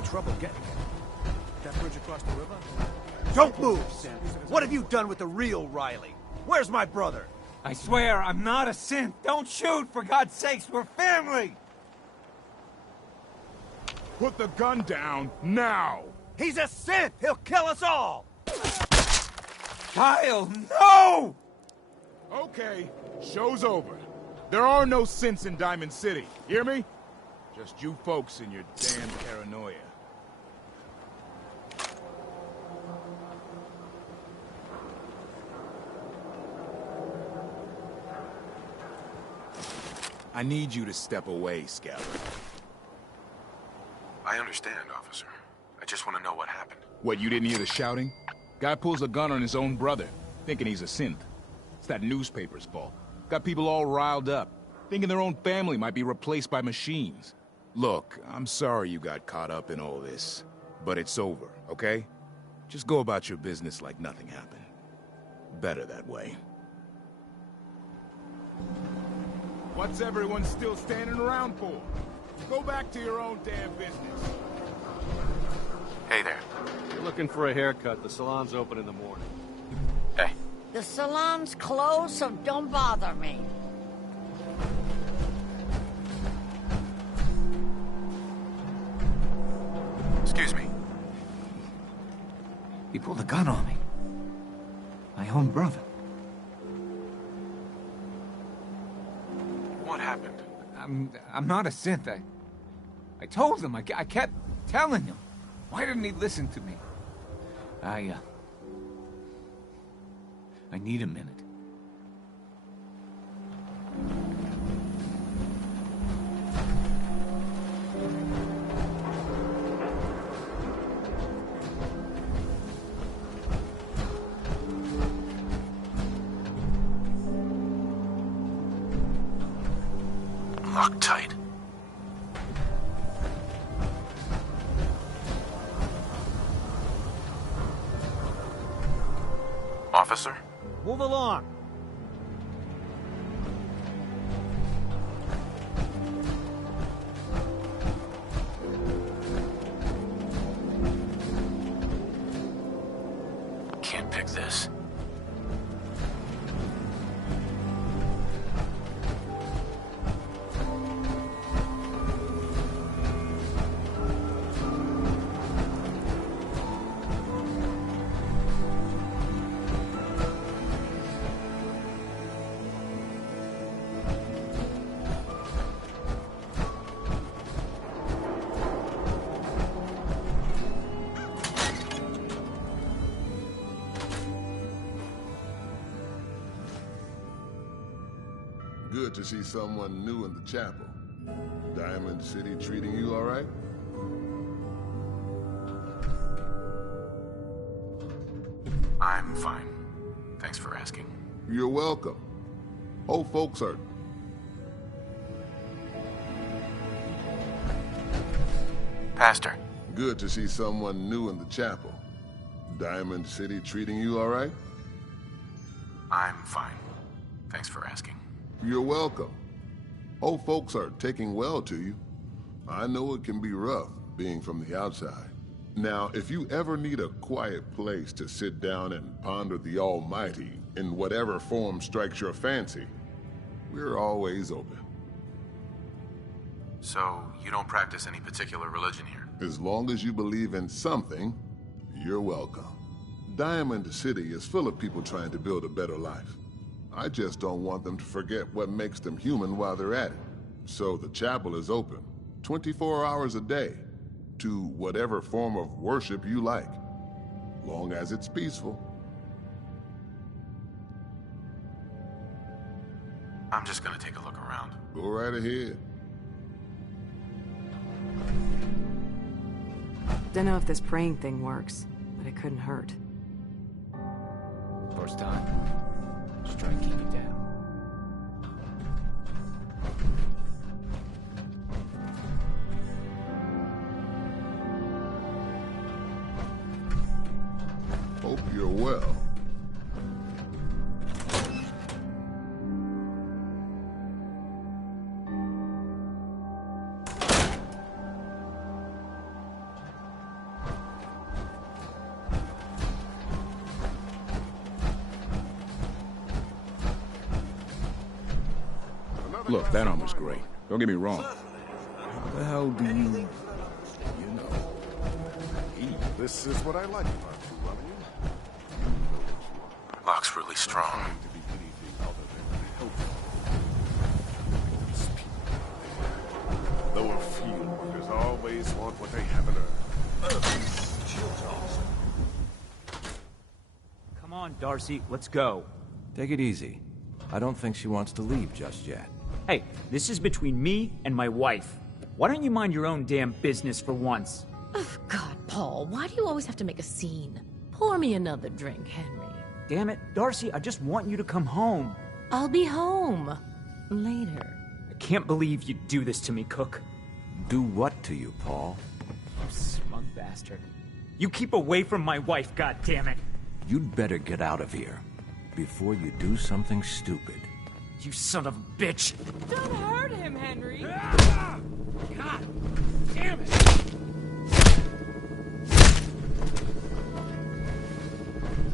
any trouble getting it. That bridge across the river? Don't move, Synth! What have you done with the real Riley? Where's my brother? I swear, I'm not a synth. Don't shoot, for God's sakes, we're family! Put the gun down, now! He's a Synth! He'll kill us all! Kyle, no! Okay, show's over. There are no synths in Diamond City, hear me? Just you folks and your damn paranoia. I need you to step away, Scout. I understand, officer. I just want to know what happened. What, you didn't hear the shouting? Guy pulls a gun on his own brother, thinking he's a synth. It's that newspaper's fault. Got people all riled up, thinking their own family might be replaced by machines. Look, I'm sorry you got caught up in all this, but it's over, okay? Just go about your business like nothing happened. Better that way. What's everyone still standing around for? Go back to your own damn business. Hey there. You're looking for a haircut. The salon's open in the morning. Hey. The salon's closed, so don't bother me. Excuse me. He pulled a gun on me. My own brother. What happened? I'm not a synth. I told him. I kept telling him. Why didn't he listen to me? I need a minute. Loctite. Officer? Move along. Can't pick this. Good to see someone new in the chapel. Diamond City treating you all right? I'm fine. Thanks for asking. You're welcome. Oh, folks are... Pastor. Good to see someone new in the chapel. Diamond City treating you all right? I'm fine. Thanks for asking. You're welcome. Oh, folks are taking well to you. I know it can be rough, being from the outside. Now, if you ever need a quiet place to sit down and ponder the Almighty in whatever form strikes your fancy, we're always open. So, you don't practice any particular religion here? As long as you believe in something, you're welcome. Diamond City is full of people trying to build a better life. I just don't want them to forget what makes them human while they're at it. So the chapel is open, 24 hours a day, to whatever form of worship you like, long as it's peaceful. I'm just gonna take a look around. Go right ahead. Don't know if this praying thing works, but it couldn't hurt. First time. Just try and keep it down. Hope you're well. Look, that armor's great. Don't get me wrong. How the hell do you know? This is what I like about you, Romeo. Locke's really strong. Trying to be anything other than helpful. These people. Though field workers always want what they haven't earned. Come on, Darcy, let's go. Take it easy. I don't think she wants to leave just yet. Hey, this is between me and my wife. Why don't you mind your own damn business for once? Oh, God, Paul, why do you always have to make a scene? Pour me another drink, Henry. Damn it, Darcy, I just want you to come home. I'll be home. Later. I can't believe you'd do this to me, Cook. Do what to you, Paul? You smug bastard. You keep away from my wife, goddammit. You'd better get out of here before you do something stupid. You son of a bitch. Don't hurt him, Henry. God damn it.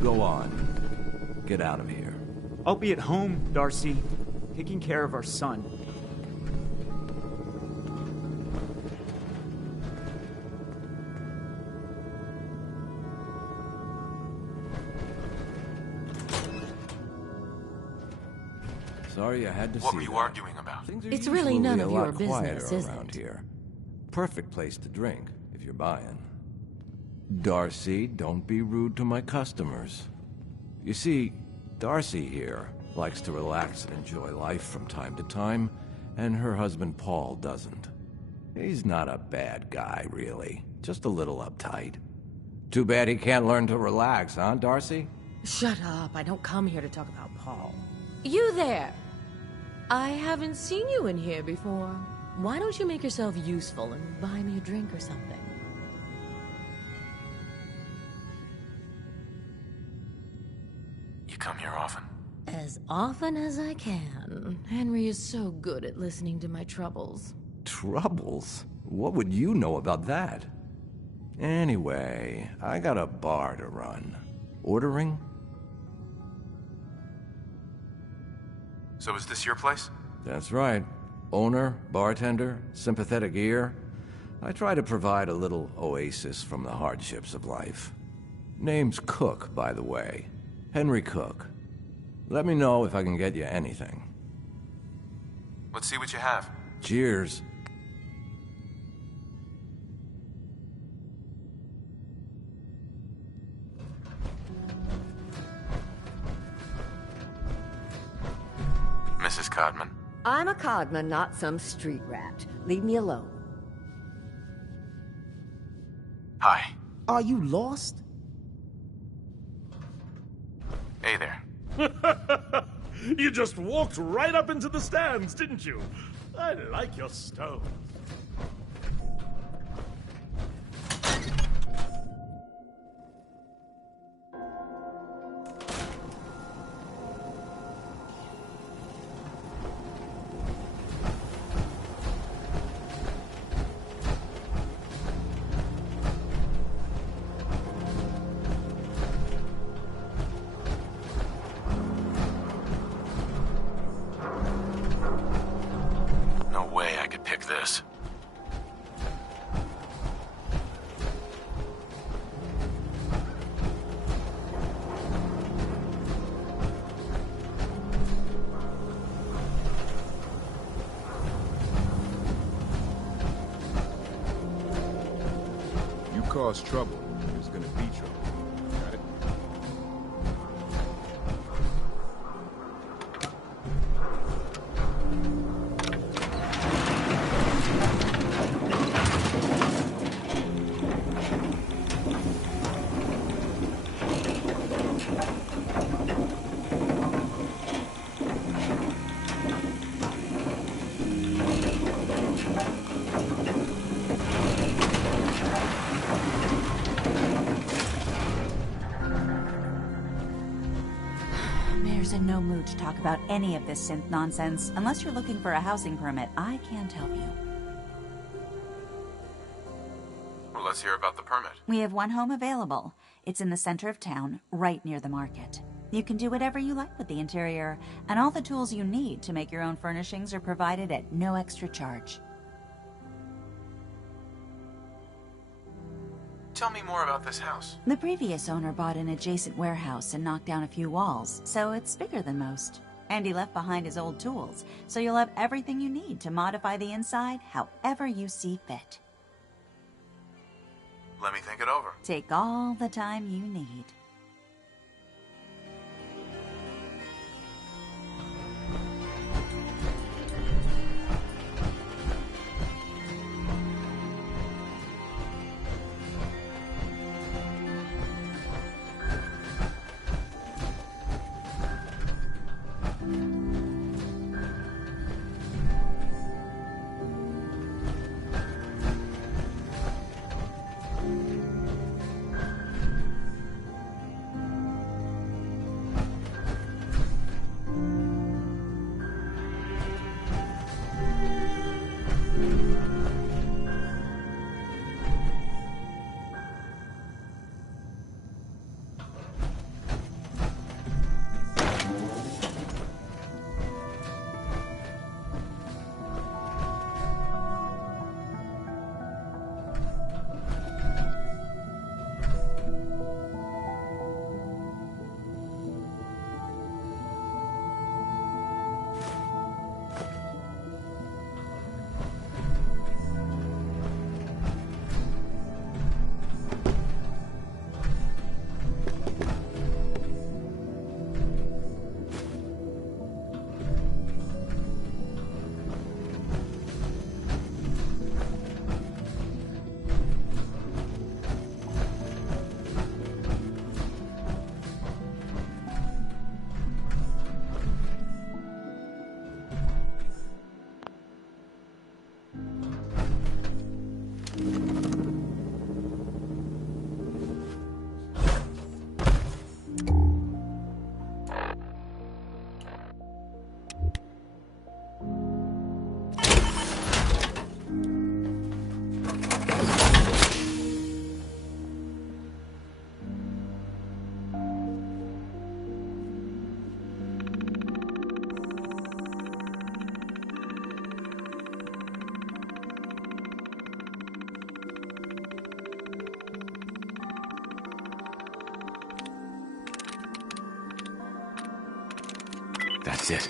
Go on. Get out of here. I'll be at home, Darcy, taking care of our son. Sorry I had to see What were you that. arguing about? Things are It's really none of usually a your lot business, quieter is around it? here. Perfect place to drink, if you're buying. Darcy, don't be rude to my customers. You see, Darcy here likes to relax and enjoy life from time to time, and her husband Paul doesn't. He's not a bad guy, really. Just a little uptight. Too bad he can't learn to relax, huh, Darcy? Shut up. I don't come here to talk about Paul. You there! I haven't seen you in here before. Why don't you make yourself useful and buy me a drink or something? You come here often? As often as I can. Henry is so good at listening to my troubles. Troubles? What would you know about that? Anyway, I got a bar to run. Ordering? So is this your place? That's right. Owner, bartender, sympathetic ear. I try to provide a little oasis from the hardships of life. Name's Cook, by the way. Henry Cook. Let me know if I can get you anything. Let's see what you have. Cheers. Mrs. Codman. I'm a Codman, not some street rat. Leave me alone. Hi. Are you lost? Hey there. You just walked right up into the stands, didn't you? I like your stove. No way I could pick this. You cause trouble, there's gonna be trouble. Got it? Mayor's in no mood to talk about any of this synth nonsense. Unless you're looking for a housing permit, I can't help you. Well, let's hear about the permit. We have one home available. It's in the center of town, right near the market. You can do whatever you like with the interior, and all the tools you need to make your own furnishings are provided at no extra charge. Tell me more about this house. The previous owner bought an adjacent warehouse and knocked down a few walls, so it's bigger than most. And he left behind his old tools, so you'll have everything you need to modify the inside however you see fit. Let me think it over. Take all the time you need. That's it.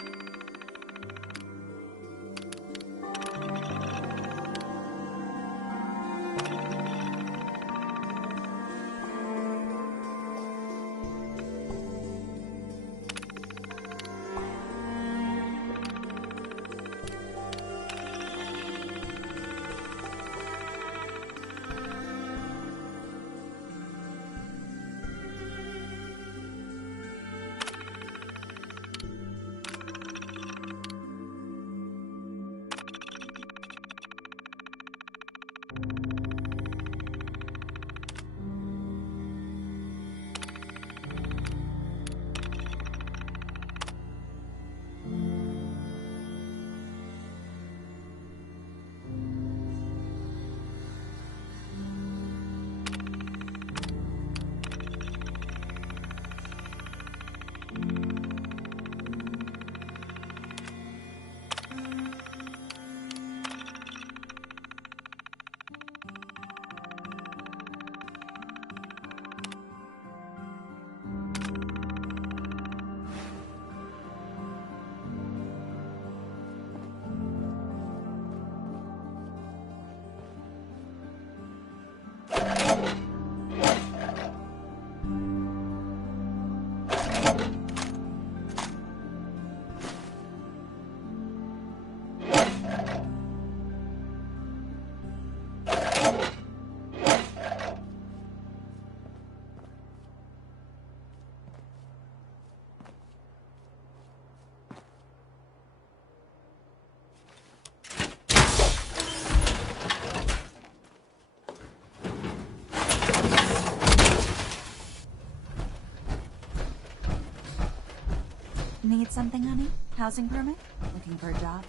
Need something, honey? Housing permit? Looking for a job?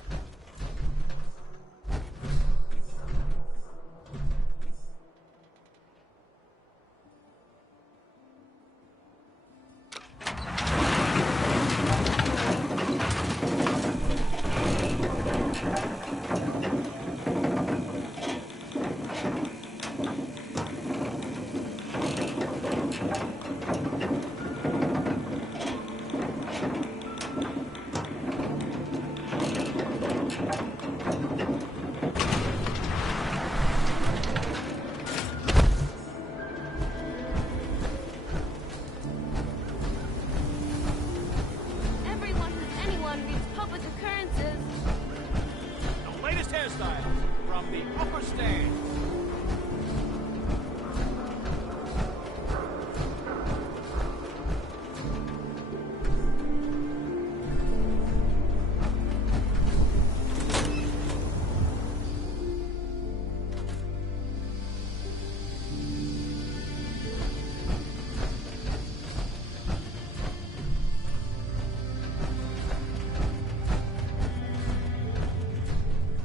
from the upper stand.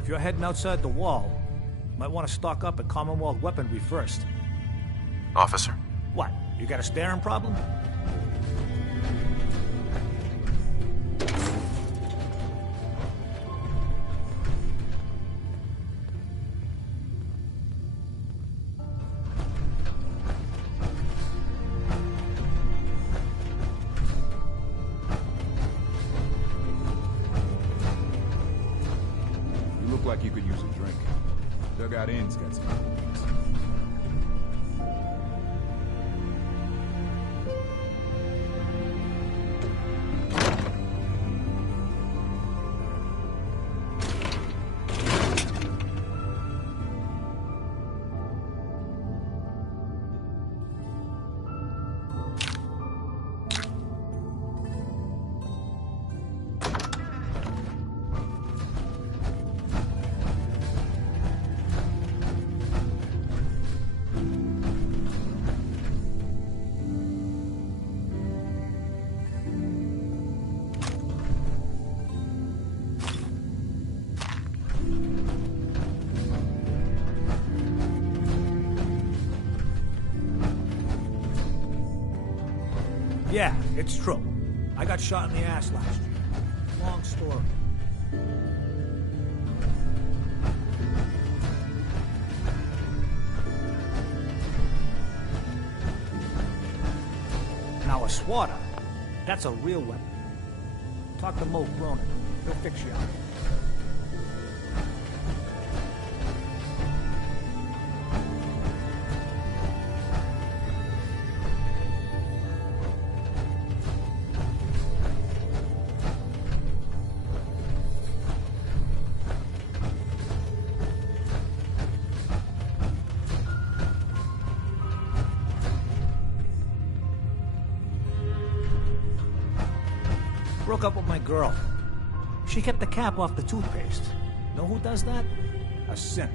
If you're heading outside the wall, you might want to stock up at Commonwealth weaponry first. Officer? What? You got a staring problem? You look like you could use a drink. Dugout Inn's got some ideas. Yeah, it's true. I got shot in the ass last year. Long story. Now a swatter, that's a real weapon. Talk to Mo Cronin. He'll fix you out. Broke up with my girl. She kept the cap off the toothpaste. Know who does that? A synth.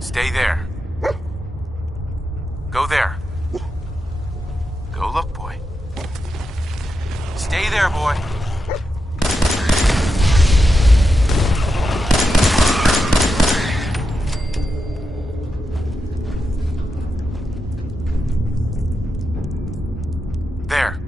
Stay there. Go there. Go look, boy. Stay there, boy. There.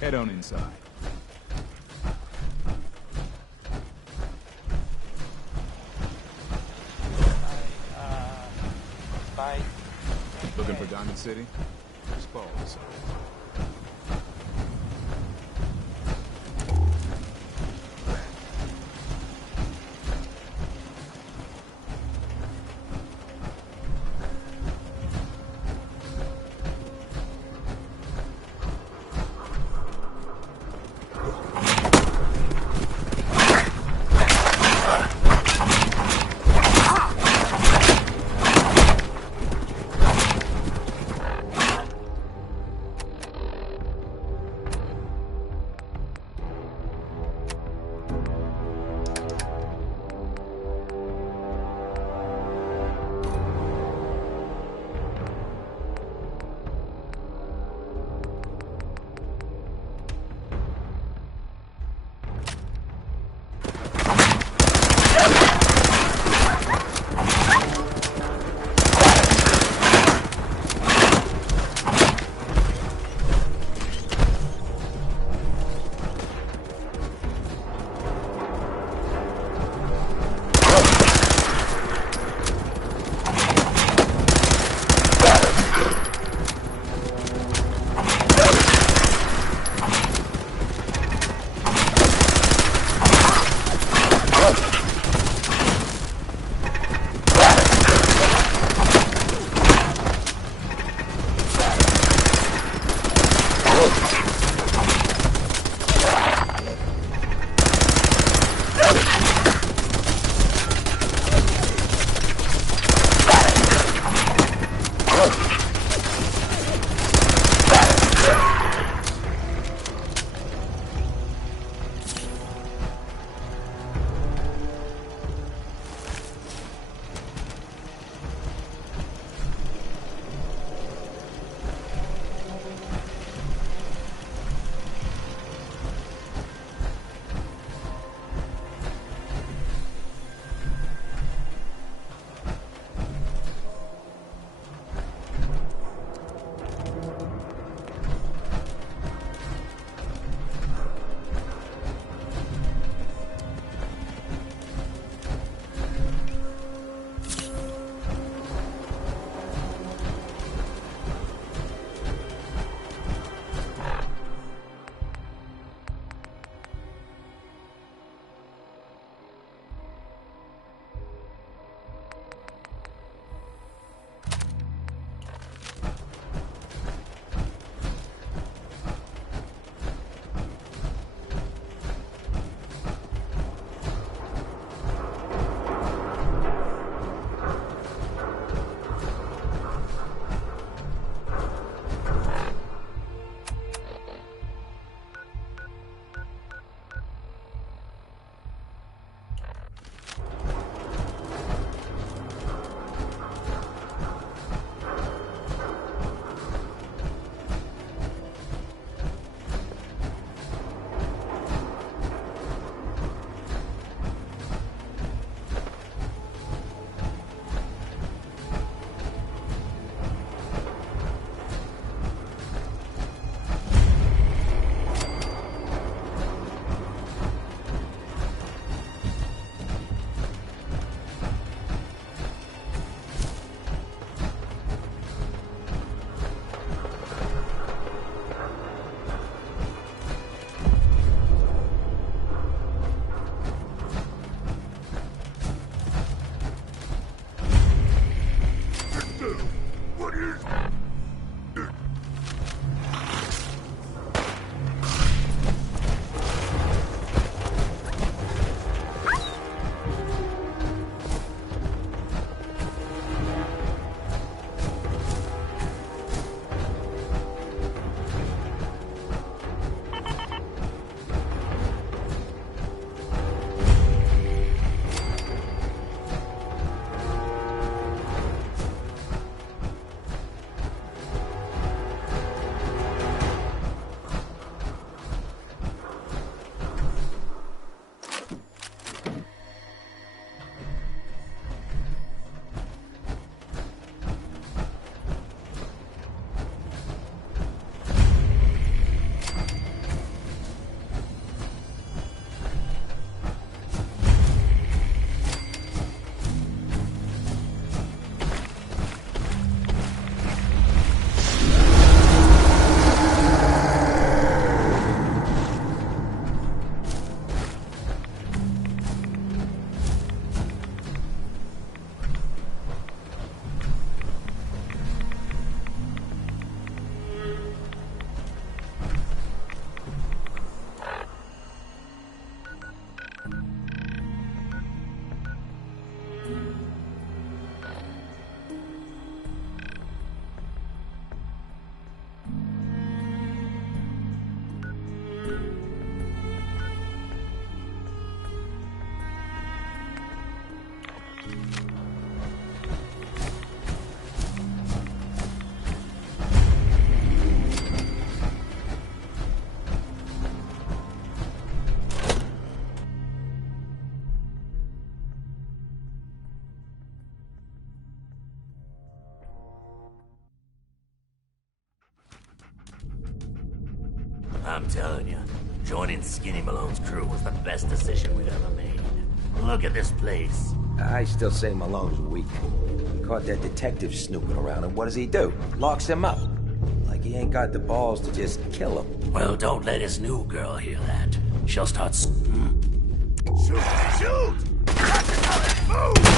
Head on inside. Bye. Looking for Diamond City? Just follow us. I'm telling you, joining Skinny Malone's crew was the best decision we've ever made. Look at this place. I still say Malone's weak. He caught that detective snooping around, and what does he do? Locks him up. Like he ain't got the balls to just kill him. Well, don't let his new girl hear that. She'll start Shoot! Shoot! Move!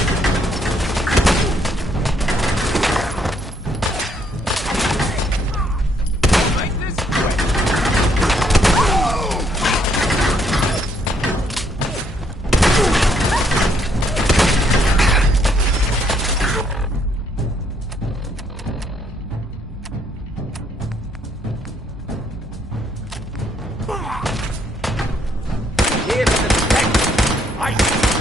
Here for the detective! Fight!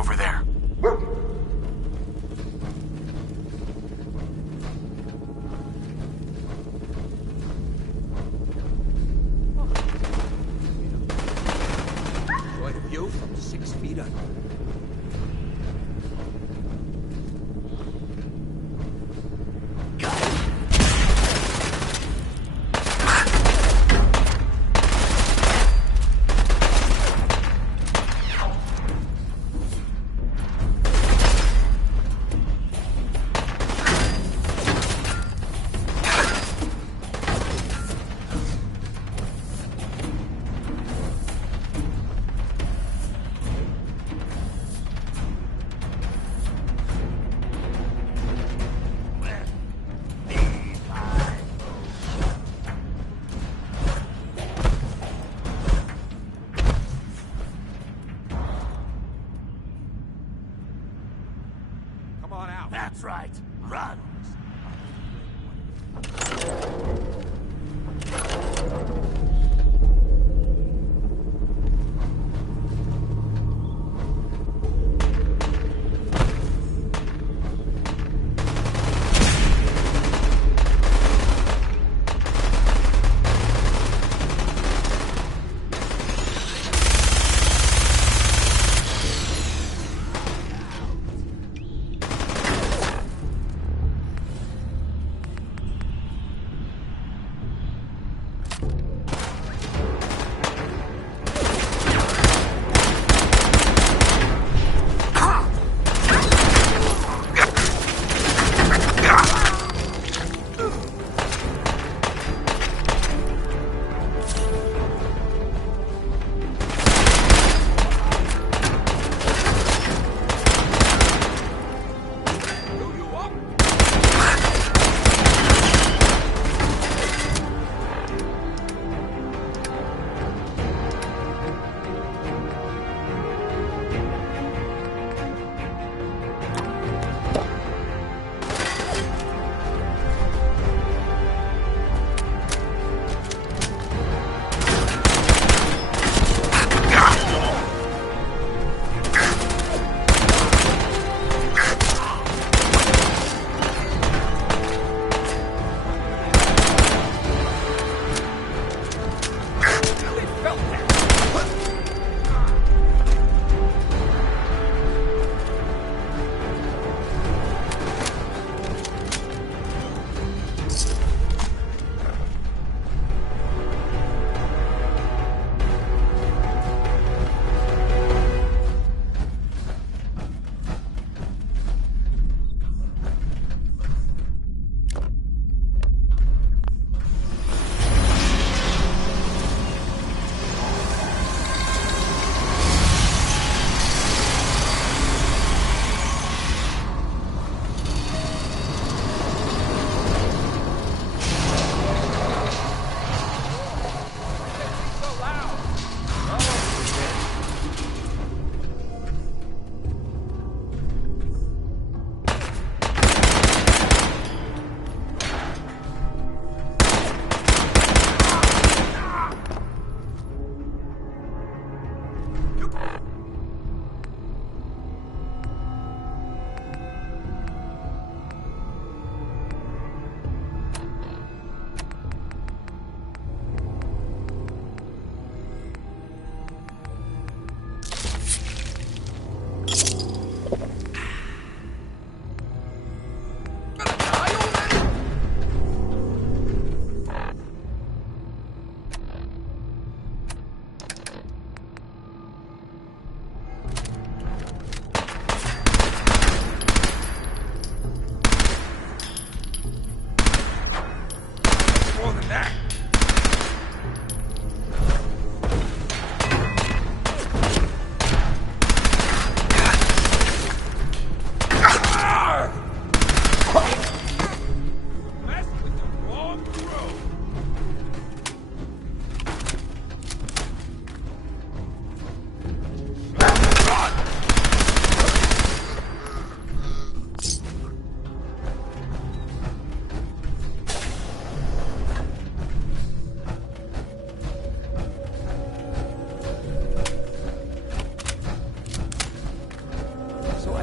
Over there. Enjoy the view from 6 feet under. That's right. Run.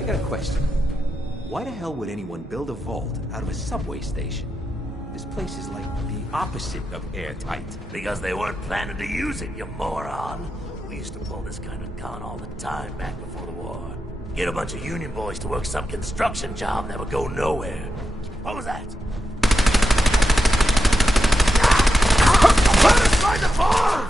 got a question. Why the hell would anyone build a vault out of a subway station? This place is like the opposite of airtight. Because they weren't planning to use it, you moron. We used to pull this kind of con all the time back before the war. Get a bunch of union boys to work some construction job that would go nowhere. What was that? Let us find the farm!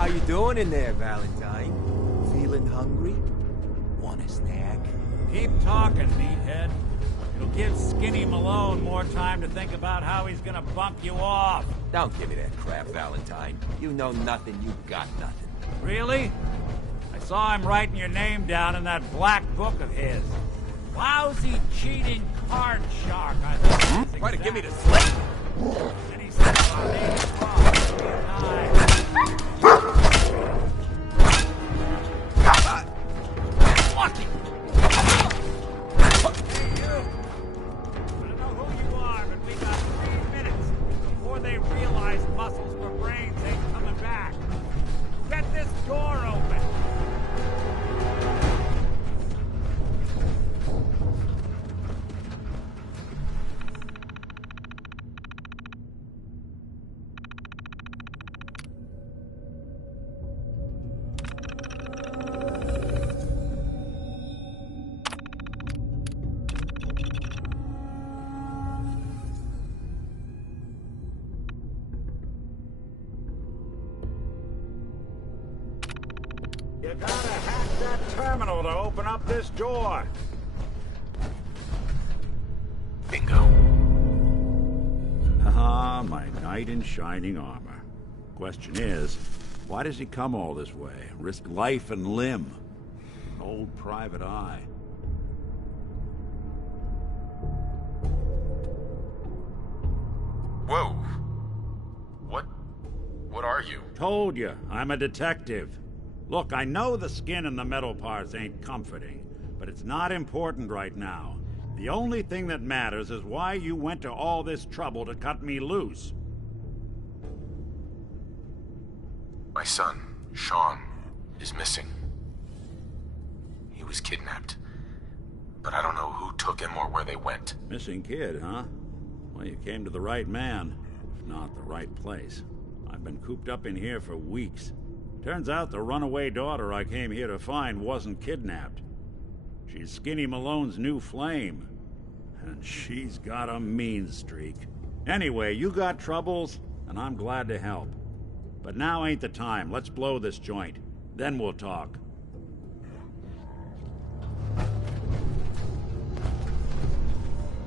How you doing in there, Valentine? Feeling hungry? Want a snack? Keep talking, meathead. It'll give Skinny Malone more time to think about how he's gonna bump you off. Don't give me that crap, Valentine. You know nothing, you got nothing. Really? I saw him writing your name down in that black book of his. Lousy, cheating card shark, I thought. Try to give me the slip. And he said about 8 o'clock. Lucky! Hey, you! I don't know who you are, but we got 3 minutes before they realize muscles for brains ain't coming back. Get this door open! You gotta hack that terminal to open up this door. Bingo. Ah, my knight in shining armor. Question is, why does he come all this way? Risk life and limb? An old private eye. Whoa. What are you? Told you, I'm a detective. Look, I know the skin and the metal parts ain't comforting, but it's not important right now. The only thing that matters is why you went to all this trouble to cut me loose. My son, Sean, is missing. He was kidnapped. But I don't know who took him or where they went. Missing kid, huh? Well, you came to the right man, if not the right place. I've been cooped up in here for weeks. Turns out the runaway daughter I came here to find wasn't kidnapped. She's Skinny Malone's new flame. And she's got a mean streak. Anyway, you got troubles, and I'm glad to help. But now ain't the time. Let's blow this joint. Then we'll talk.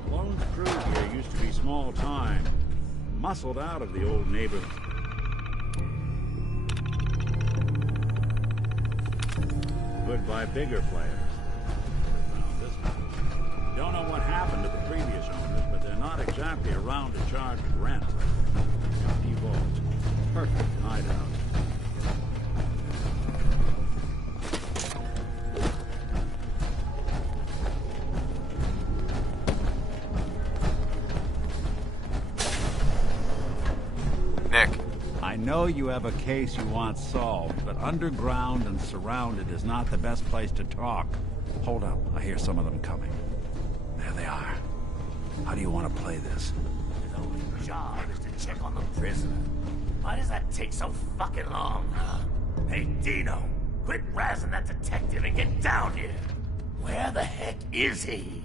Malone's crew here used to be small time. Muscled out of the old neighborhood. Good by bigger players. Don't know what happened to the previous owners, but they're not exactly around to charge rent. Empty vault. Perfect hideout. Nick. I know you have a case you want solved, but underground and surrounded is not the best place to talk. Hold up, I hear some of them coming. There they are. How do you want to play this? His only job is to check on the prisoner. Why does that take so fucking long, huh? Hey, Dino, quit razzing that detective and get down here. Where the heck is he?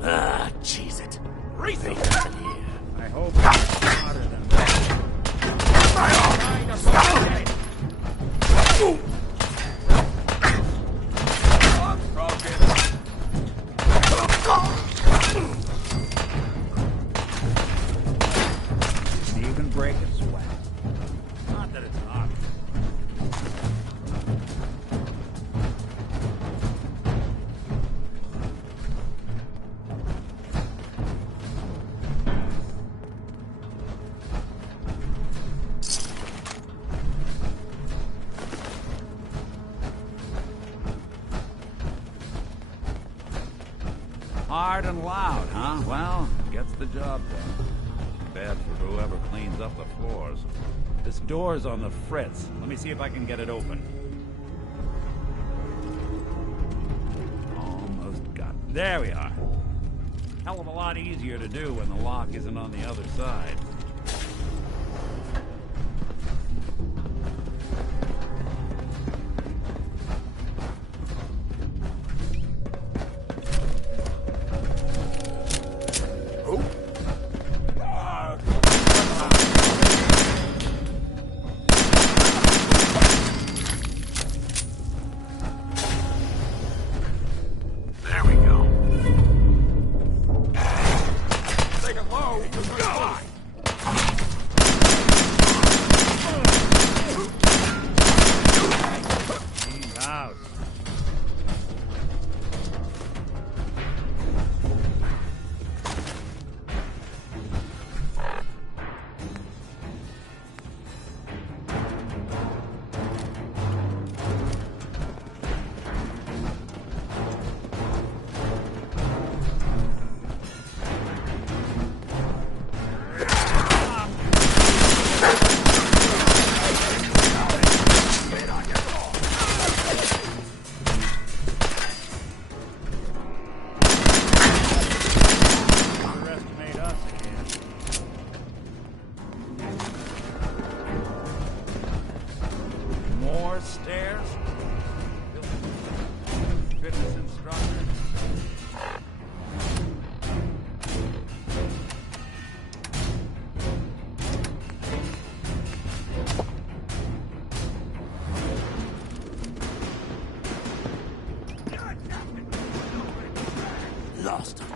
Ah, cheese it. Reese in here. I hope you're smarter than that. Didn't even break a sweat. Not that it's hot. Hard and loud, huh? Well, gets the job done. Bad for whoever cleans up the floors. This door's on the fritz. Let me see if I can get it open. Almost got it. There we are. Hell of a lot easier to do when the lock isn't on the other side. more stairs? Fitness instructor? Lost him.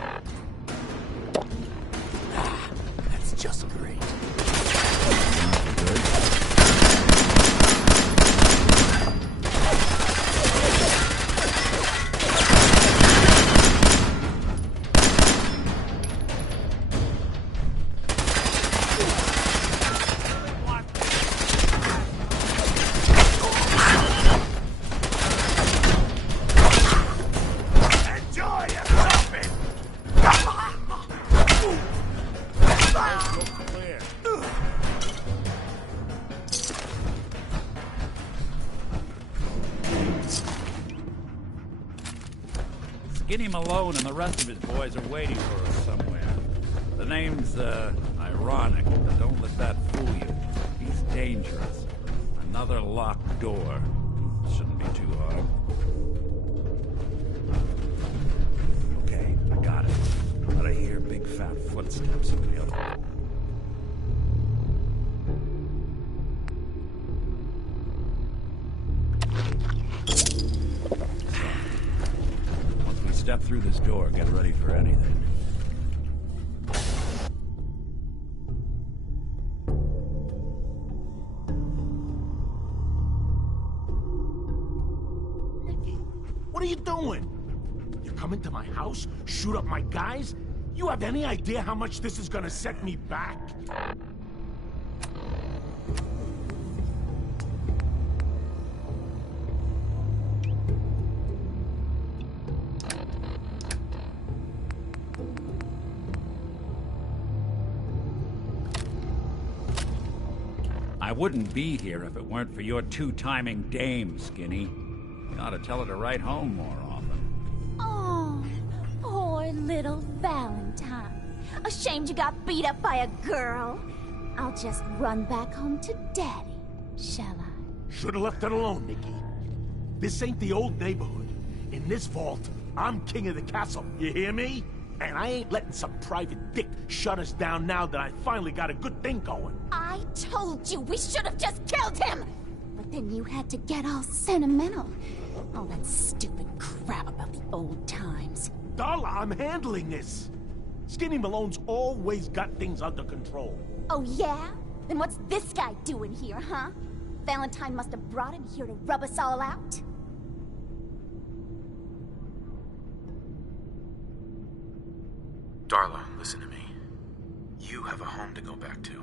That's just great. Skinny Malone and the rest of his boys are waiting for us somewhere. The name's, ironic, but don't let that fool you. He's dangerous. Another locked door. Shouldn't be too hard. Okay, I got it. But I hear big fat footsteps over the other way. Step through this door, get ready for anything. What are you doing? You come into my house, shoot up my guys? You have any idea how much this is gonna set me back? I wouldn't be here if it weren't for your two-timing dame, Skinny. You ought to tell her to write home more often. Oh, poor little Valentine. Ashamed you got beat up by a girl. I'll just run back home to Daddy, shall I? Should've left it alone, Nikki. This ain't the old neighborhood. In this vault, I'm king of the castle, you hear me? And I ain't letting some private dick shut us down now that I finally got a good thing going. I told you we should have just killed him! But then you had to get all sentimental. All that stupid crap about the old times. Darla, I'm handling this. Skinny Malone's always got things under control. Oh yeah? Then what's this guy doing here, huh? Valentine must have brought him here to rub us all out? Darla, listen to me. You have a home to go back to.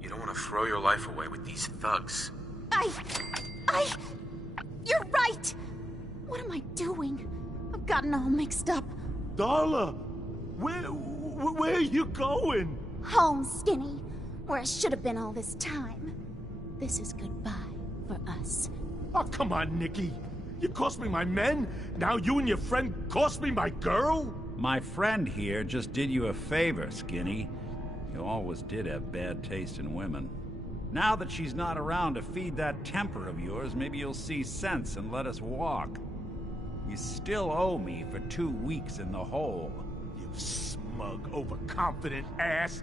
You don't want to throw your life away with these thugs. You're right! What am I doing? I've gotten all mixed up. Darla, where are you going? Home, Skinny. Where I should have been all this time. This is goodbye for us. Oh, come on, Nikki. You cost me my men, now you and your friend cost me my girl? My friend here just did you a favor, Skinny. You always did have bad taste in women. Now that she's not around to feed that temper of yours, maybe you'll see sense and let us walk. You still owe me for 2 weeks in the hole. You smug, overconfident ass.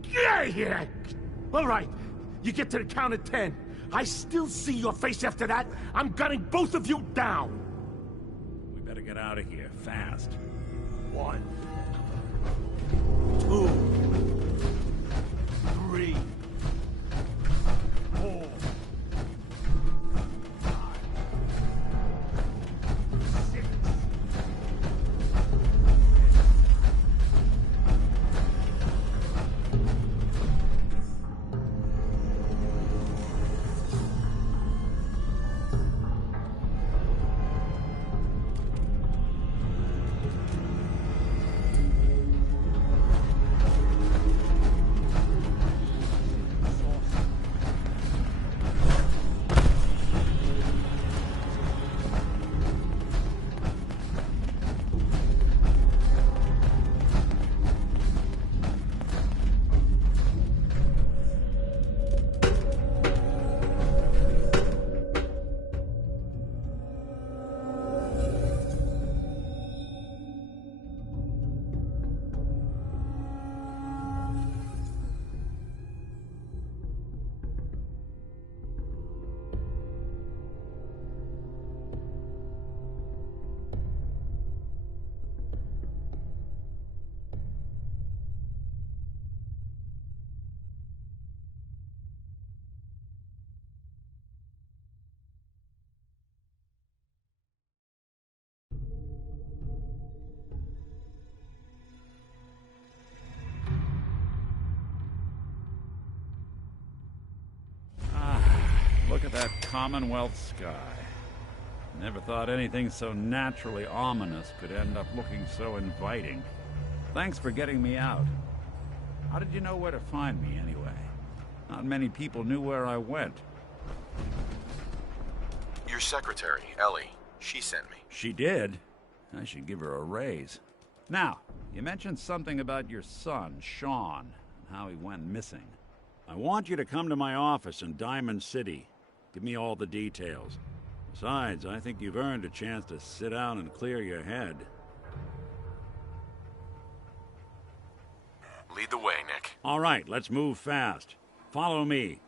Get out of here! All right, you get to the count of 10. I still see your face after that. I'm gunning both of you down. We better get out of here, fast. 1, 2, 3, 4. that Commonwealth sky. Never thought anything so naturally ominous could end up looking so inviting. Thanks for getting me out. How did you know where to find me, anyway? Not many people knew where I went. Your secretary, Ellie, she sent me. She did? I should give her a raise. Now, you mentioned something about your son, Sean, and how he went missing. I want you to come to my office in Diamond City. Give me all the details. Besides, I think you've earned a chance to sit down and clear your head. Lead the way, Nick. All right, let's move fast. Follow me.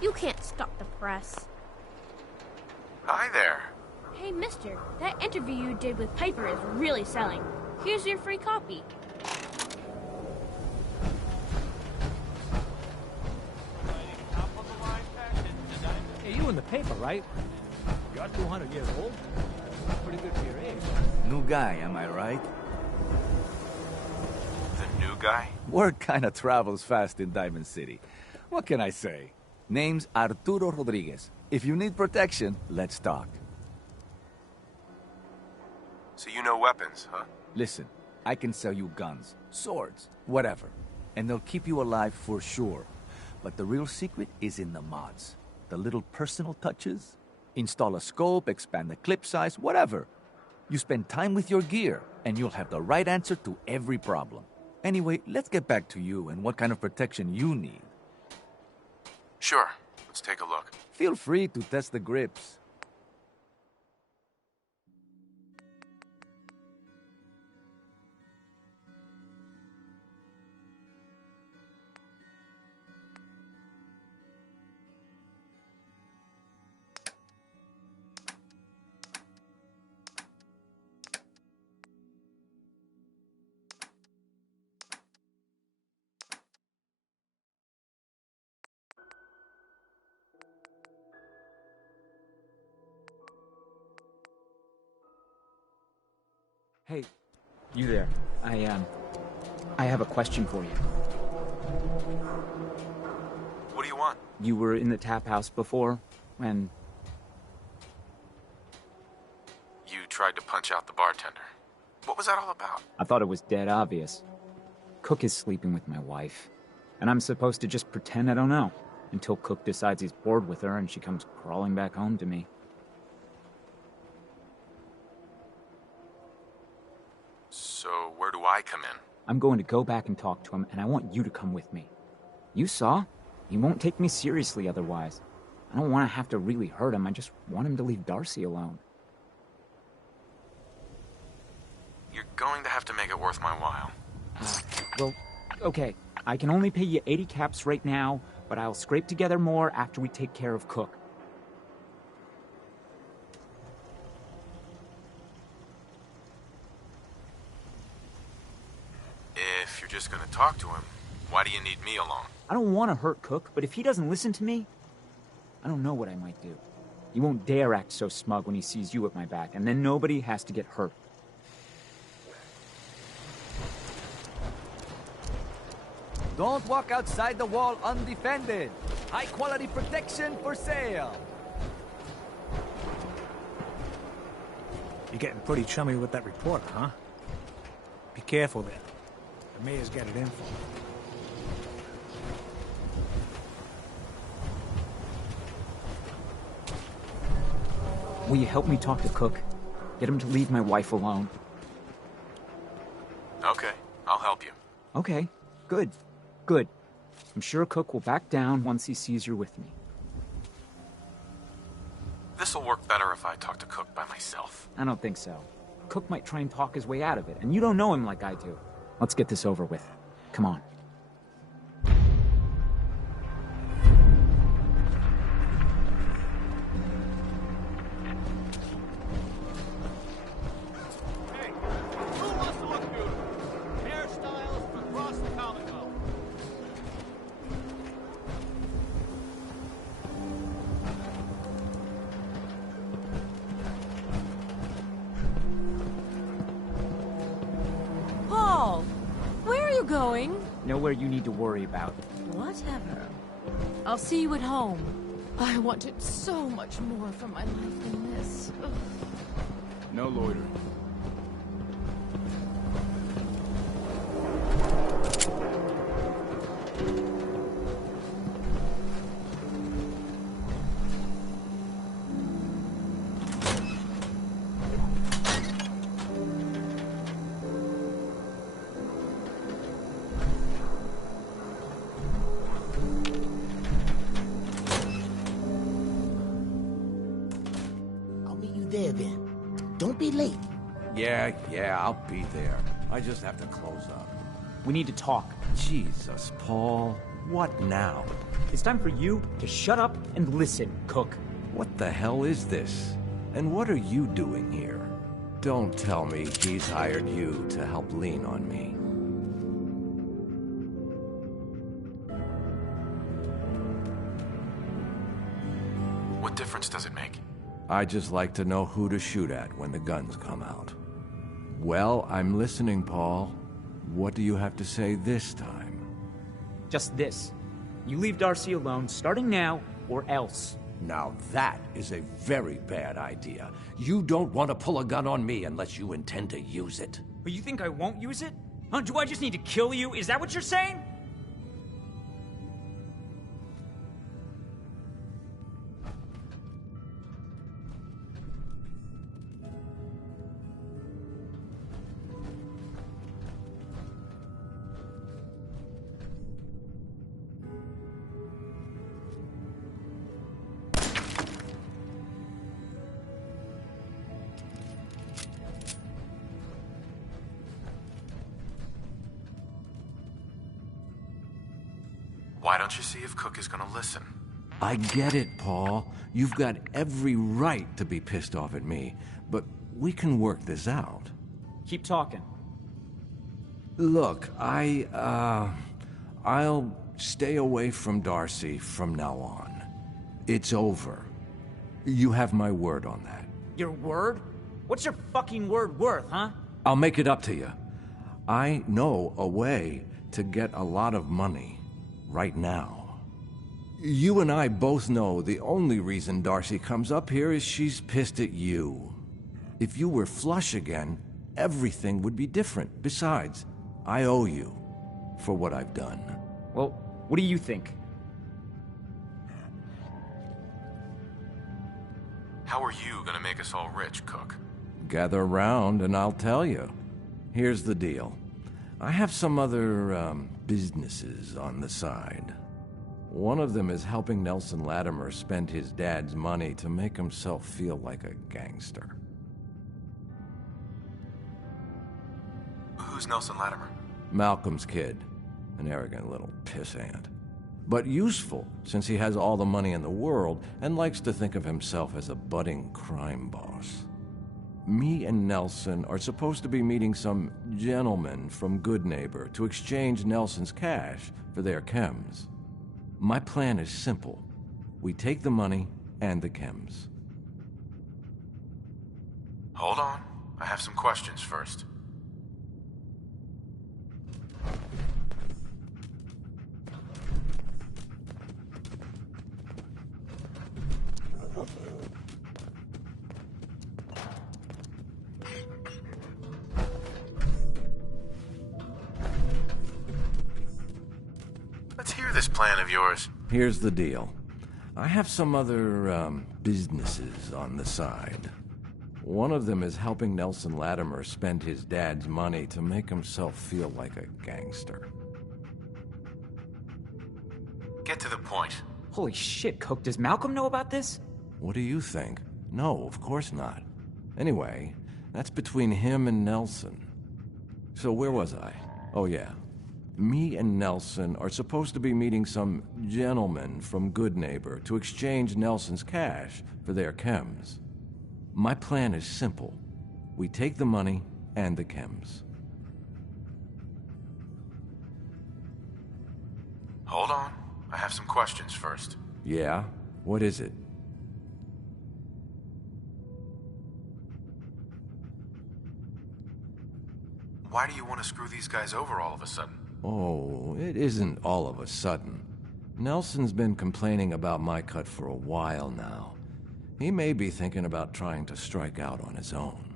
You can't stop the press. Hi there. Hey, mister, that interview you did with Piper is really selling. Here's your free copy. Hey, you in the paper, right? You're 200 years old. Pretty good for your age. New guy, am I right? The new guy? Word kinda travels fast in Diamond City. What can I say? Name's Arturo Rodriguez. If you need protection, let's talk. So you know weapons, huh? Listen, I can sell you guns, swords, whatever. And they'll keep you alive for sure. But the real secret is in the mods. The little personal touches. Install a scope, expand the clip size, whatever. You spend time with your gear, and you'll have the right answer to every problem. Anyway, let's get back to you and what kind of protection you need. Sure. Let's take a look. Feel free to test the grips. Hey, you there. I have a question for you. What do you want? You were in the tap house before, and... You tried to punch out the bartender. What was that all about? I thought it was dead obvious. Cook is sleeping with my wife, and I'm supposed to just pretend I don't know, until Cook decides he's bored with her and she comes crawling back home to me. So where do I come in? I'm going to go back and talk to him, and I want you to come with me. You saw? He won't take me seriously otherwise. I don't want to have to really hurt him. I just want him to leave Darcy alone. You're going to have to make it worth my while. Well, okay. I can only pay you 80 caps right now, but I'll scrape together more after we take care of Cook. If you're just gonna talk to him, why do you need me along? I don't want to hurt Cook, but if he doesn't listen to me, I don't know what I might do. He won't dare act so smug when he sees you at my back, and then nobody has to get hurt. Don't walk outside the wall undefended. High-quality protection for sale. You're getting pretty chummy with that reporter, huh? Be careful there. The mayor's got it in for you. Will you help me talk to Cook? Get him to leave my wife alone. Okay, I'll help you. Okay, good. Good. I'm sure Cook will back down once he sees you're with me. This'll work better if I talk to Cook by myself. I don't think so. Cook might try and talk his way out of it, and you don't know him like I do. Let's get this over with. Come on. you going? Nowhere you need to worry about. Whatever. I'll see you at home. I wanted so much more from my life than this. Ugh. No loitering. There then. Don't be late. Yeah, I'll be there. I just have to close up. We need to talk. Jesus, Paul. What now? It's time for you to shut up and listen, Cook. What the hell is this? And what are you doing here? Don't tell me he's hired you to help lean on me. What difference does it make? I just like to know who to shoot at when the guns come out. Well, I'm listening, Paul. What do you have to say this time? Just this. You leave Darcy alone, starting now, or else. Now that is a very bad idea. You don't want to pull a gun on me unless you intend to use it. But you think I won't use it? Huh? Do I just need to kill you? Is that what you're saying? Why don't you see if Cook is gonna listen? I get it, Paul. You've got every right to be pissed off at me, but we can work this out. Keep talking. Look, I'll stay away from Darcy from now on. It's over. You have my word on that. Your word? What's your fucking word worth, huh? I'll make it up to you. I know a way to get a lot of money. Right now. You and I both know the only reason Darcy comes up here is she's pissed at you. If you were flush again, everything would be different. Besides, I owe you for what I've done. Well, what do you think? How are you gonna make us all rich, Cook? Gather around and I'll tell you. Here's the deal. I have some other, businesses on the side. One of them is helping Nelson Latimer spend his dad's money to make himself feel like a gangster. Who's Nelson Latimer? Malcolm's kid. An arrogant little pissant. But useful, since he has all the money in the world and likes to think of himself as a budding crime boss. Me and Nelson are supposed to be meeting some gentleman from Goodneighbor to exchange Nelson's cash for their chems. My plan is simple. We take the money and the chems. Hold on. I have some questions first. Let's hear this plan of yours. Here's the deal. I have some other, businesses on the side. One of them is helping Nelson Latimer spend his dad's money to make himself feel like a gangster. Get to the point. Holy shit, Cook, does Malcolm know about this? What do you think? No, of course not. Anyway, that's between him and Nelson. So where was I? Oh yeah. Me and Nelson are supposed to be meeting some gentleman from Goodneighbor to exchange Nelson's cash for their chems. My plan is simple. We take the money and the chems. Hold on. I have some questions first. Yeah? What is it? Why do you want to screw these guys over all of a sudden? Oh, it isn't all of a sudden. Nelson's been complaining about my cut for a while now. He may be thinking about trying to strike out on his own.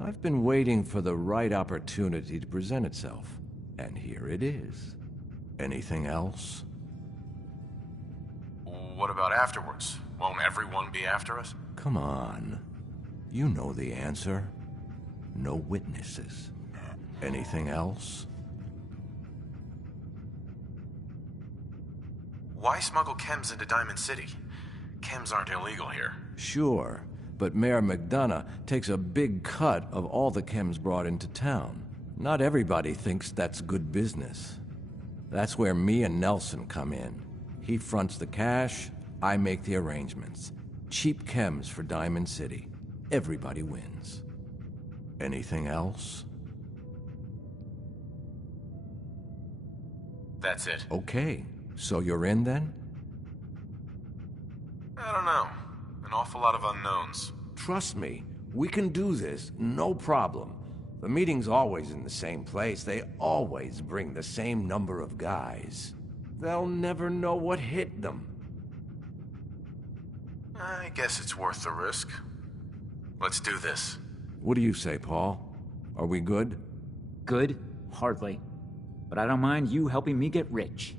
I've been waiting for the right opportunity to present itself, and here it is. Anything else? What about afterwards? Won't everyone be after us? Come on. You know the answer. No witnesses. Anything else? Why smuggle chems into Diamond City? Chems aren't illegal here. Sure, but Mayor McDonough takes a big cut of all the chems brought into town. Not everybody thinks that's good business. That's where me and Nelson come in. He fronts the cash, I make the arrangements. Cheap chems for Diamond City. Everybody wins. Anything else? That's it. Okay, so you're in then? I don't know. An awful lot of unknowns. Trust me, we can do this, no problem. The meeting's always in the same place. They always bring the same number of guys. They'll never know what hit them. I guess it's worth the risk. Let's do this. What do you say, Paul? Are we good? Good? Hardly. But I don't mind you helping me get rich.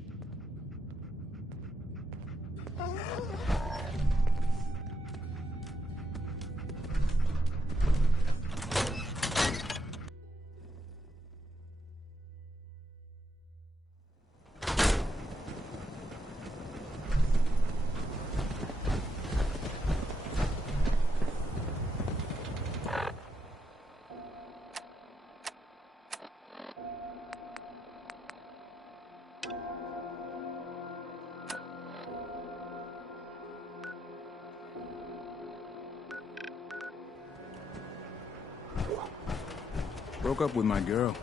Broke up with my girl.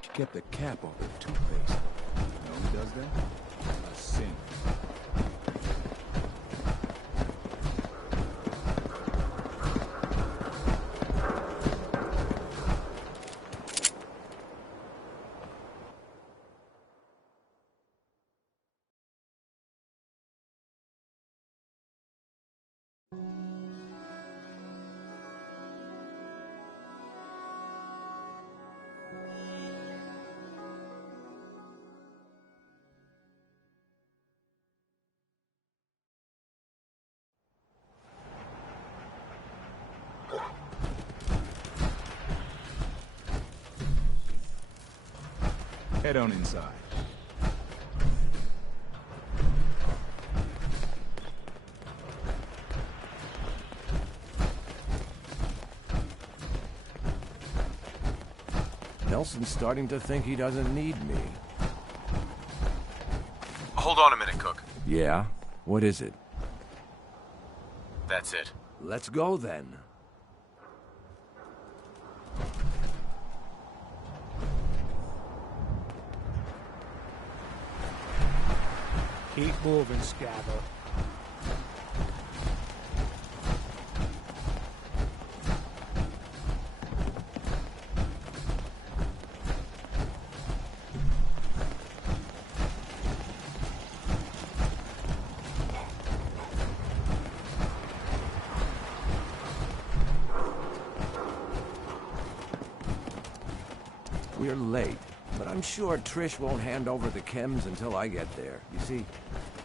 She kept the cap off the toothpaste. You know who does that? A sin. Head on inside. Nelson's starting to think he doesn't need me. Hold on a minute, Cook. Yeah? What is it? That's it. Let's go then. Keep moving, Scabber. We're late, but I'm sure Trish won't hand over the chems until I get there. You see,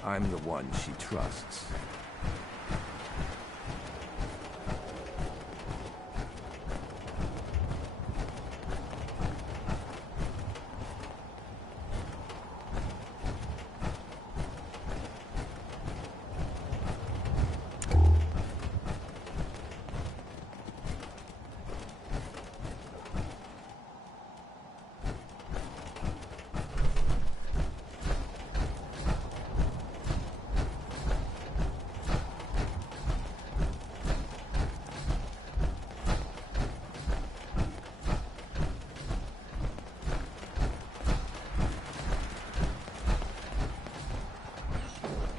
I'm the one she trusts.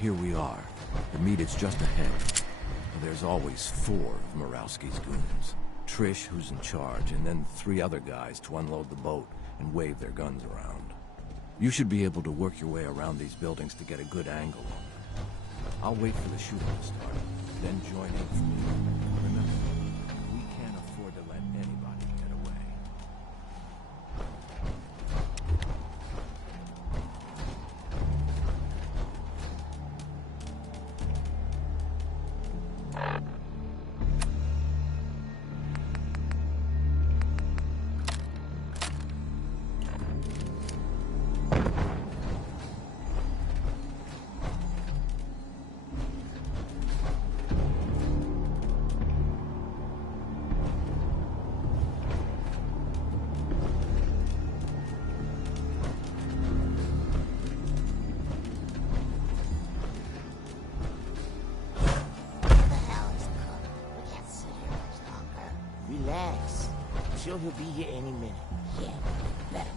Here we are. The meet is just ahead. There's always 4 of Murawski's goons. Trish, who's in charge, and then 3 other guys to unload the boat. and wave their guns around. You should be able to work your way around these buildings to get a good angle on them. I'll wait for the shooting to start, then join in from you. Remember, we can't afford to let anybody get away. Relax. I'm sure he'll be here any minute. Yeah, better.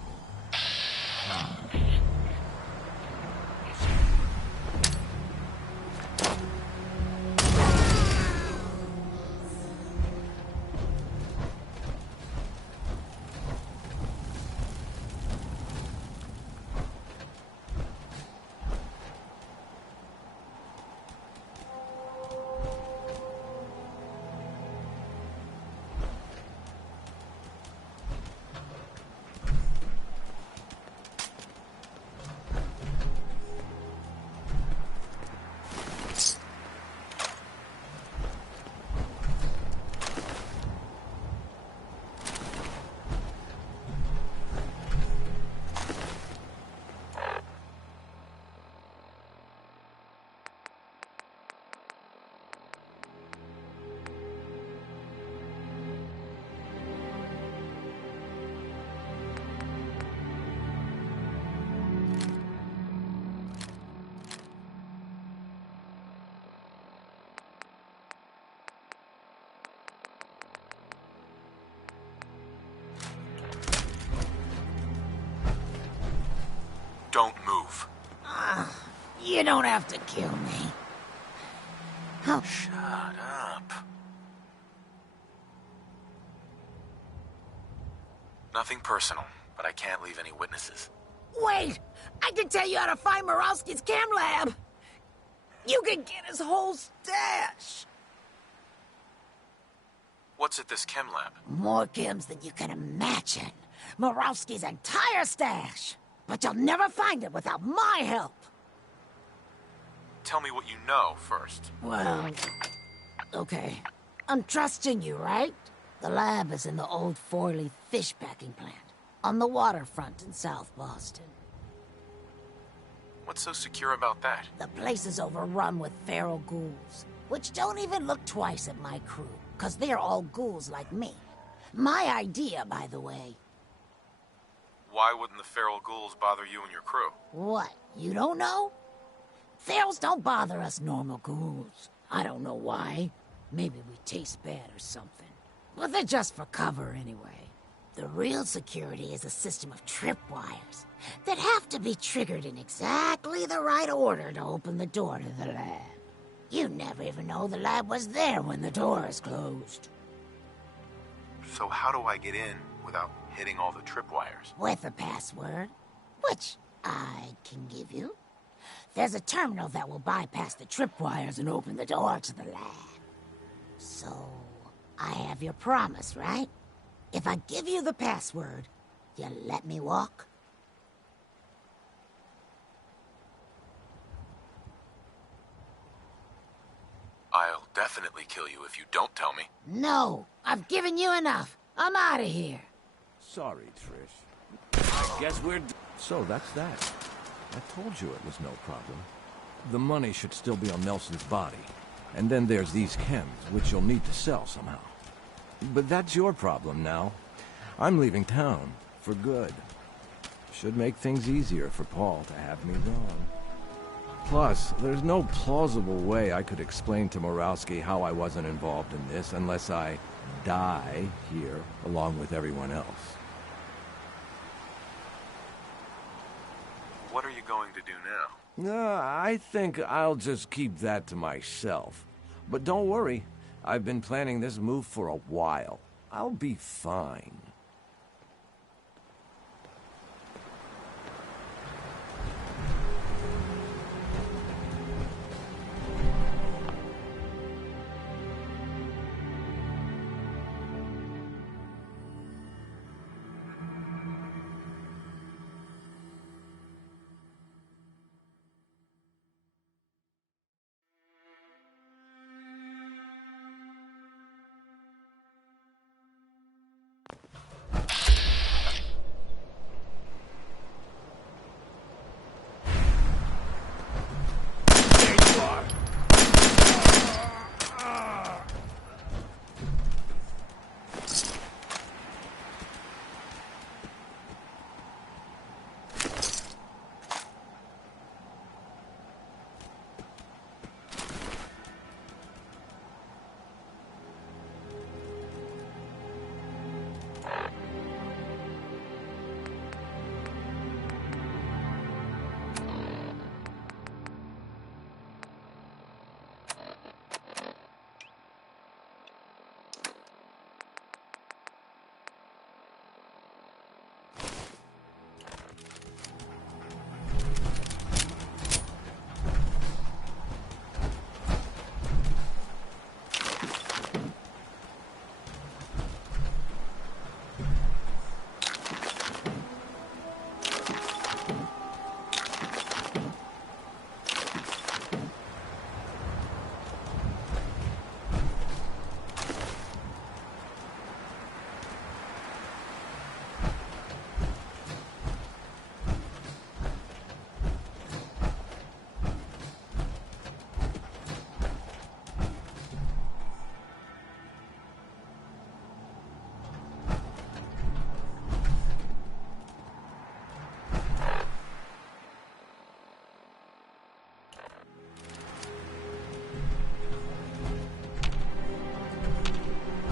Don't move. You don't have to kill me. Oh. Shut up. Nothing personal, but I can't leave any witnesses. Wait! I can tell you how to find Murawski's chem lab! You can get his whole stash! What's at this chem lab? More chems than you can imagine. Murawski's entire stash! But you'll never find it without my help! Tell me what you know first. Well, okay. I'm trusting you, right? The lab is in the old Forley fish packing plant, on the waterfront in South Boston. What's so secure about that? The place is overrun with feral ghouls, which don't even look twice at my crew, because they're all ghouls like me. My idea, by the way. Why wouldn't the feral ghouls bother you and your crew? What, you don't know? Ferals don't bother us normal ghouls. I don't know why. Maybe we taste bad or something. But they're just for cover anyway. The real security is a system of tripwires that have to be triggered in exactly the right order to open the door to the lab. You never even know the lab was there when the door is closed. So how do I get in without hitting all the tripwires? With a password, which I can give you. There's a terminal that will bypass the tripwires and open the door to the lab. So, I have your promise, right? If I give you the password, you let me walk? I'll definitely kill you if you don't tell me. No, I've given you enough. I'm out of here. Sorry, Trish. I guess we're... So that's that. I told you it was no problem. The money should still be on Nelson's body. And then there's these chems, which you'll need to sell somehow. But that's your problem now. I'm leaving town, for good. Should make things easier for Paul to have me gone. Plus, there's no plausible way I could explain to Murawski how I wasn't involved in this unless I die here along with everyone else. What are you going to do now? I think I'll just keep that to myself. But don't worry, I've been planning this move for a while. I'll be fine.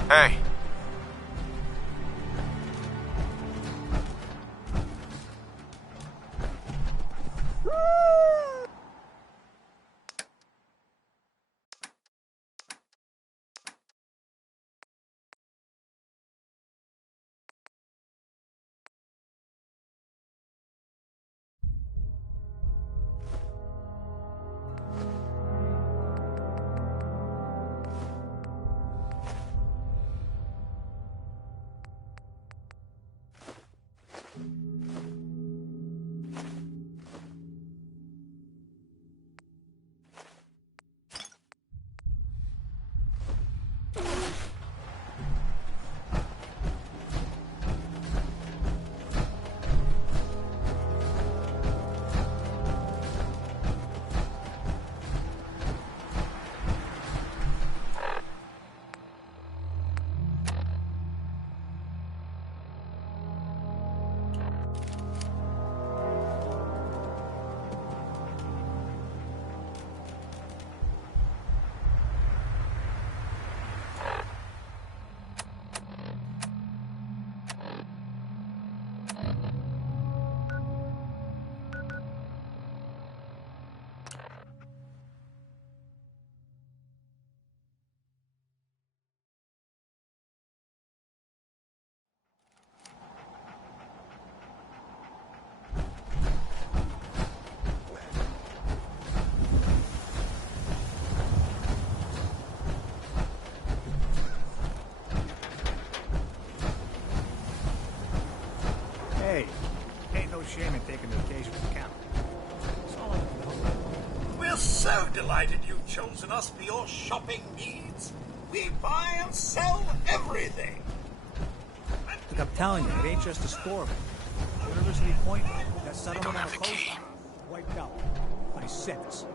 Hey. Hey, ain't no shame in taking an occasion to count. It's all up to the hook. We're so delighted you've chosen us for your shopping needs. We buy and sell everything. Look, I'm telling you, it ain't just a store. University Point, that settlement on the coast, wiped out by six.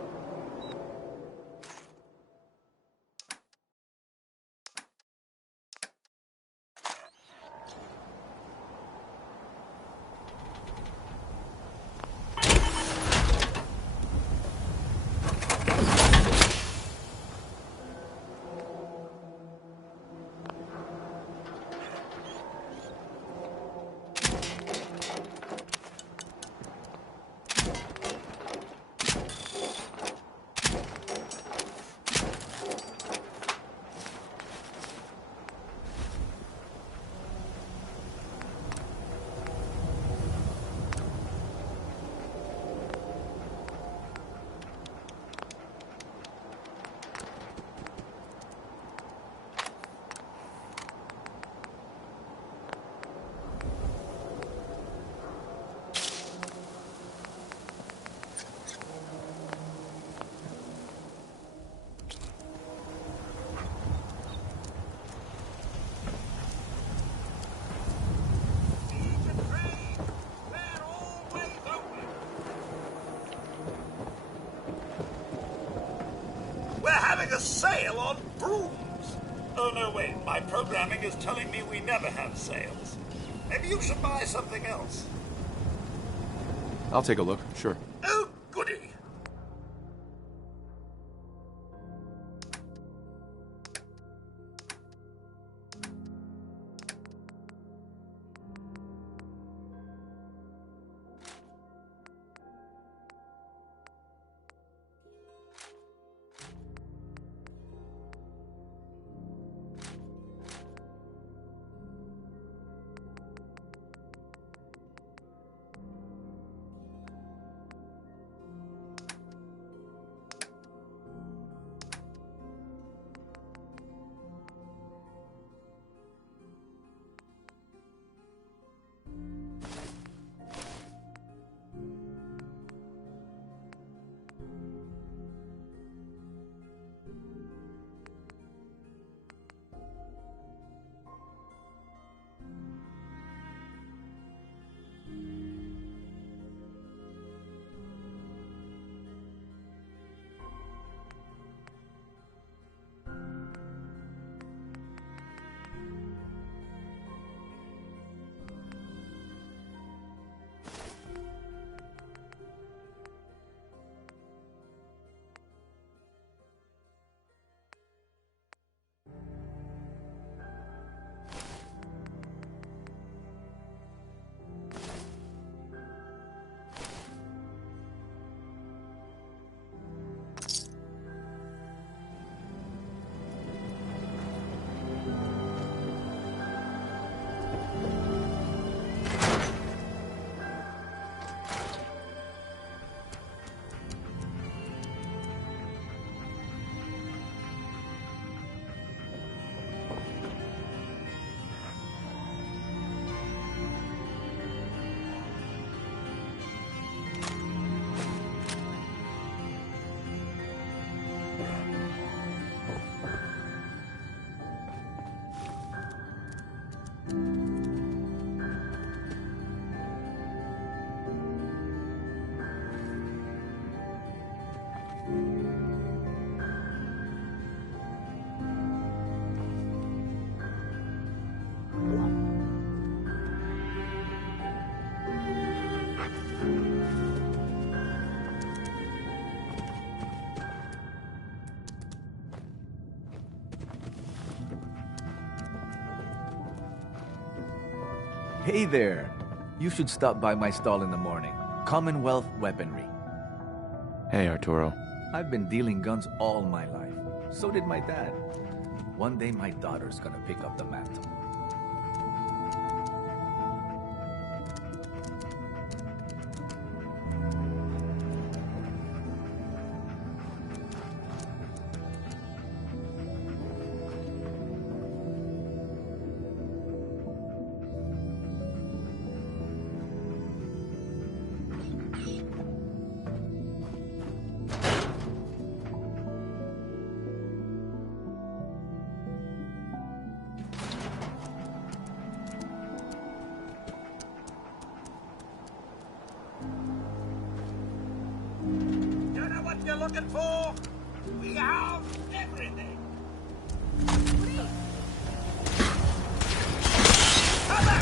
We're having a sale on brooms. Oh, no, wait. My programming is telling me we never have sales. Maybe you should buy something else. I'll take a look, sure. Oh, goody. Hey there. You should stop by my stall in the morning. Commonwealth Weaponry. Hey, Arturo. I've been dealing guns all my life. So did my dad. One day my daughter's gonna pick up the mantle. You know what you're looking for? We have everything. Come back!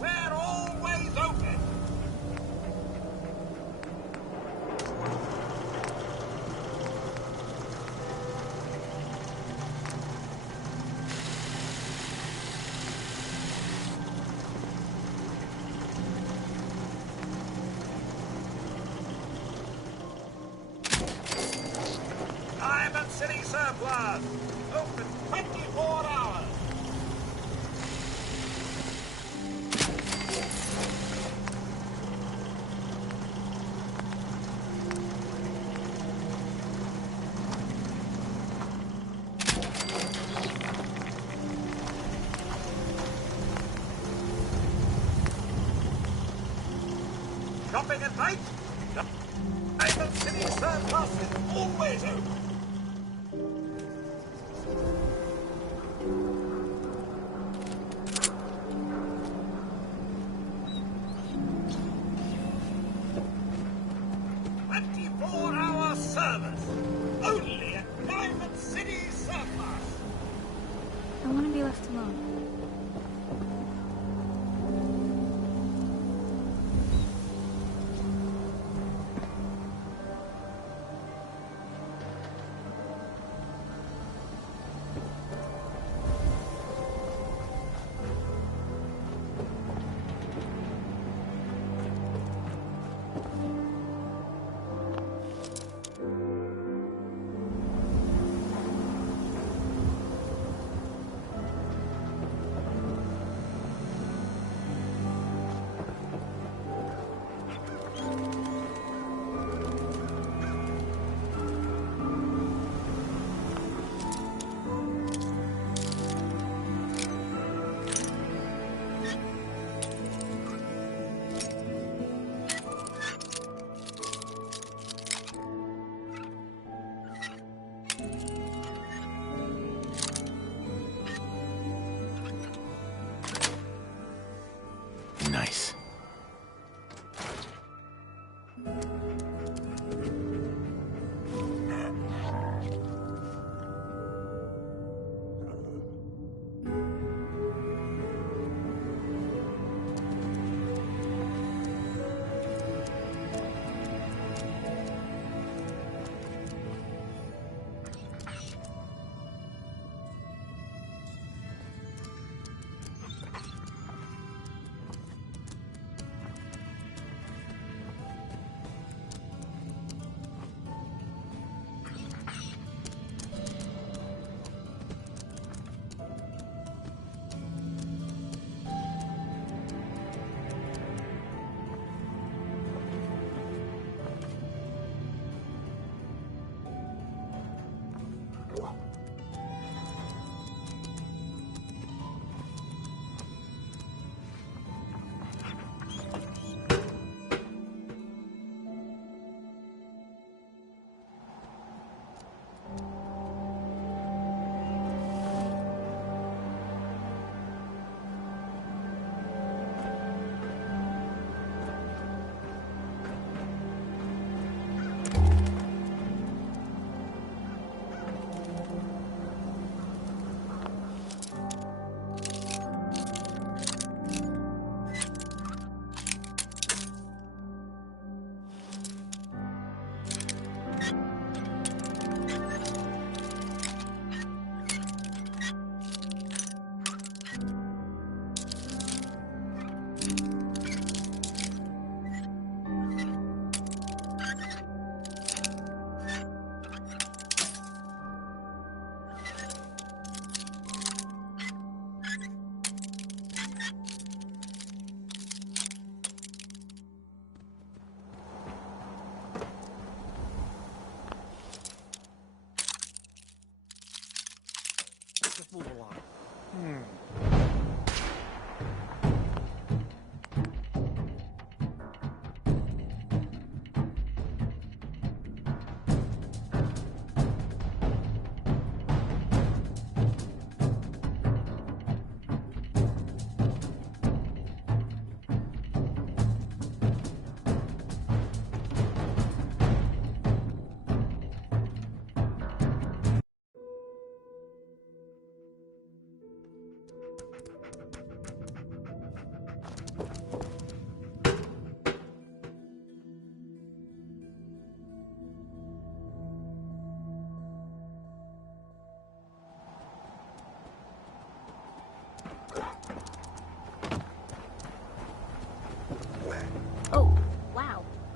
We're always open. Diamond City Surplus. Open 24 hours. Shopping at night? Diamond City Surplus is always open. Hour service. Only at Diamond City Surplus. I want to be left alone.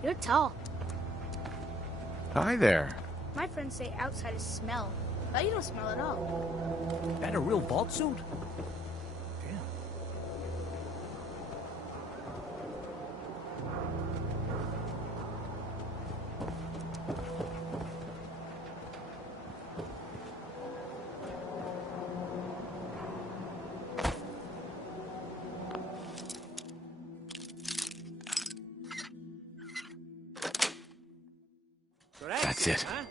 You're tall. Hi there. My friends say outsiders smell, but you don't smell at all. That a real vault suit? That's it. Huh?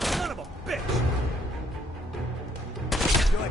Son of a bitch! Good.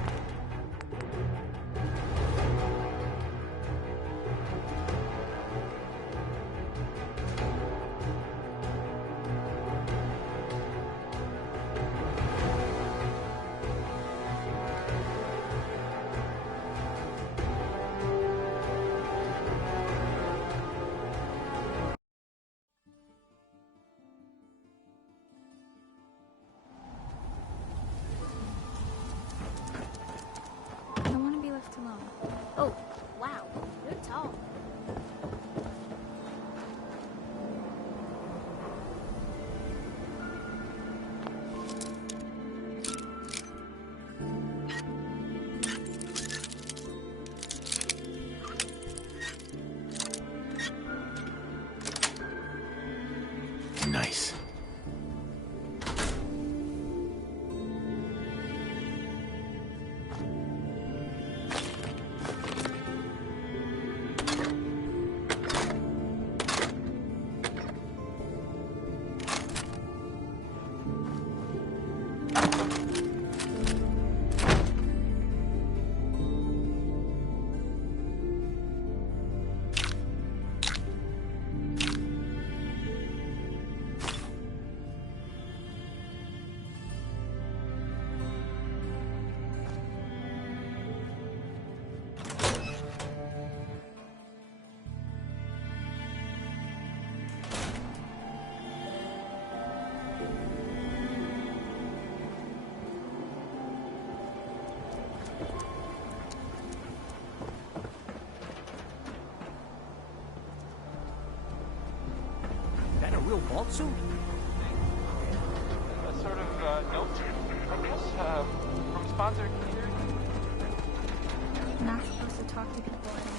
I want to be left alone. Oh, wow. You're tall. Nice. That a real vault suit? A sort of note, I guess, from sponsor here. I'm not supposed to talk to people I don't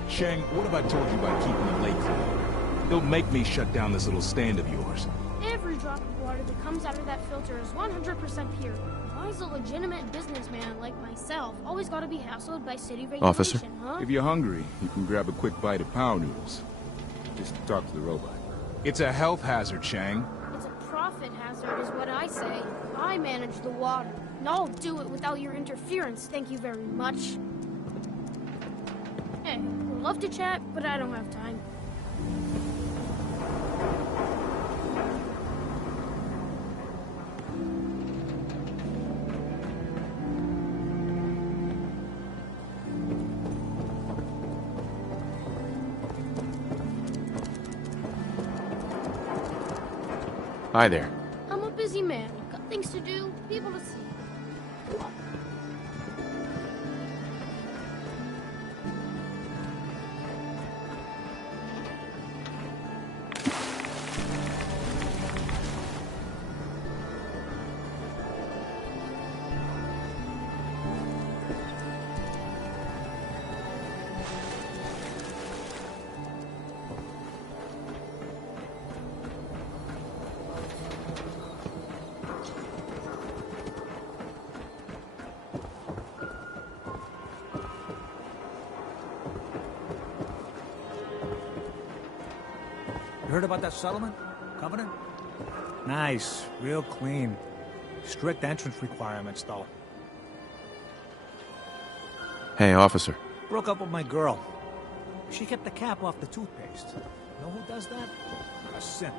know. Shang, what have I told you about keeping the lake clean? They'll make me shut down this little stand of yours. Every drop of water that comes out of that filter is 100% pure. Why is a legitimate businessman like myself always gotta be hassled by city regulation, Officer? huh? If you're hungry, you can grab a quick bite of power noodles. Just talk to the robot. It's a health hazard, Shang. It's a profit hazard is what I say. I manage the water, and I'll do it without your interference, thank you very much. Hey, would love to chat, but I don't have time. Hi there. I'm a busy man. I've got things to do, people to see. You heard about that settlement? Covenant? Nice. Real clean. Strict entrance requirements, though. Hey, officer. Broke up with my girl. She kept the cap off the toothpaste. Know who does that? A simp.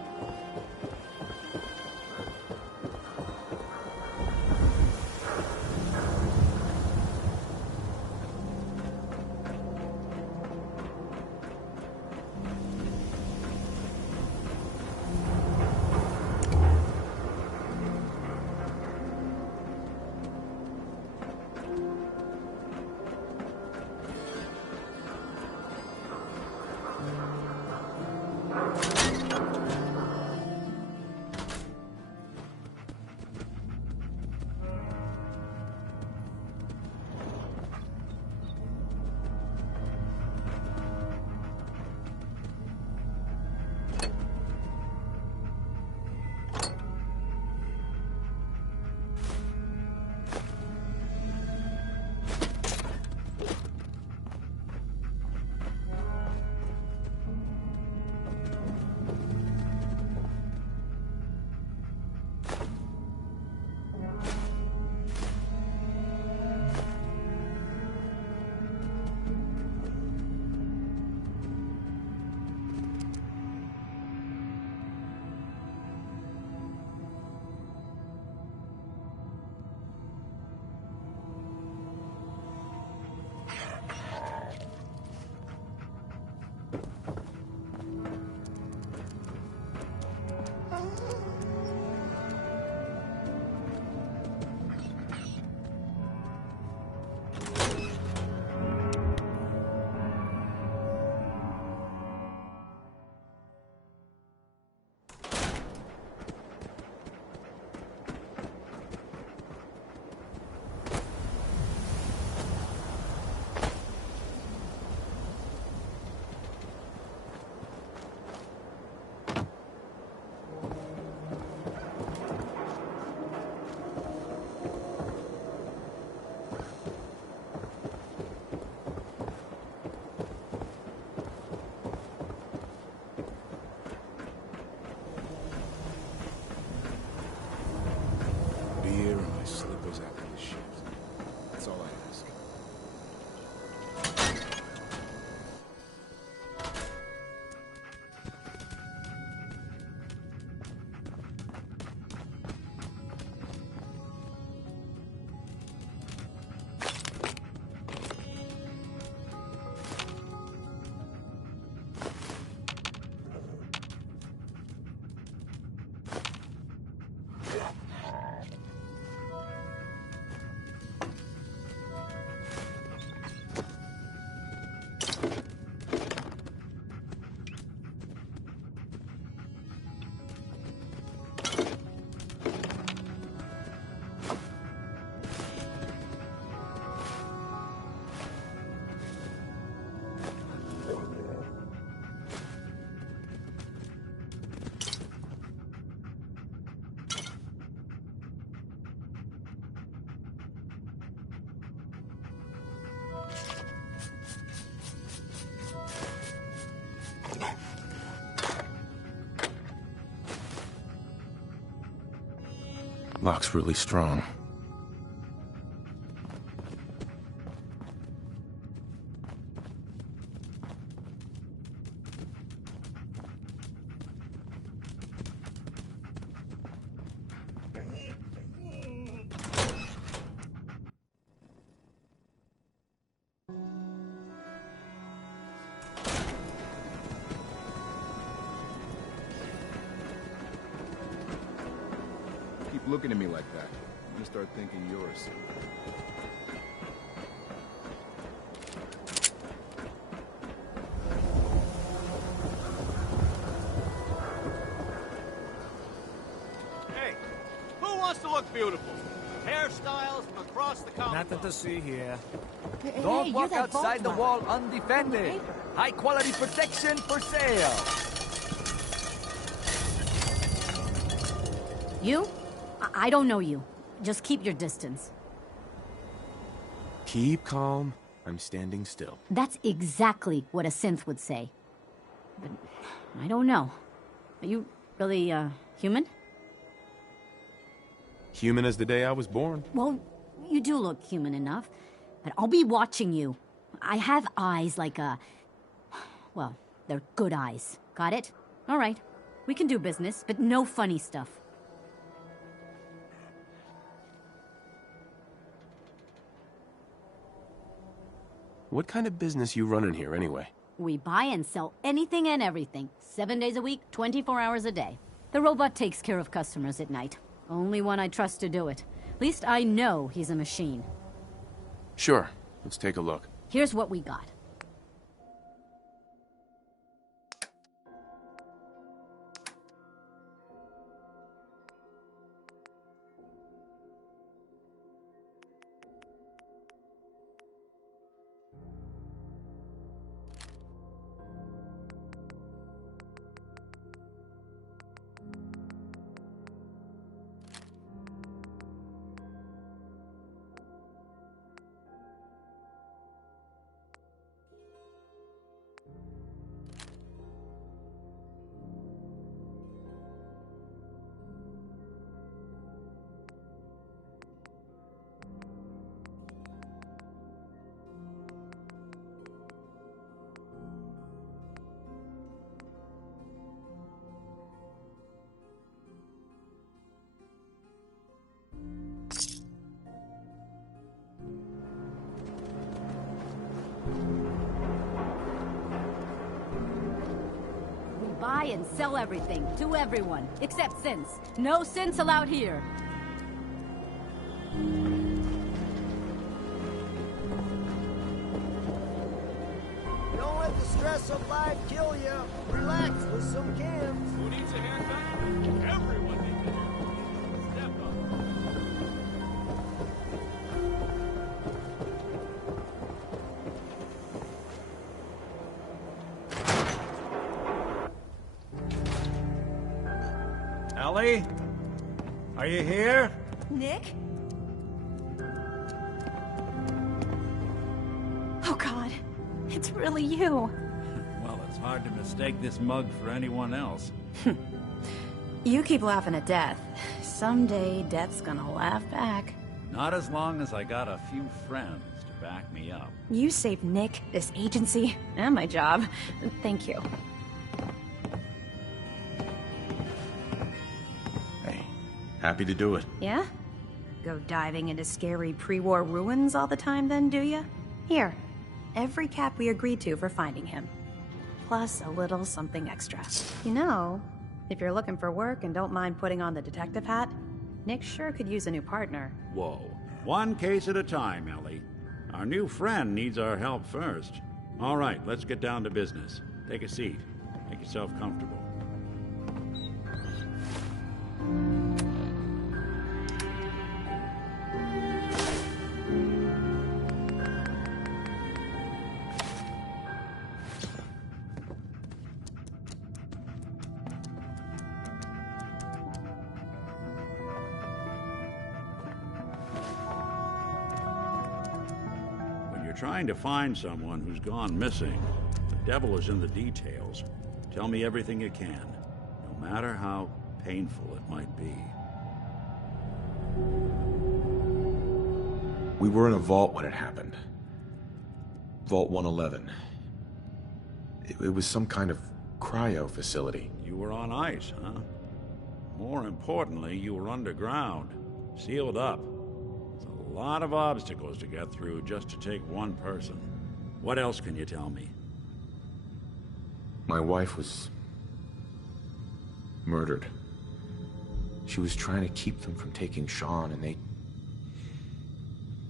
Beer and my slippers after the shift. That's all I ask. Lock's really strong. Keep looking at me like that. I'm gonna start thinking you're a simp. Hey, who wants to look beautiful? Hairstyles from across the counter. Nothing to see here. Don't walk outside the wall undefended. High quality protection for sale. You? I don't know you. Just keep your distance. Keep calm. I'm standing still. That's exactly what a synth would say. But I don't know. Are you really, human? Human as the day I was born. Well, you do look human enough. But I'll be watching you. I have eyes like well, they're good eyes. Got it? All right. We can do business, but no funny stuff. What kind of business you running here, anyway? We buy and sell anything and everything. 7 days a week, 24 hours a day. The robot takes care of customers at night. Only one I trust to do it. At least I know he's a machine. Sure. Let's take a look. Here's what we got. Buy and sell everything, to everyone, except synths. No synths allowed here. Don't let the stress of life kill you. Relax with some cans. Who needs a haircut? Everyone needs a haircut. Step up. Ellie? Are you here? Nick? Oh God, it's really you. Well, it's hard to mistake this mug for anyone else. You keep laughing at death. Someday, death's gonna laugh back. Not as long as I got a few friends to back me up. You saved Nick, this agency, and my job. Thank you. Happy to do it. Yeah? Go diving into scary pre-war ruins all the time then, do ya? Here, every cap we agreed to for finding him. Plus a little something extra. You know, if you're looking for work and don't mind putting on the detective hat, Nick sure could use a new partner. Whoa. One case at a time, Ellie. Our new friend needs our help first. All right, let's get down to business. Take a seat. Make yourself comfortable. Trying to find someone who's gone missing. The devil is in the details. Tell me everything you can, no matter how painful it might be. We were in a vault when it happened. Vault 111. It was some kind of cryo facility. You were on ice, huh? More importantly, you were underground, sealed up. A lot of obstacles to get through just to take one person. What else can you tell me? My wife was murdered. She was trying to keep them from taking Sean, and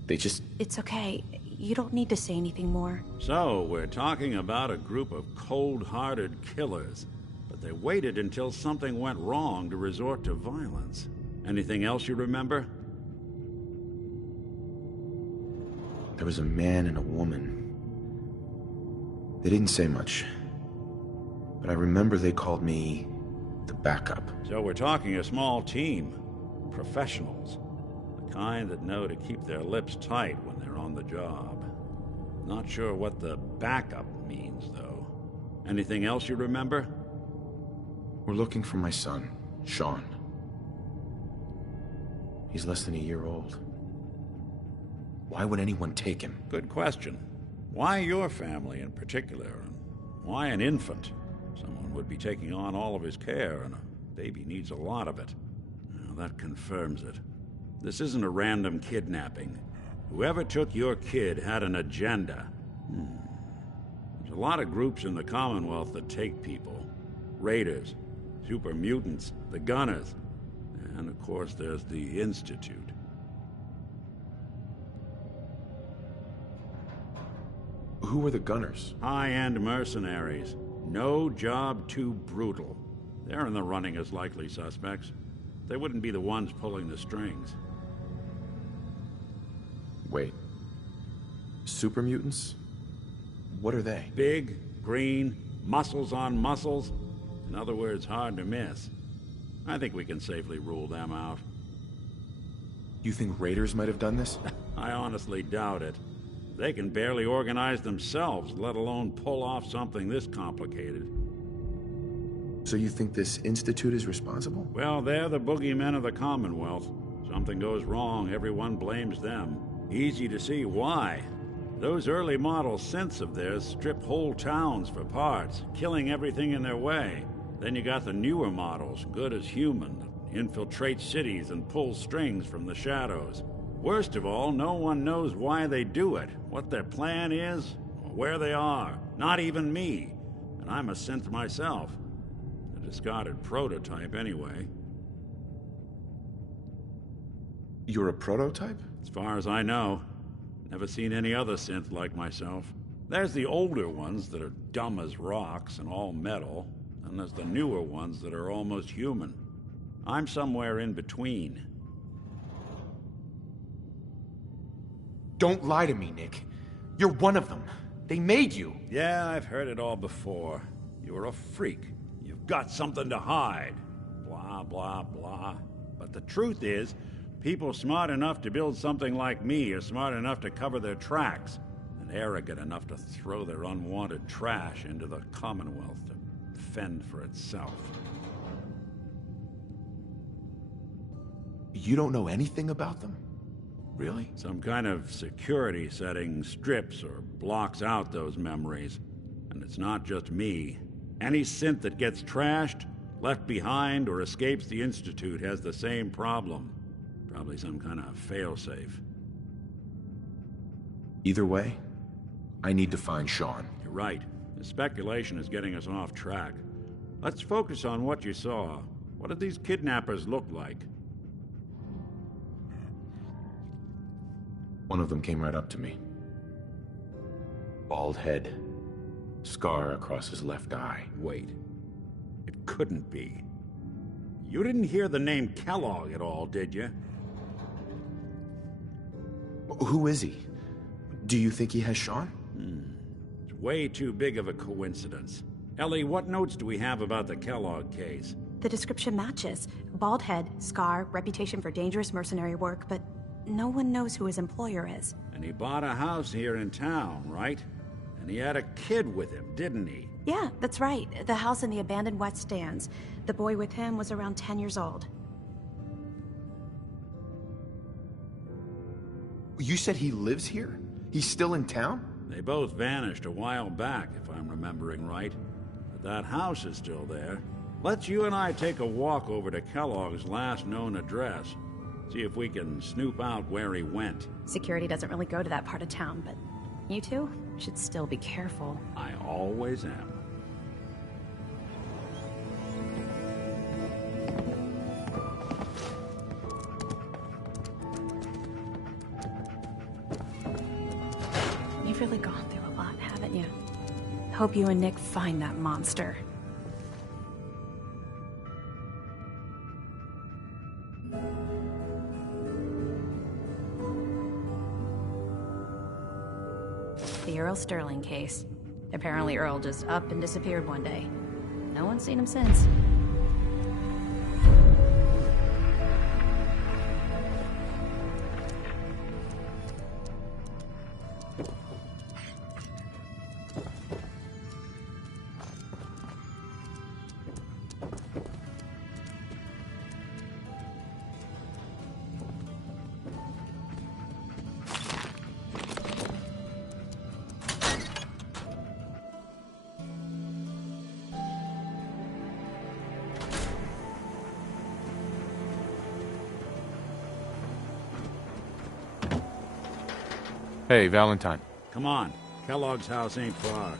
they just... It's okay. You don't need to say anything more. So, we're talking about a group of cold-hearted killers, but they waited until something went wrong to resort to violence. Anything else you remember? There was a man and a woman. They didn't say much. But I remember they called me the backup. So we're talking a small team. Professionals. The kind that know to keep their lips tight when they're on the job. Not sure what the backup means, though. Anything else you remember? We're looking for my son, Sean. He's less than a year old. Why would anyone take him? Good question. Why your family in particular? And why an infant? Someone would be taking on all of his care, and a baby needs a lot of it. Now, that confirms it. This isn't a random kidnapping. Whoever took your kid had an agenda. There's a lot of groups in the Commonwealth that take people. Raiders, super mutants, the Gunners, and of course there's the Institute. Who are the Gunners? High-end mercenaries. No job too brutal. They're in the running as likely suspects. They wouldn't be the ones pulling the strings. Wait. Super mutants? What are they? Big, green, muscles on muscles. In other words, hard to miss. I think we can safely rule them out. You think raiders might have done this? I honestly doubt it. They can barely organize themselves, let alone pull off something this complicated. So you think this Institute is responsible? Well, they're the boogeymen of the Commonwealth. Something goes wrong, everyone blames them. Easy to see why. Those early model synths of theirs strip whole towns for parts, killing everything in their way. Then you got the newer models, good as human, that infiltrate cities and pull strings from the shadows. Worst of all, no one knows why they do it, what their plan is, or where they are. Not even me. And I'm a synth myself. A discarded prototype, anyway. You're a prototype? As far as I know. Never seen any other synth like myself. There's the older ones that are dumb as rocks and all metal, and there's the newer ones that are almost human. I'm somewhere in between. Don't lie to me, Nick. You're one of them. They made you. Yeah, I've heard it all before. You're a freak. You've got something to hide. Blah, blah, blah. But the truth is, people smart enough to build something like me are smart enough to cover their tracks, and arrogant enough to throw their unwanted trash into the Commonwealth to fend for itself. You don't know anything about them? Really? Some kind of security setting strips or blocks out those memories. And it's not just me. Any synth that gets trashed, left behind, or escapes the Institute has the same problem. Probably some kind of failsafe. Either way, I need to find Sean. You're right. The speculation is getting us off track. Let's focus on what you saw. What did these kidnappers look like? One of them came right up to me. Bald head. Scar across his left eye. Wait. It couldn't be. You didn't hear the name Kellogg at all, did you? Who is he? Do you think he has Sean? It's way too big of a coincidence. Ellie, what notes do we have about the Kellogg case? The description matches. Bald head, scar, reputation for dangerous mercenary work, but no one knows who his employer is. And he bought a house here in town, right? And he had a kid with him, didn't he? Yeah, that's right. The house in the abandoned West Stands. The boy with him was around 10 years old. You said he lives here? He's still in town? They both vanished a while back, if I'm remembering right. But that house is still there. Let's you and I take a walk over to Kellogg's last known address. See if we can snoop out where he went. Security doesn't really go to that part of town, but you two should still be careful. I always am. You've really gone through a lot, haven't you? Hope you and Nick find that monster. The Earl Sterling case. Apparently Earl just up and disappeared one day. No one's seen him since. Hey, Valentine. Come on. Kellogg's house ain't far.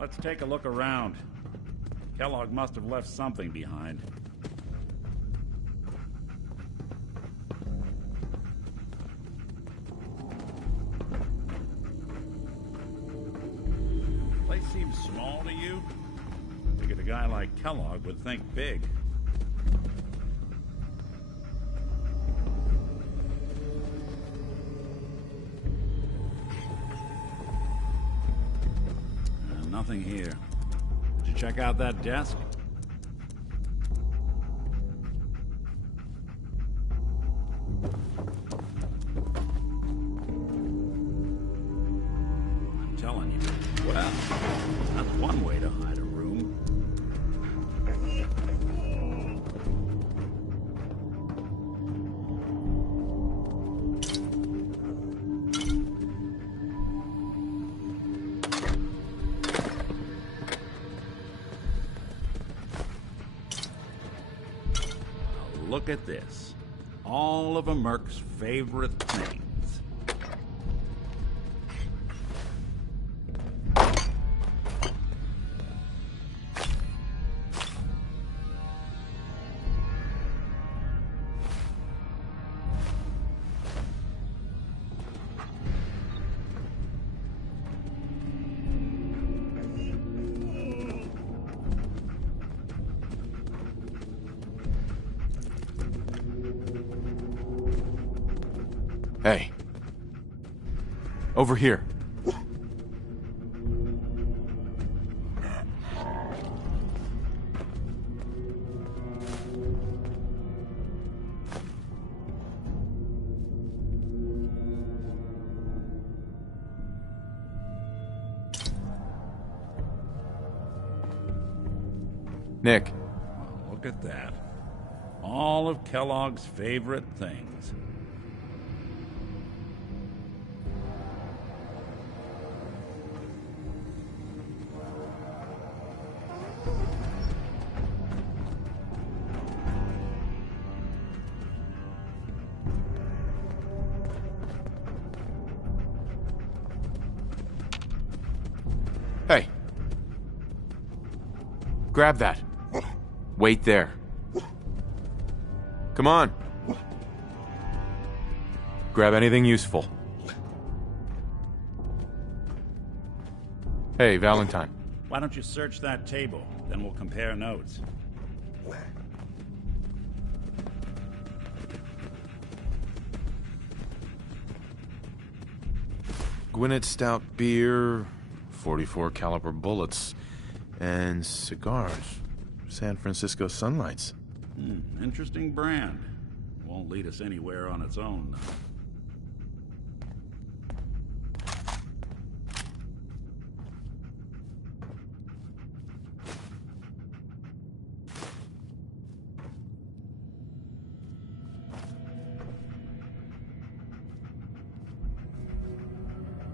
Let's take a look around. Kellogg must have left something behind. Place seems small to you? Figured a guy like Kellogg would think big. Nothing here. Did you check out that desk? I'm telling you. Well, that's one way to hide a room. Look at this. All of a Merc's favorite things. Hey. Over here. Nick. Well, look at that. All of Kellogg's favorite things. Hey. Grab that. Wait there. Come on. Grab anything useful. Hey, Valentine. Why don't you search that table? Then we'll compare notes. Gwinnett Stout beer, 44 caliber bullets, and cigars. San Francisco Sunlights. Interesting brand. Won't lead us anywhere on its own, though.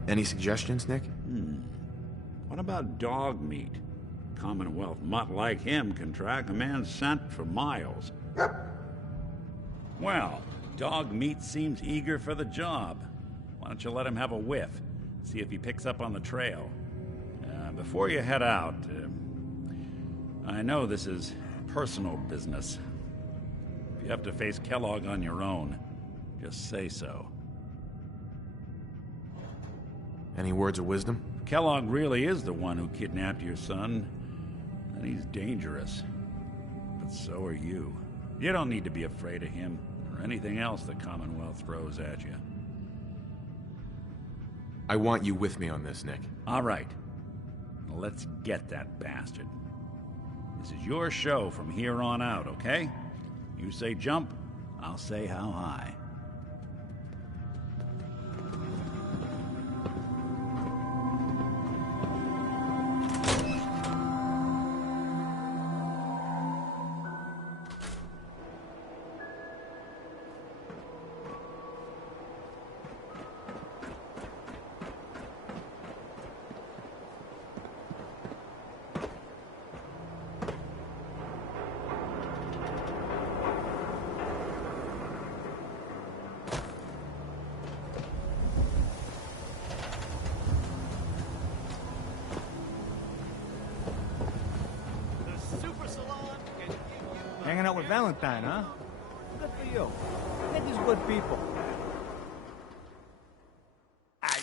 Any suggestions, Nick? What about dog meat? Commonwealth mutt like him can track a man's scent for miles. Well, dog meat seems eager for the job. Why don't you let him have a whiff? See if he picks up on the trail. Before you head out, I know this is personal business. If you have to face Kellogg on your own, just say so. Any words of wisdom? If Kellogg really is the one who kidnapped your son, then he's dangerous. But so are you. You don't need to be afraid of him. anything else the Commonwealth throws at you. I want you with me on this, Nick. All right. Now let's get that bastard. This is your show from here on out, okay? You say jump, I'll say how high. Hanging out with Valentine, huh? Good for you. Nikki's good people.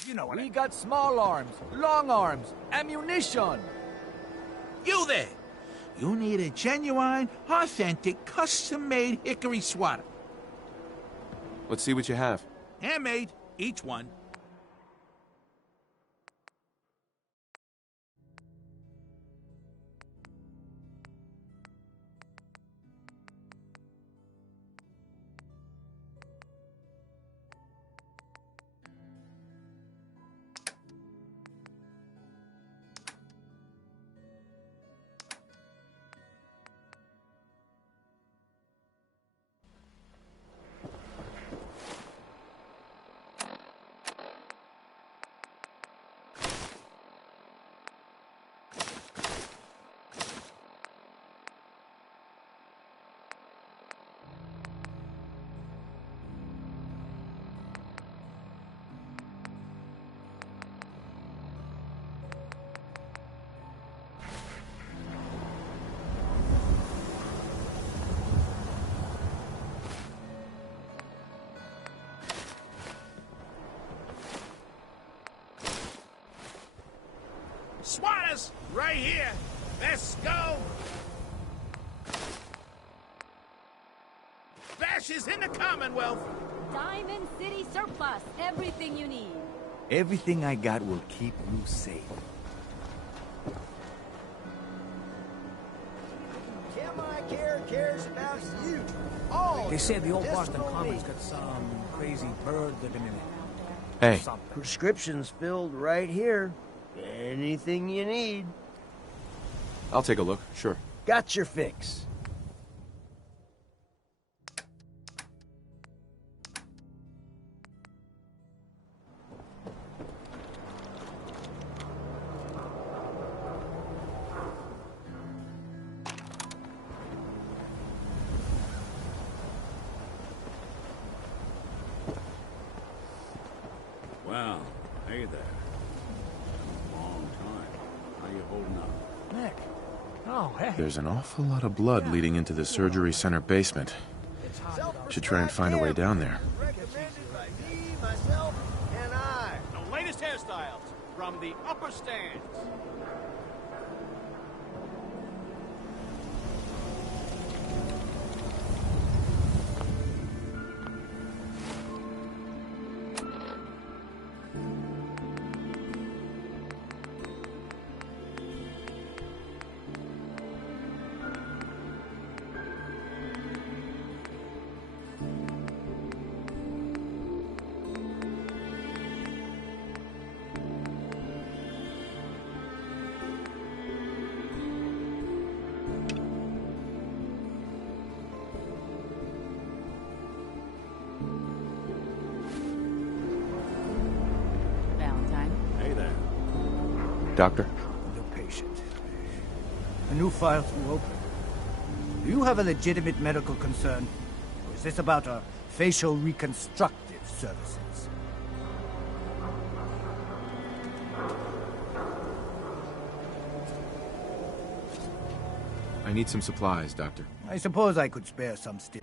You know what We got small arms, long arms, ammunition. You there! You need a genuine, authentic, custom-made hickory swatter. Let's see what you have. Handmade, each one. Swatters, right here. Let's go. Bash is in the Commonwealth. Diamond City Surplus. Everything you need. Everything I got will keep you safe. Semi-care cares about you. Oh, They say the old just Boston for Commons me. got some crazy bird living in it. Hey. Prescriptions filled right here. Anything you need. I'll take a look, sure. Got your fix. Well, hey there. Been a long time. How you holding up? Nick. Oh, hey. There's an awful lot of blood leading into the surgery center basement. Should try and find a way down there. Recommended by me, myself, and I. The latest hairstyles from the upper stands. Valentine. Hey there. Doctor? New patient. A new file to open. Do you have a legitimate medical concern? Or is this about a facial reconstructive services? I need some supplies, Doctor. I suppose I could spare some still.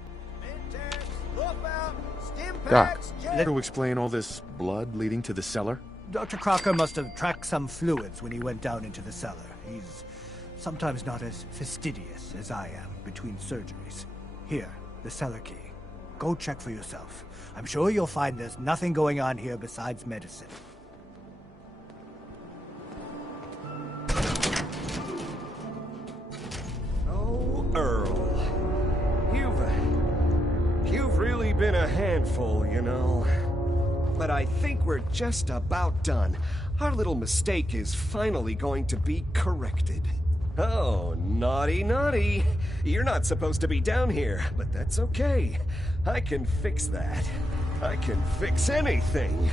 Doc, to explain all this blood leading to the cellar? Dr. Crocker must have tracked some fluids when he went down into the cellar. He's sometimes not as fastidious as I am between surgeries. Here, the cellar key. Go check for yourself. I'm sure you'll find there's nothing going on here besides medicine. Oh, Earl. You've really been a handful, you know. But I think we're just about done. Our little mistake is finally going to be corrected. Oh, naughty, naughty. You're not supposed to be down here, but that's okay. I can fix that. I can fix anything.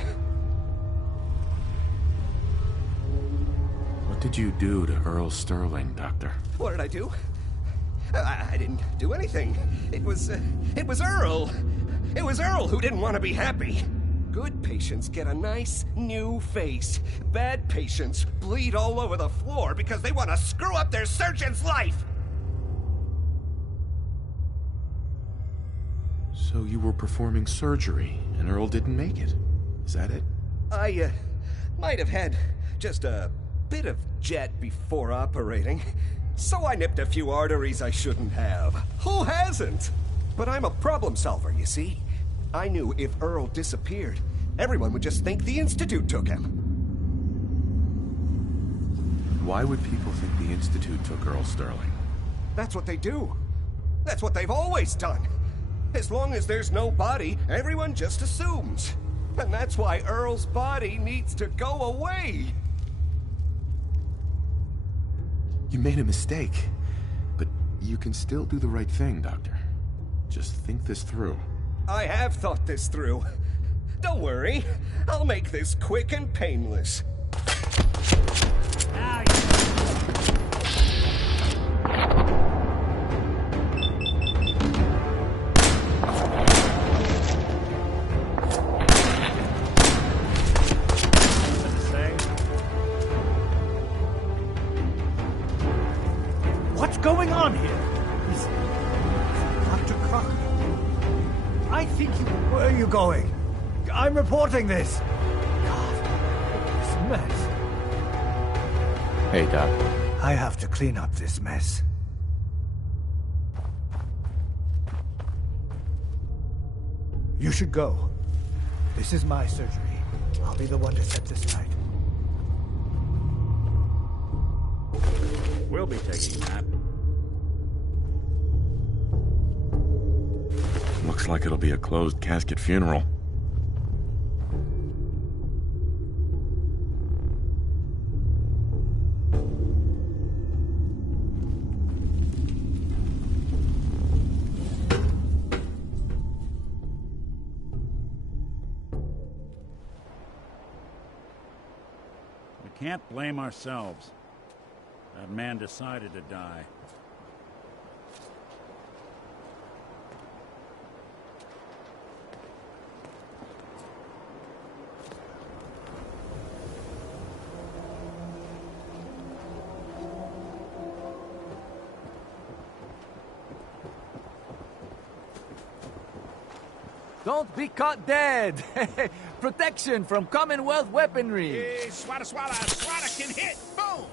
What did you do to Earl Sterling, Doctor? What did I do? I didn't do anything. It was Earl. It was Earl who didn't want to be happy. Good patients get a nice, new face. Bad patients bleed all over the floor because they want to screw up their surgeon's life! So you were performing surgery, and Earl didn't make it. Is that it? I, might have had just a bit of jet before operating. So I nipped a few arteries I shouldn't have. Who hasn't? But I'm a problem solver, you see. I knew if Earl disappeared, everyone would just think the Institute took him. Why would people think the Institute took Earl Sterling? That's what they do. That's what they've always done. As long as there's no body, everyone just assumes. And that's why Earl's body needs to go away. You made a mistake, but you can still do the right thing, Doctor. Just think this through. I have thought this through. Don't worry. I'll make this quick and painless. Now What's going on here? Is Dr. Crocker? I think you... Where are you going? I'm reporting this. God, this mess. Hey, Doc. I have to clean up this mess. You should go. This is my surgery. I'll be the one to set this right. We'll be taking that. Looks like it'll be a closed casket funeral. We can't blame ourselves. That man decided to die. Don't be caught dead! Protection from Commonwealth weaponry! Hey, swata, swata, swata can hit! Boom!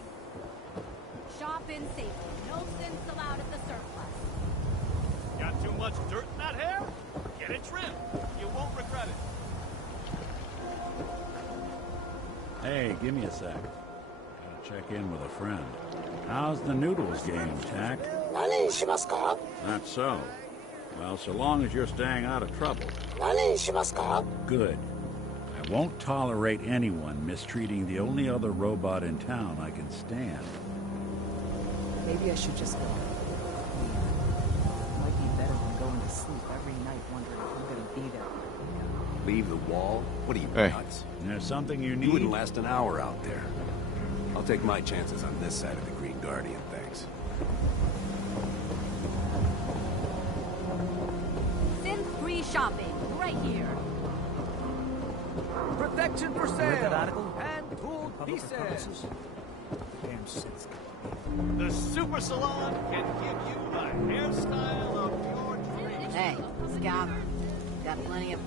Shop in safely. No sins allowed at the surplus. Got too much dirt in that hair? Get it trimmed. You won't regret it. Hey, give me a sec. Gotta check in with a friend. How's the noodles game, Tack? That's so. Well, so long as you're staying out of trouble. Good. I won't tolerate anyone mistreating the only other robot in town I can stand. Maybe I should just go. Might be better than going to sleep every night wondering if I'm gonna be there. Leave the wall? What are you, nuts? There's something you need? You wouldn't last an hour out there. I'll take my chances on this side of the Green Guardian, thanks. Synth-free shopping, right here. Protection for Read sale! that article? Hand-tooled pieces! Damn shit's The Super Salon can give you the hairstyle of your dreams. Hey, Scout. Got plenty of...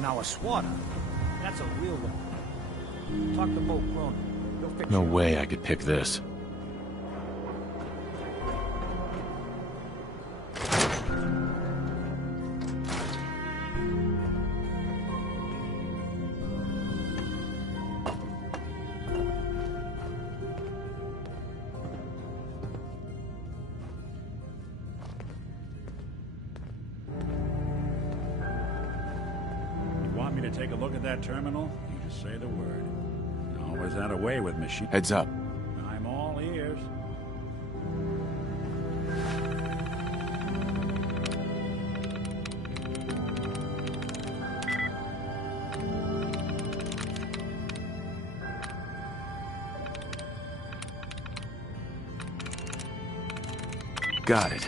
Now a swatter. That's a real one. Talk to Bo Cronin. He'll fix No you. way I could pick this. to take a look at that terminal? You just say the word. Always had a way with machine. Heads up. I'm all ears. Got it.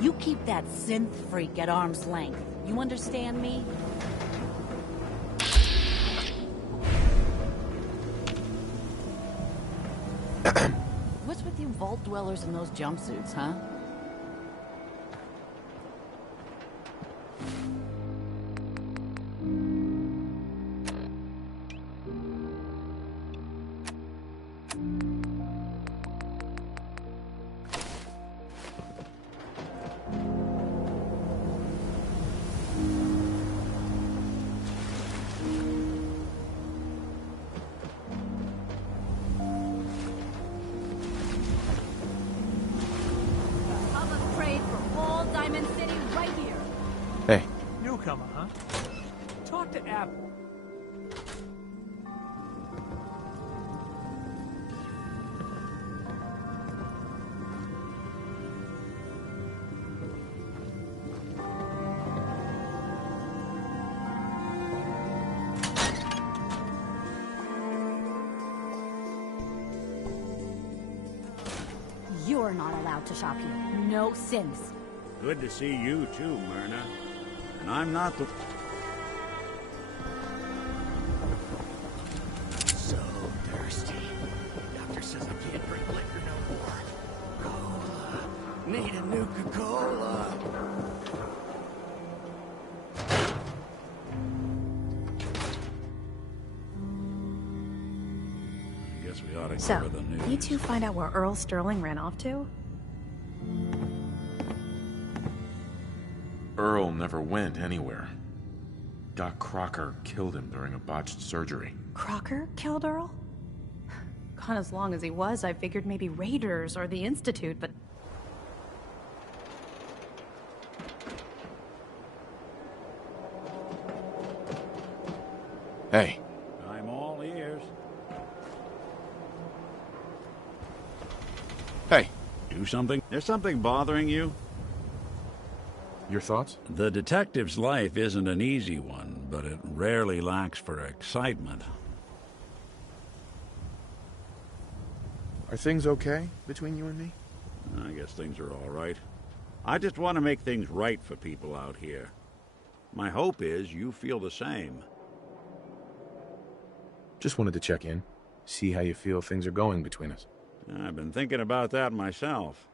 You keep that synth freak at arm's length. You understand me? What's with you vault dwellers in those jumpsuits, huh? Hey. Newcomer, huh? Talk to Apple. You're not allowed to shop here. No synths. Good to see you too, Myrna. And I'm not the... So thirsty. Doctor says I can't drink liquor no more. Cola. Need a Nuka-Cola. Guess we ought to So, cover the news. you two find out where Earl Sterling ran off to? Earl never went anywhere. Doc Crocker killed him during a botched surgery. Crocker killed Earl? Gone as long as he was, I figured maybe Raiders or the Institute, but... Hey. I'm all ears. Hey. Do something? There's something bothering you? Your thoughts? The detective's life isn't an easy one, but it rarely lacks for excitement. Are things okay between you and me? I guess things are all right. I just want to make things right for people out here. My hope is you feel the same. Just wanted to check in. See how you feel things are going between us. I've been thinking about that myself.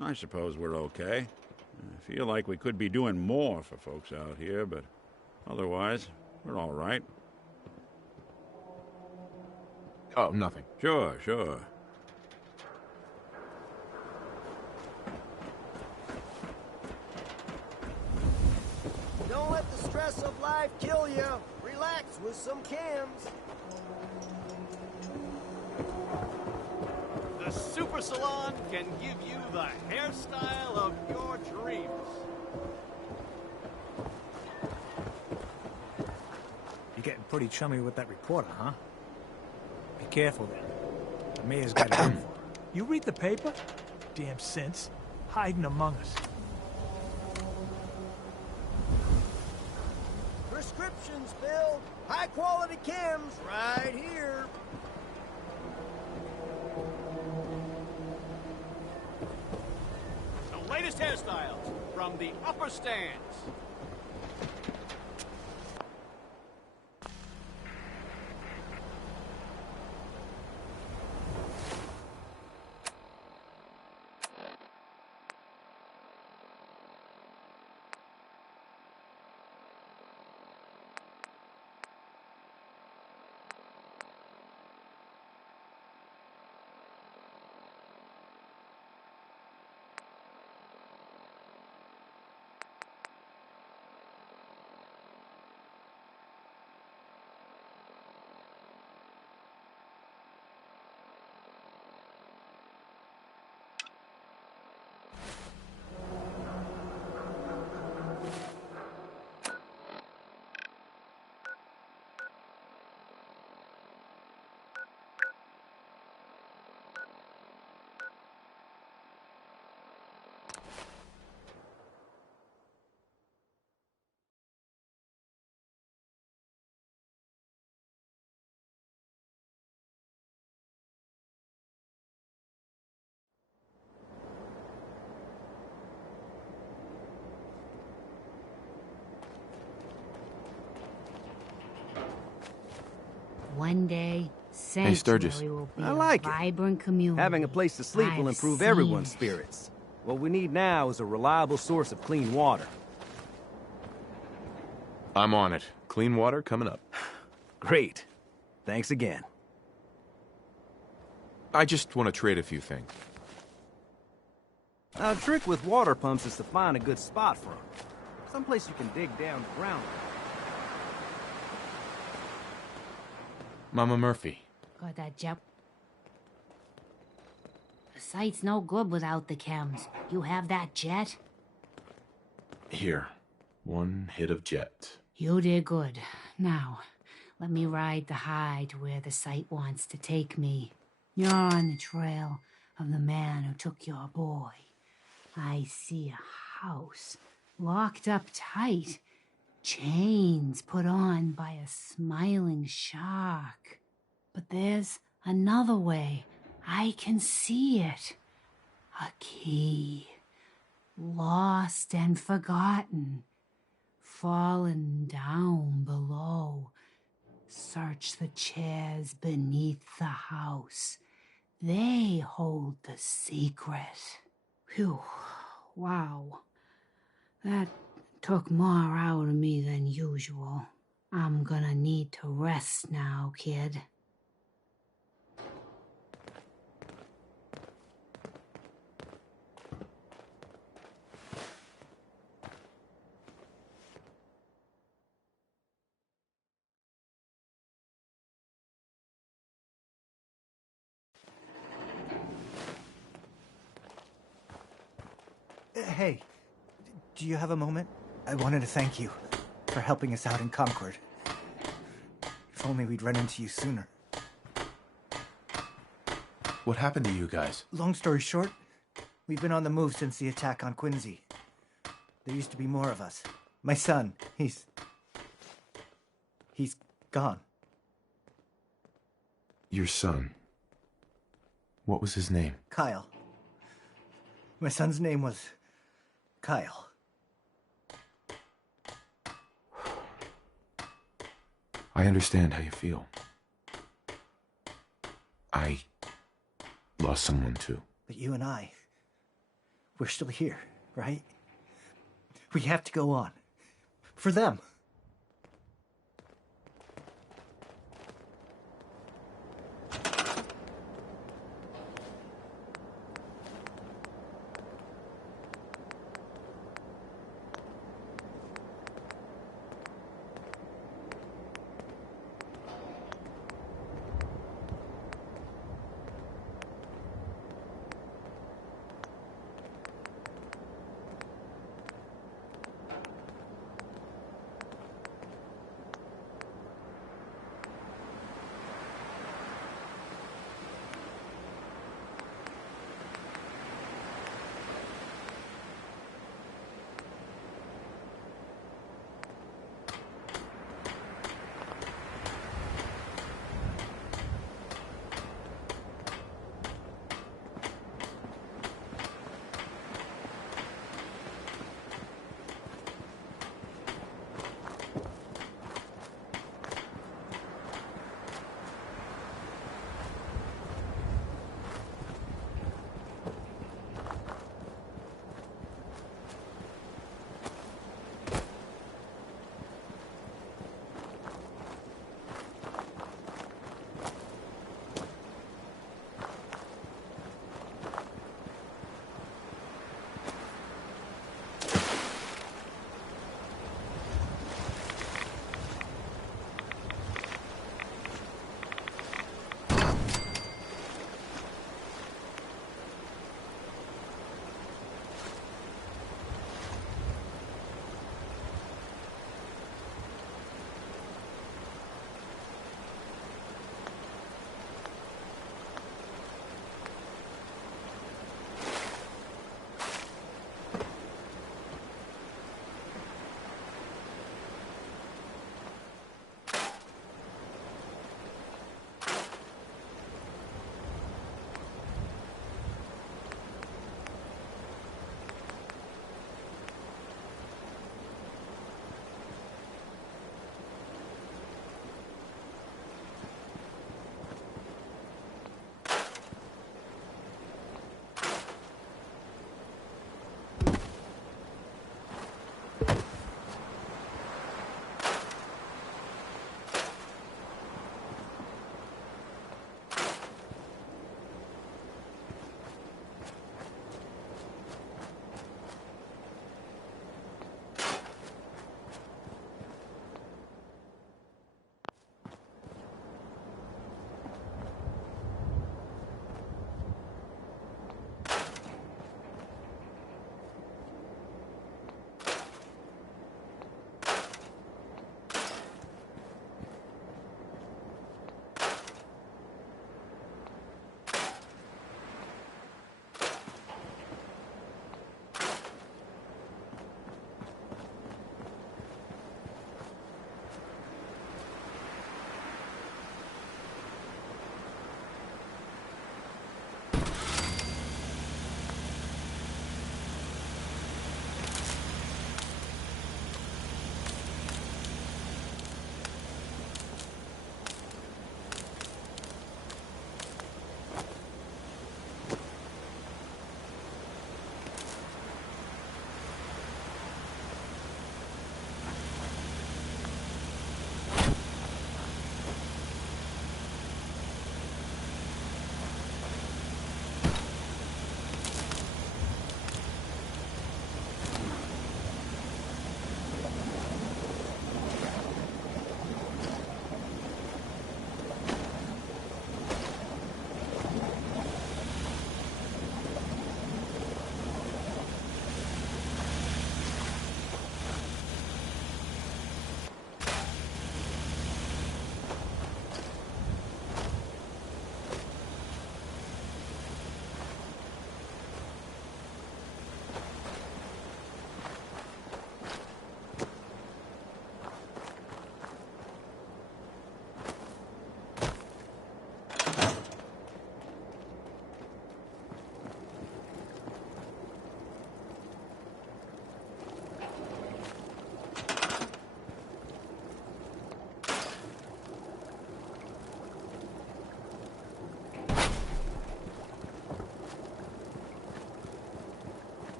I suppose we're okay. I feel like we could be doing more for folks out here, but otherwise, we're all right. Oh, nothing. Sure, sure. Don't let the stress of life kill you. Relax with some cams. The Super Salon can give you the hairstyle of your dreams. You're getting pretty chummy with that reporter, huh? Be careful then. The mayor's got it in for her. You read the paper? Damn sense. Hiding among us. Prescriptions, Bill. High quality chems right here. The latest hairstyles from the upper stands. One day, Hey, Sturgis. Sanctuary will be I like a it. vibrant community. Having a place to sleep will I've improve seen everyone's it. spirits. What we need now is a reliable source of clean water. I'm on it. Clean water coming up. Great. Thanks again. I just want to trade a few things. A trick with water pumps is to find a good spot for them. Someplace you can dig down ground. Mama Murphy. Got that jet? The site's no good without the chems. You have that jet? Here. One hit of jet. You did good. Now, let me ride the high to where the site wants to take me. You're on the trail of the man who took your boy. I see a house locked up tight. Chains put on by a smiling shark. But there's another way. I can see it. A key. Lost and forgotten. Fallen down below. Search the chairs beneath the house. They hold the secret. Phew. Wow. That took more out of me than usual. I'm gonna need to rest now, kid. Hey, do you have a moment? I wanted to thank you for helping us out in Concord. If only we'd run into you sooner. What happened to you guys? Long story short, we've been on the move since the attack on Quincy. There used to be more of us. My son, he's gone. Your son. What was his name? Kyle. My son's name was Kyle. I understand how you feel. I lost someone too. But you and I, we're still here, right? We have to go on. For them.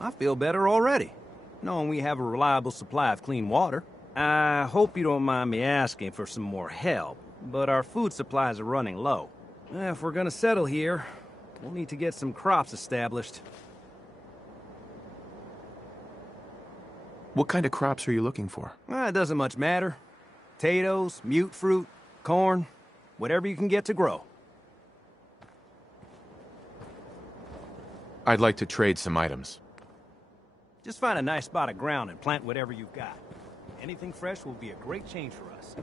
I feel better already, knowing we have a reliable supply of clean water. I hope you don't mind me asking for some more help, but our food supplies are running low. If we're gonna settle here, we'll need to get some crops established. What kind of crops are you looking for? It doesn't much matter. Potatoes, mute fruit, corn, whatever you can get to grow. I'd like to trade some items. Just find a nice spot of ground and plant whatever you've got. Anything fresh will be a great change for us.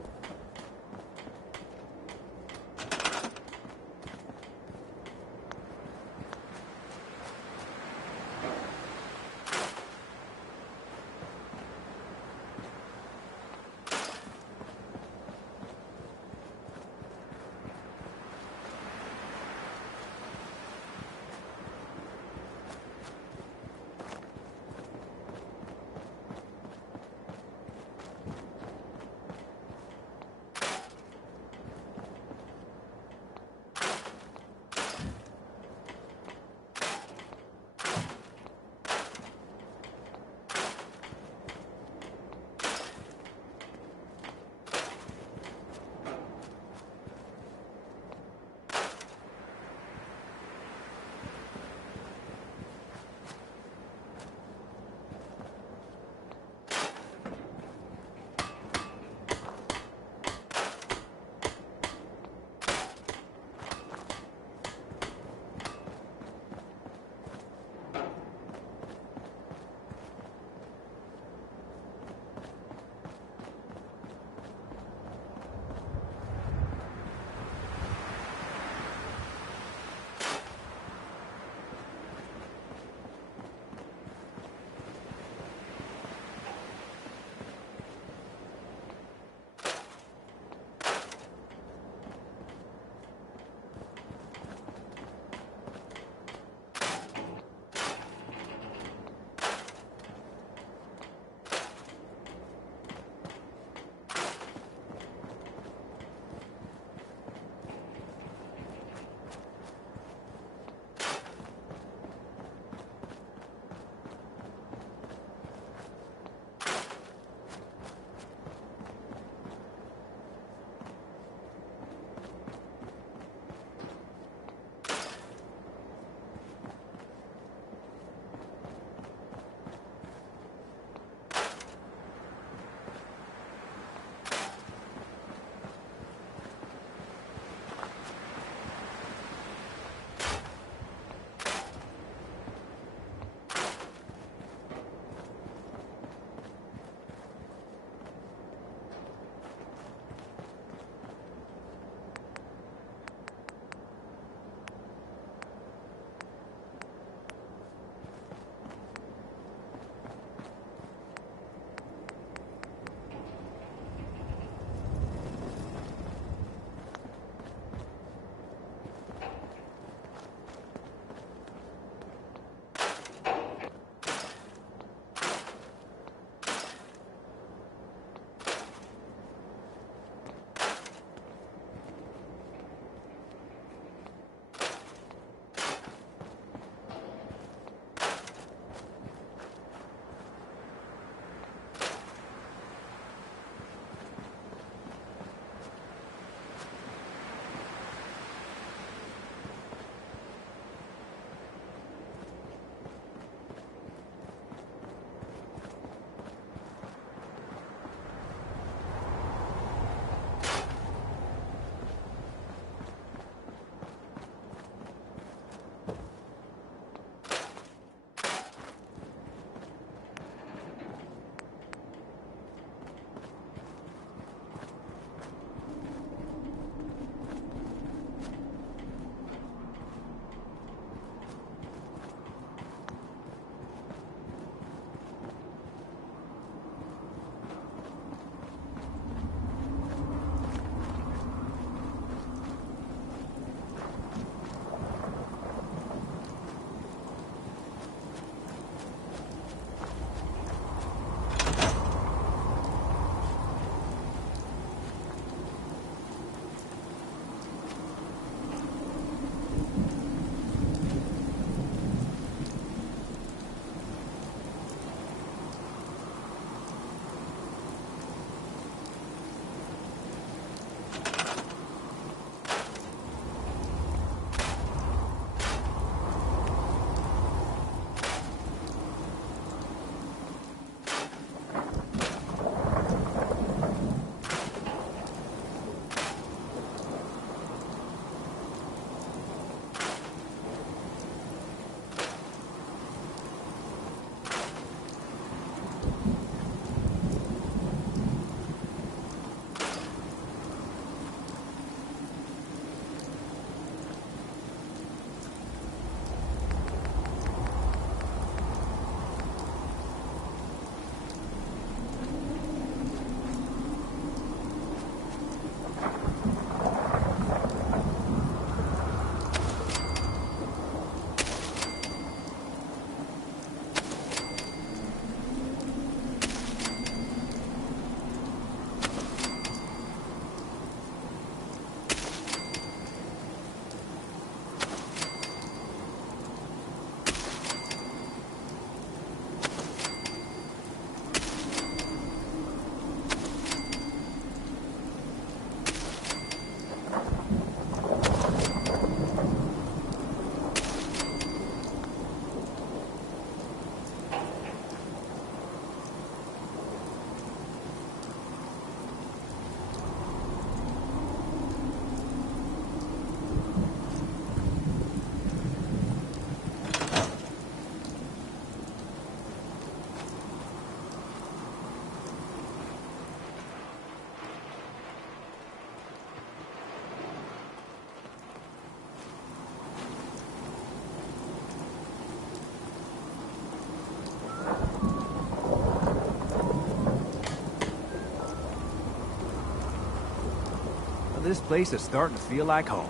this place is starting to feel like home.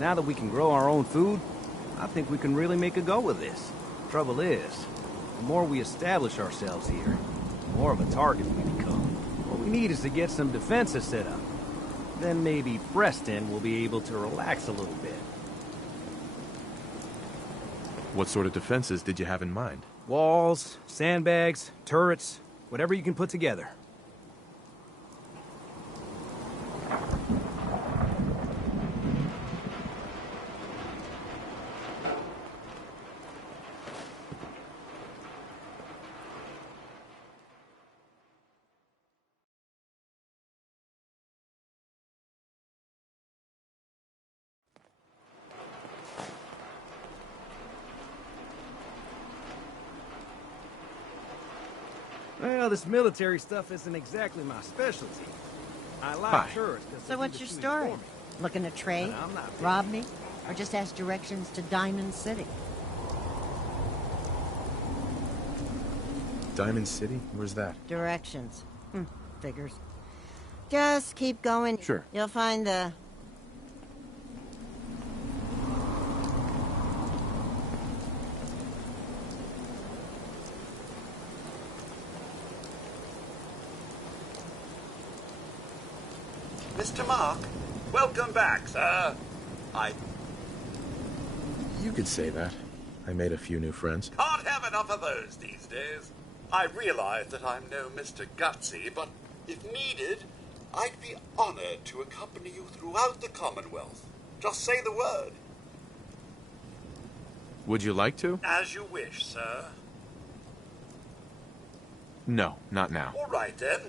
Now that we can grow our own food, I think we can really make a go of this. Trouble is, the more we establish ourselves here, the more of a target we become. What we need is to get some defenses set up. Then maybe Preston will be able to relax a little bit. What sort of defenses did you have in mind? Walls, sandbags, turrets, whatever you can put together. Well, this military stuff isn't exactly my specialty. I like turrets. So what's your story? Looking to trade? Rob me? Or just ask directions to Diamond City? Diamond City? Where's that? Directions. Figures. Just keep going. Sure. You'll find the... Mr. Mark, welcome back, sir. You could say that. I made a few new friends. Can't have enough of those these days. I realize that I'm no Mr. Gutsy, but if needed, I'd be honored to accompany you throughout the Commonwealth. Just say the word. Would you like to? As you wish, sir. No, not now. All right, then.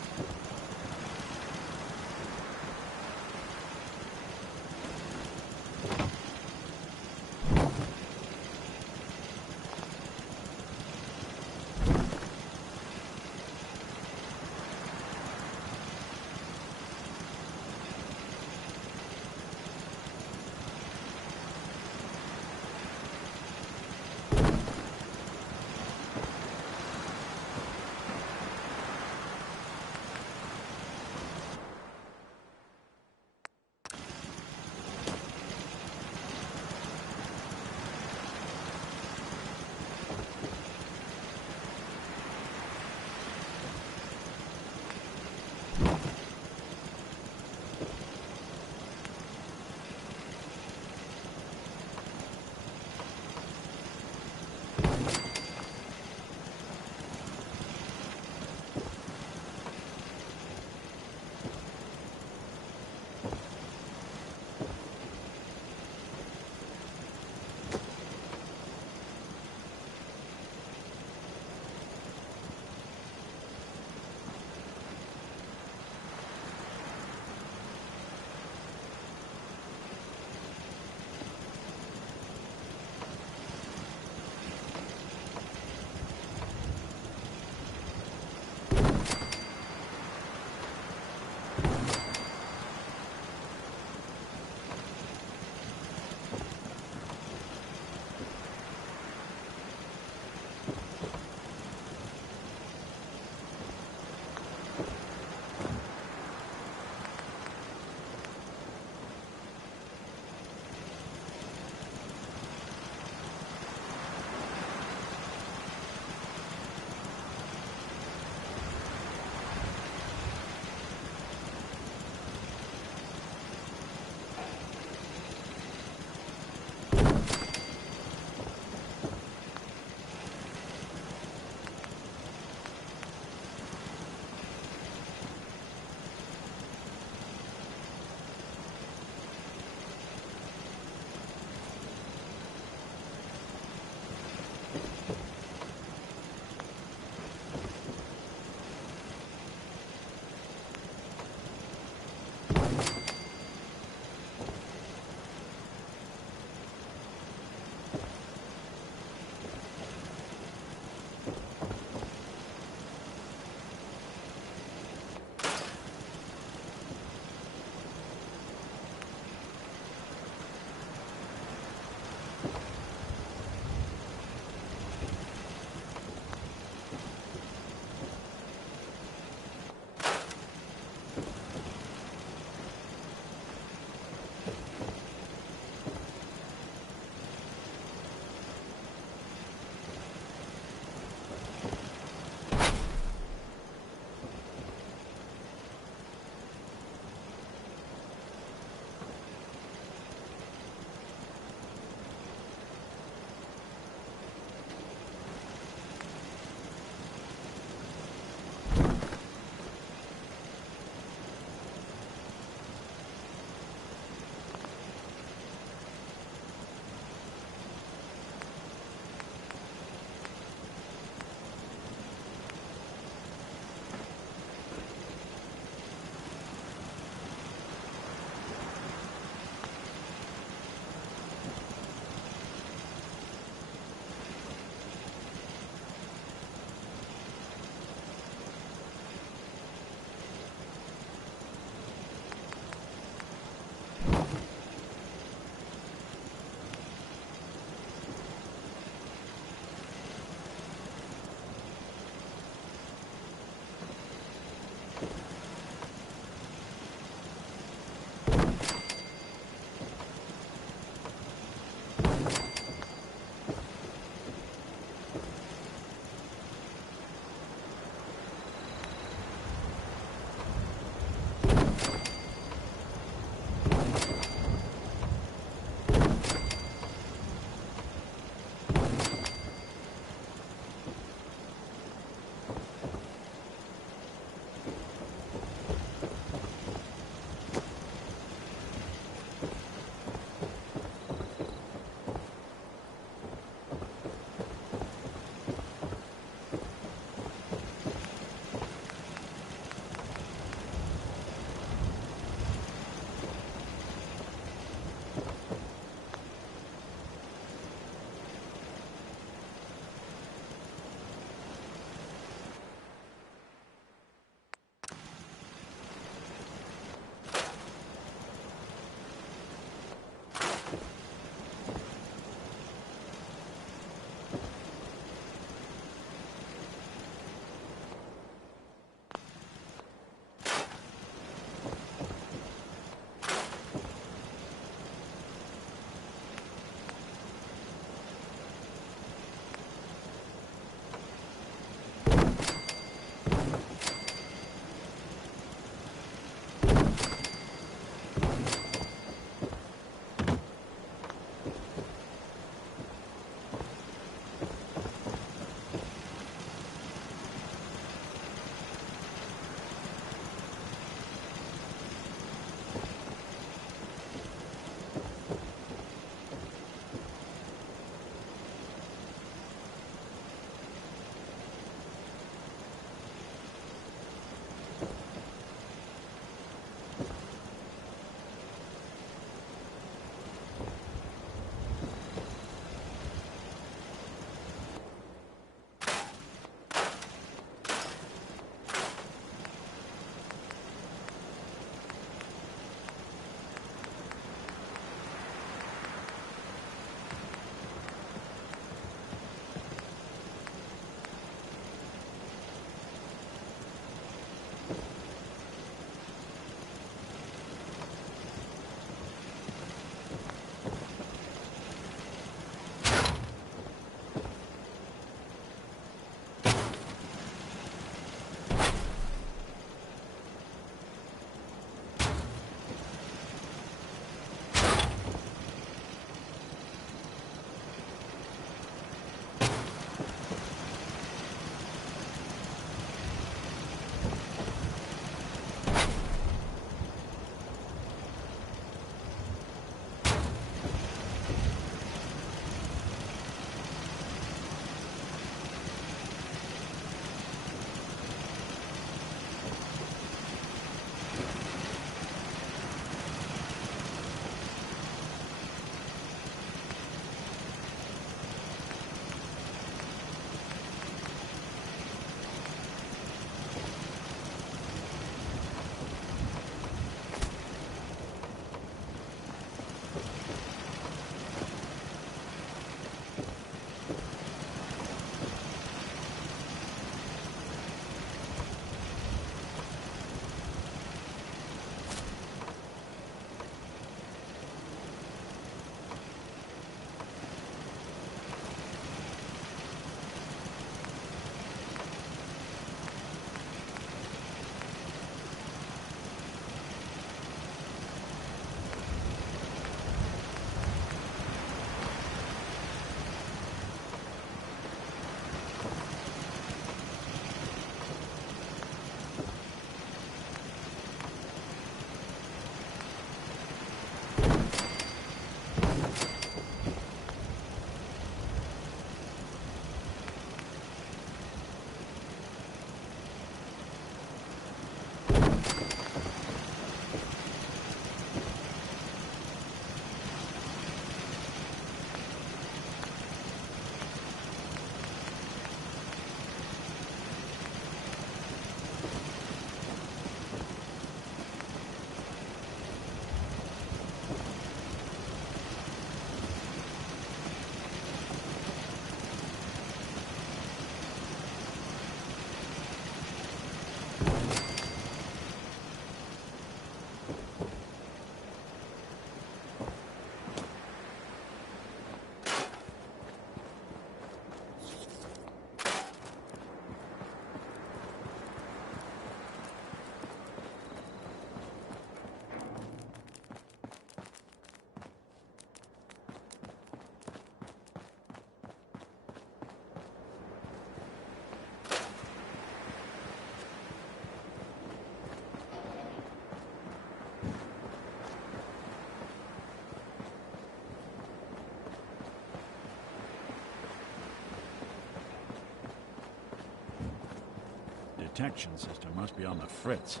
detection system must be on the fritz.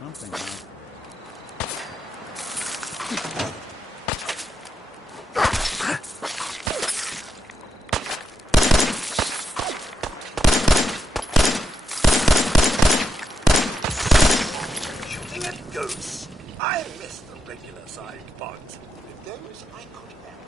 Something else. Shooting at ghosts. I miss the regular-sized bugs. With those, I could have.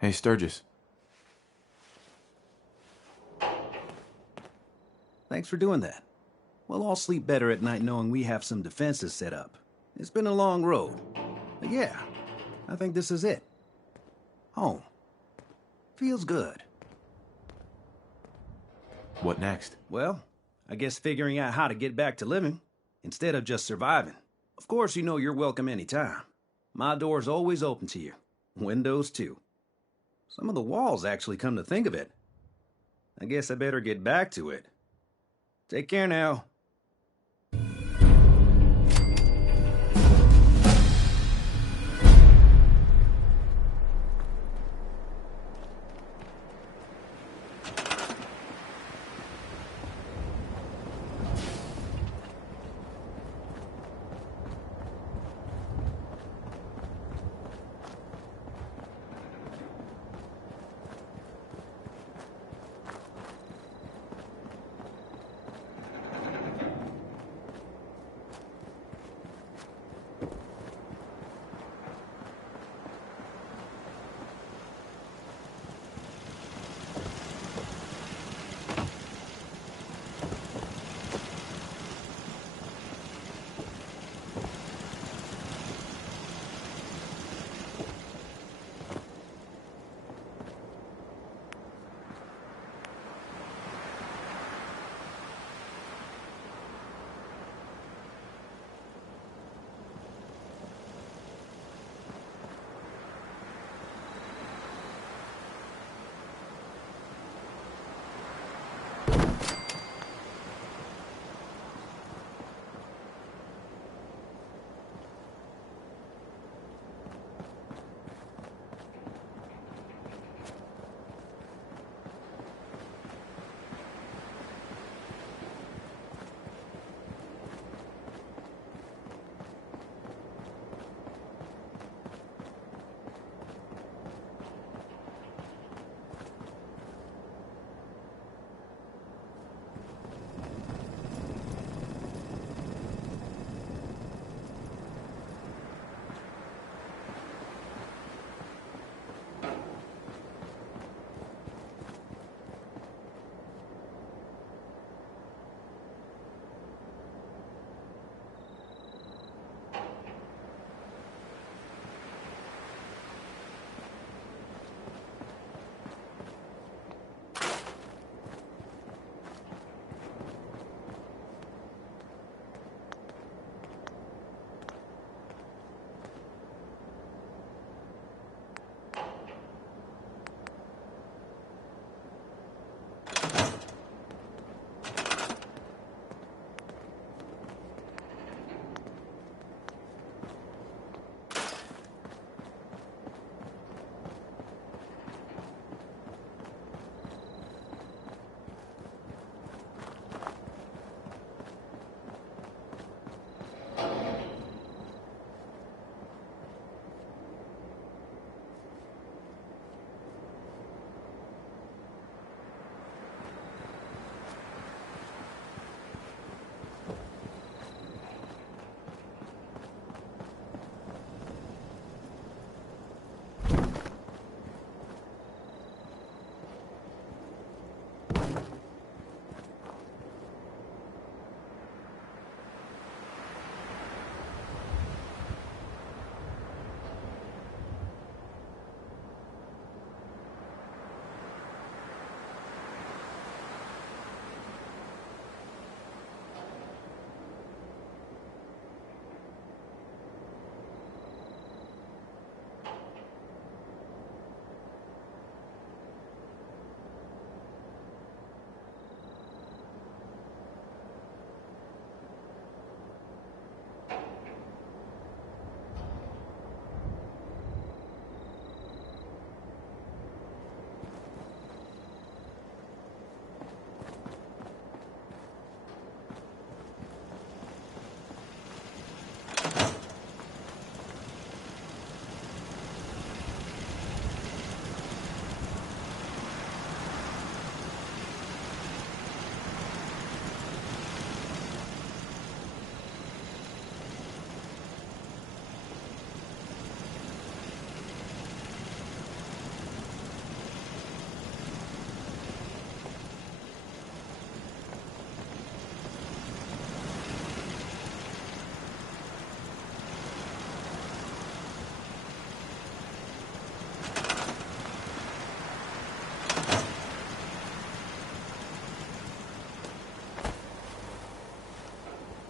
Hey, Sturgis. Thanks for doing that. We'll all sleep better at night knowing we have some defenses set up. It's been a long road. But yeah, I think this is it. Home. Feels good. What next? Well, I guess figuring out how to get back to living, instead of just surviving. Of course, you know you're welcome anytime. My door's always open to you. Windows, too. Some of the walls actually come to think of it. I guess I better get back to it. Take care now.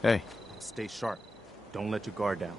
Hey. Stay sharp. Don't let your guard down.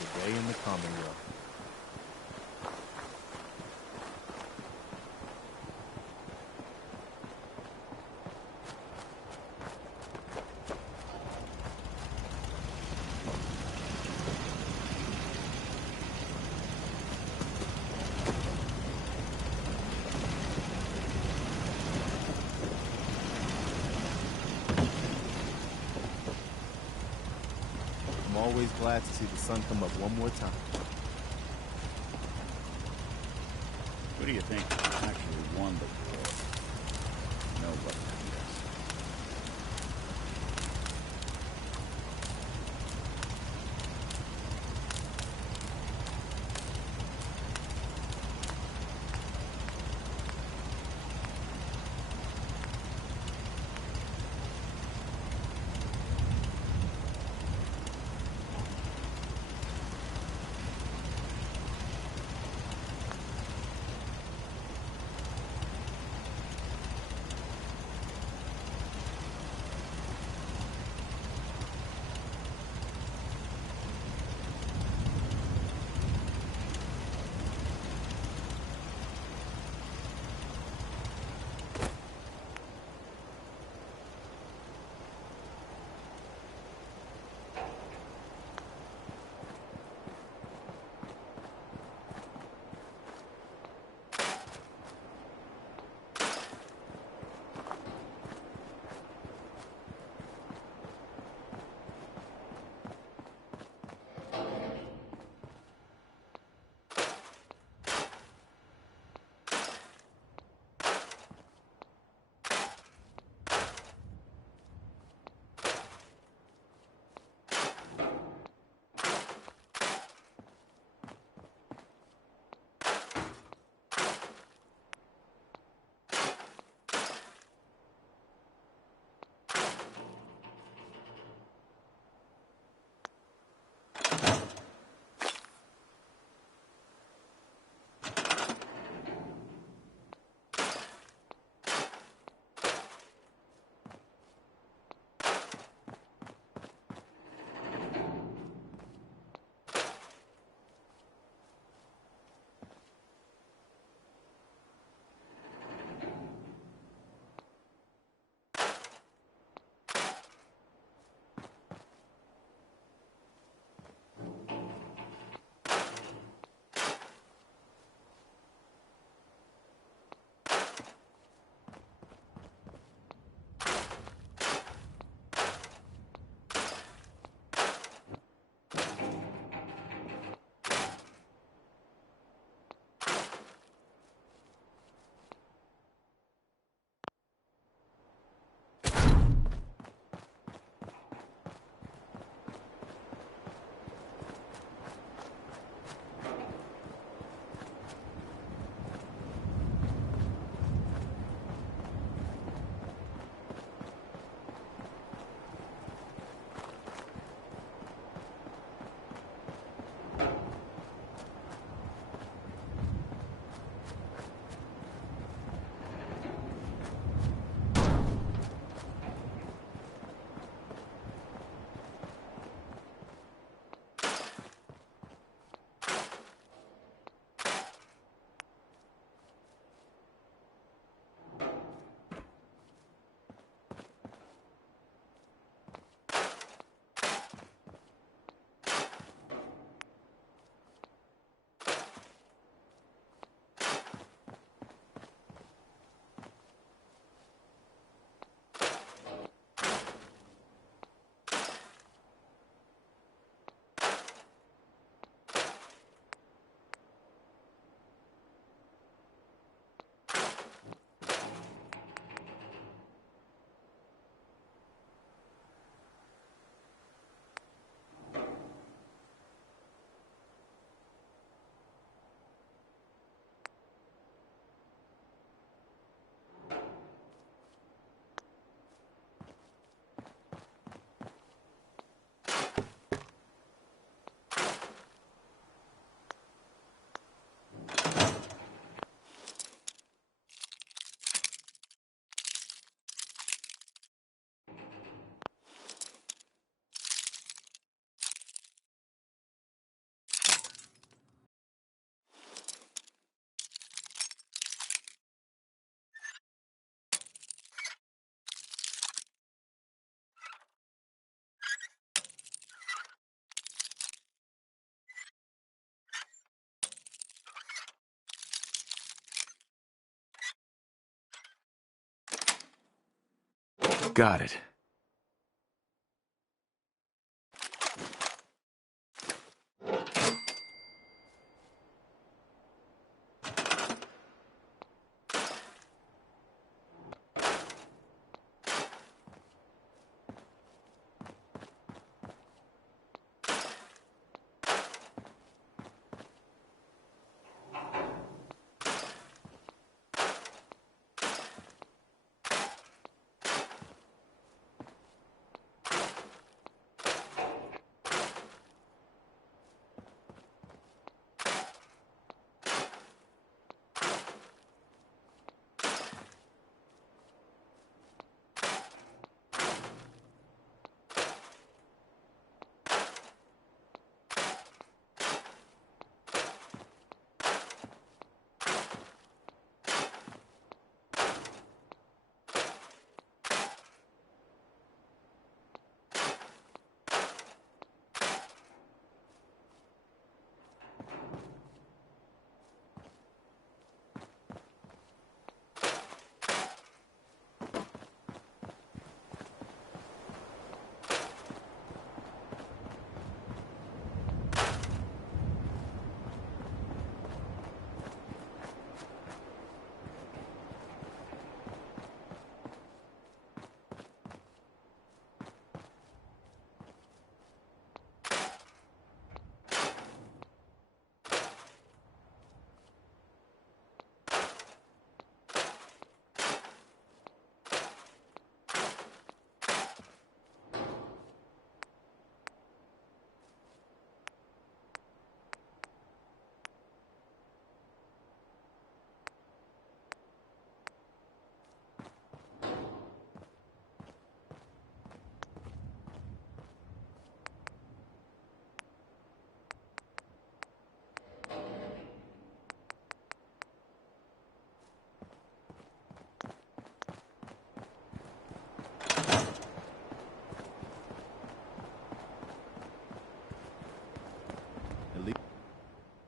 another day in the Commonwealth. I'm always glad to see the sun come up one more time. Who do you think actually won the war? Nobody, I guess. Got it.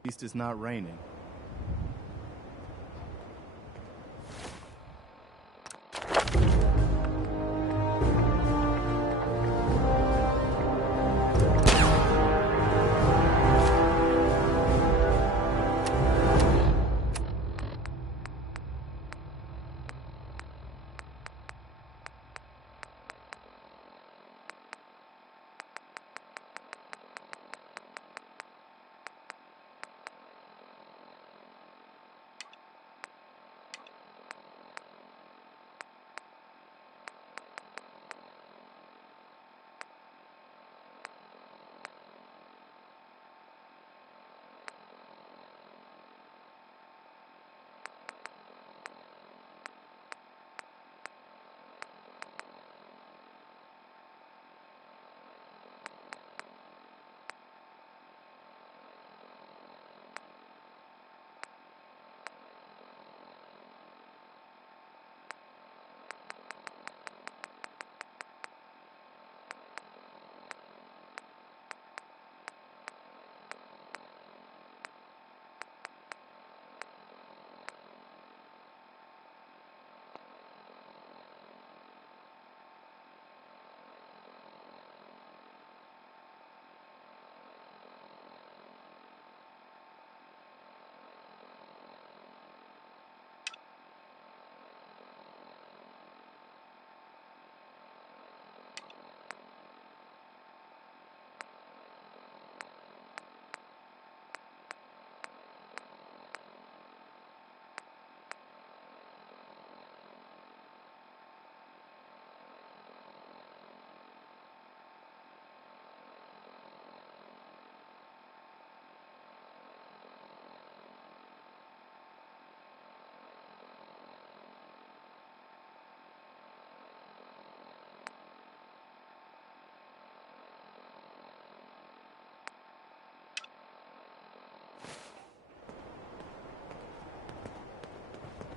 At least it's not raining.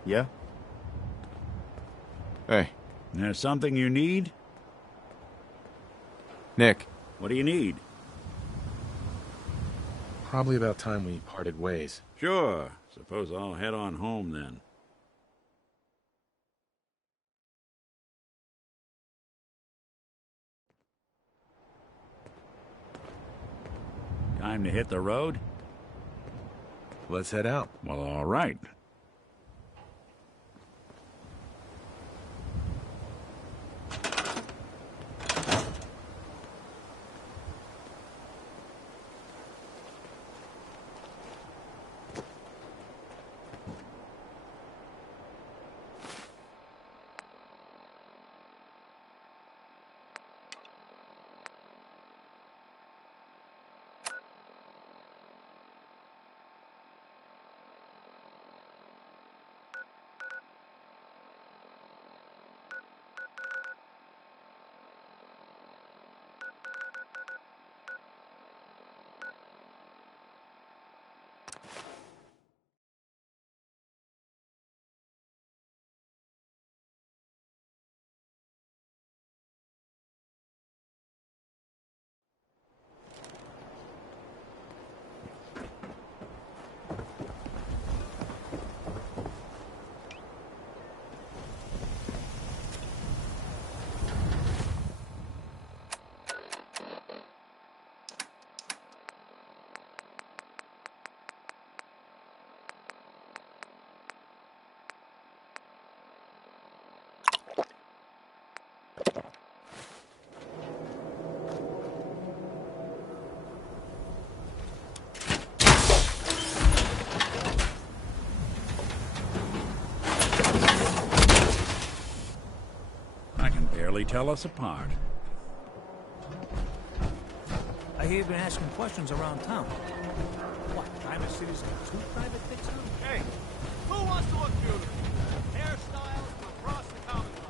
Yeah? Hey. There's something you need? Nick. What do you need? Probably about time we parted ways. Sure. Suppose I'll head on home then. Time to hit the road? Let's head out. Well, all right. Tell us apart. I hear you've been asking questions around town. What, Diamond City's got 2 private pits now? Hey, who wants to look beautiful? Hairstyles from across the Commonwealth.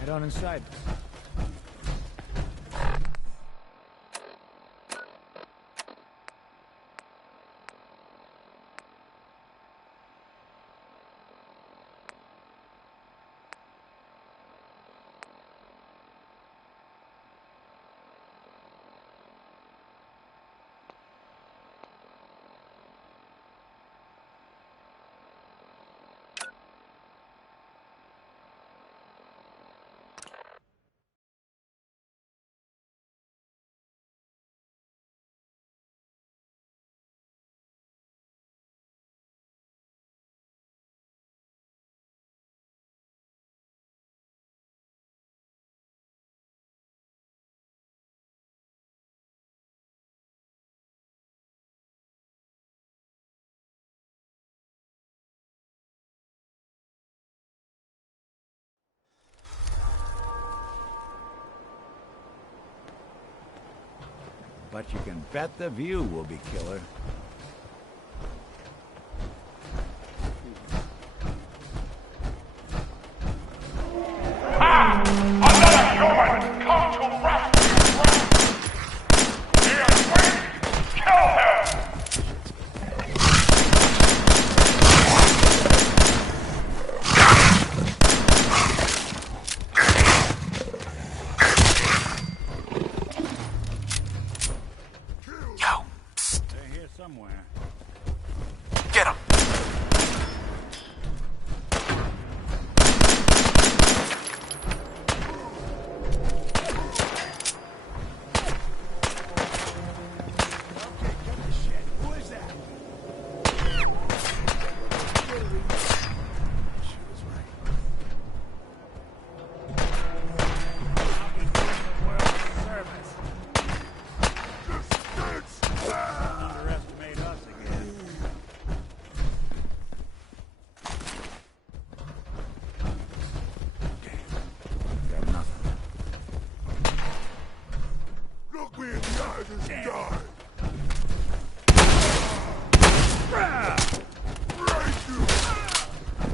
Head on inside. But you can bet the view will be killer.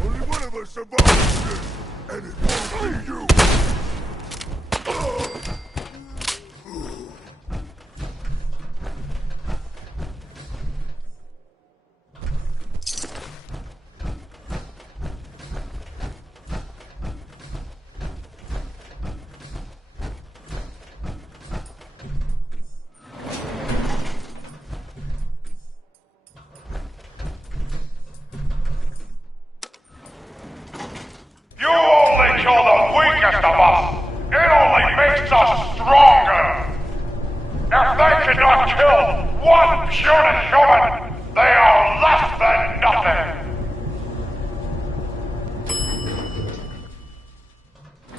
Only one of us survived this! And it won't be you! You only kill the weakest of us! It only makes us stronger! If they cannot kill one puny human, they are less than nothing!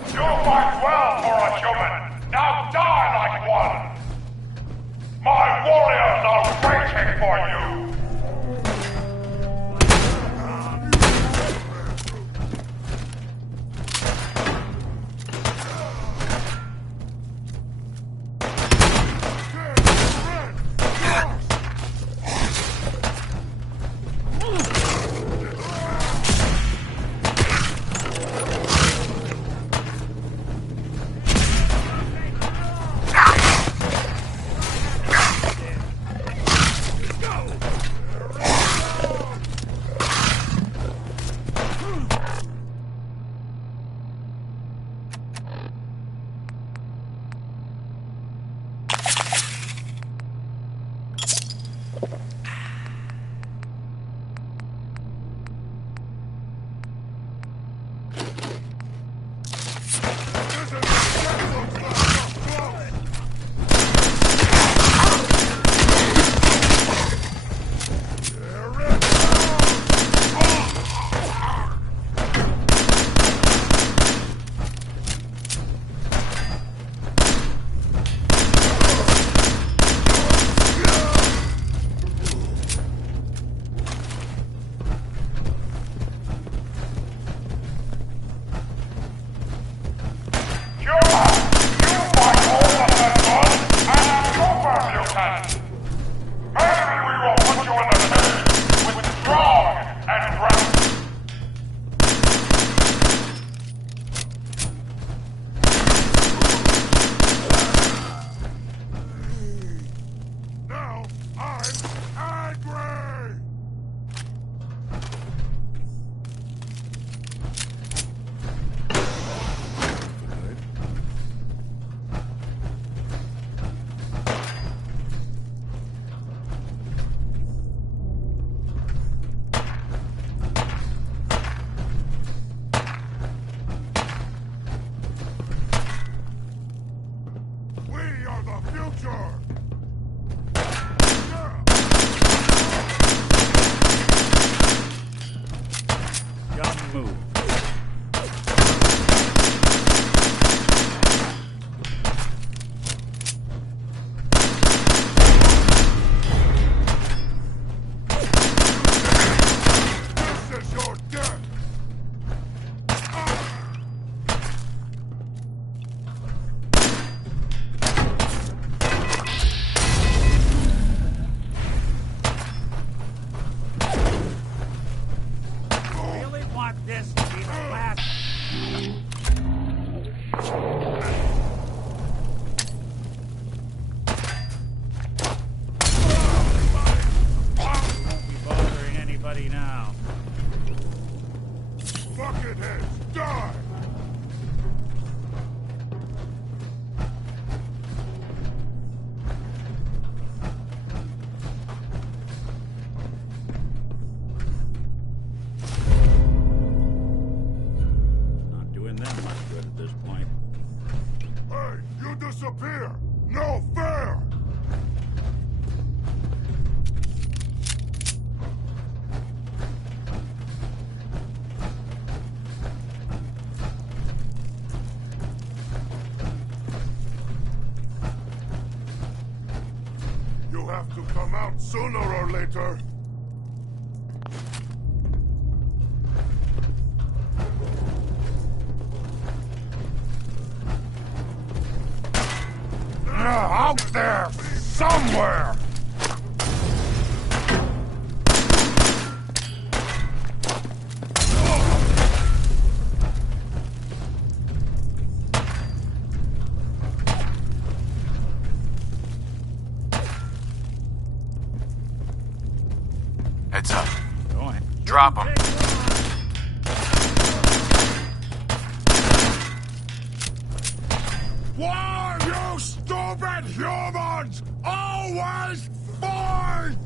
You fight well for a human! Now die like one! My warriors are waiting for you! Disappear! No fair! You have to come out sooner or later. Out there, somewhere! Drop him. Why, you stupid humans, always fight!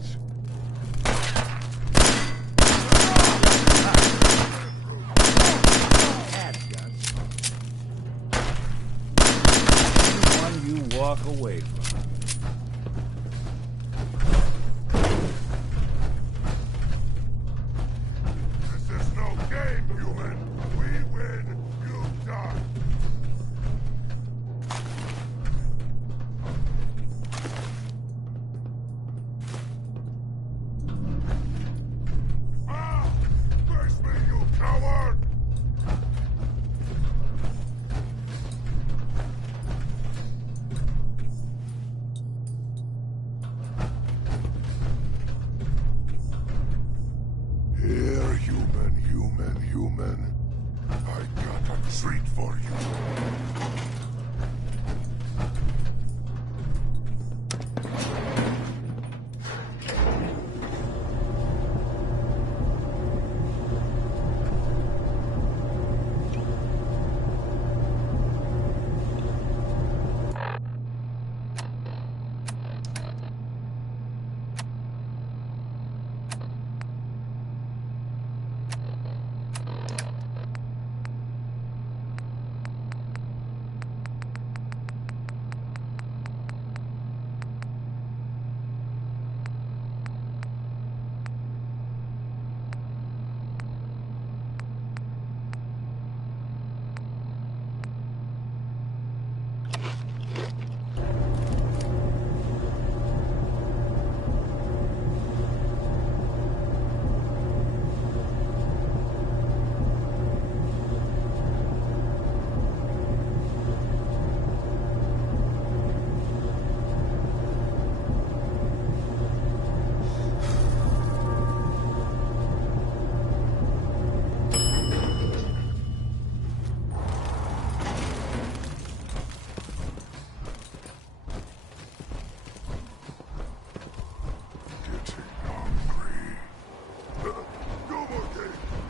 One you walk away from. This is no game, human. We win, you die. Ah! Face me, you coward! Here, human. I got a treat for you.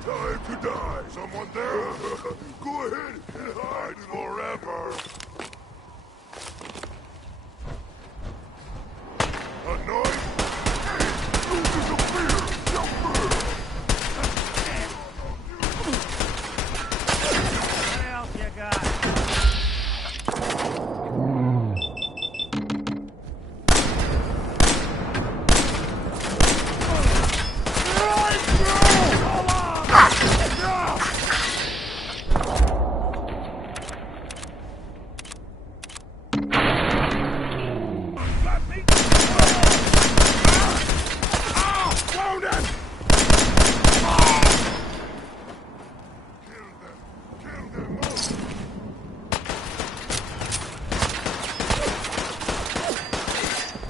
Time to die! Someone there? Go ahead and hide forever! Annoyed? You disappear! Jumper! What else you got?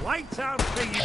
Lights out for you.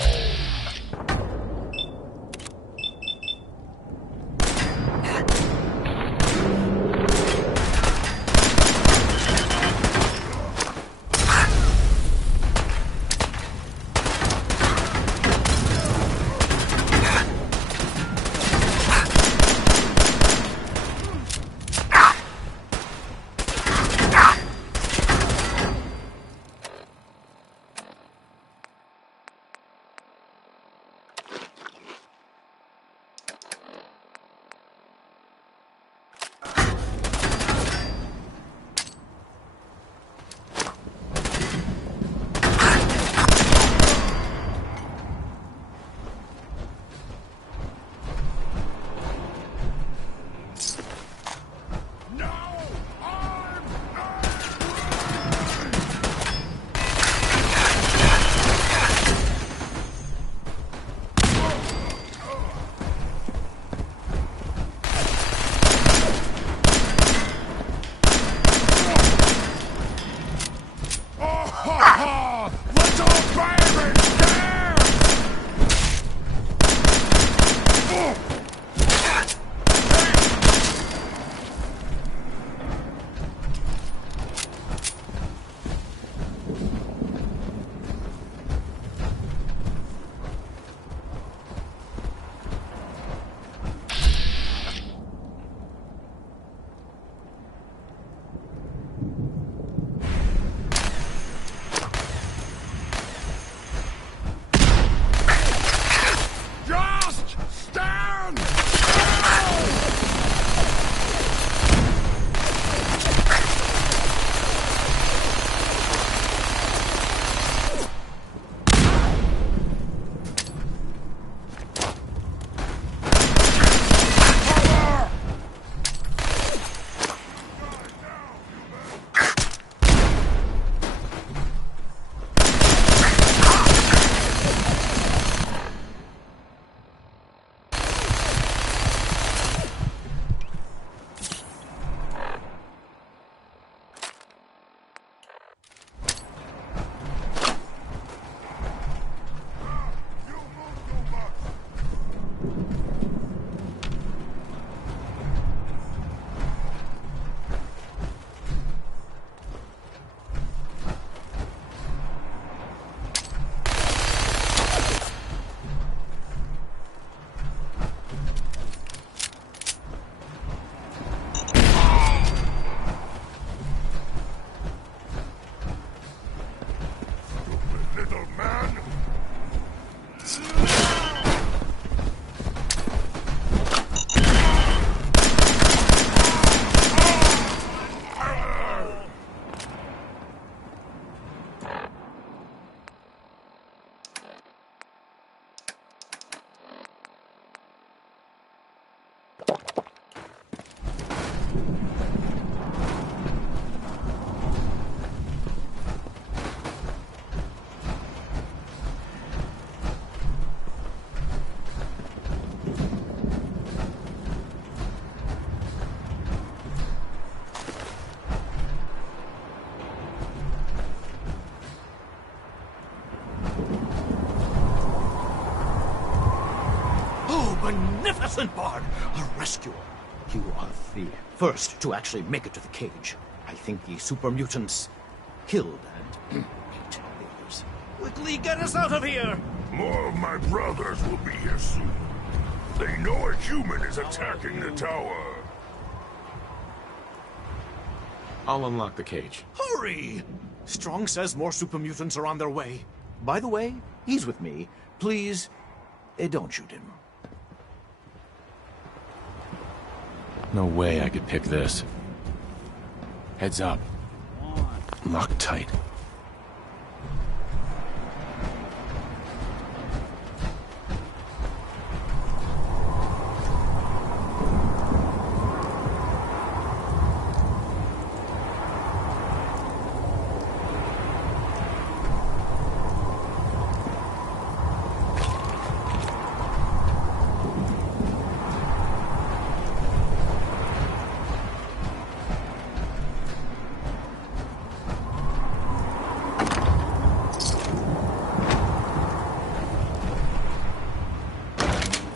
Magnificent Bard! A rescuer! You are the first to actually make it to the cage. I think the super mutants killed and ate the others. Quickly get us out of here! More of my brothers will be here soon. They know a human is attacking the tower. I'll unlock the cage. Hurry! Strong says more super mutants are on their way. By the way, he's with me. Please, don't shoot him. No way I could pick this. Heads up. Lock tight.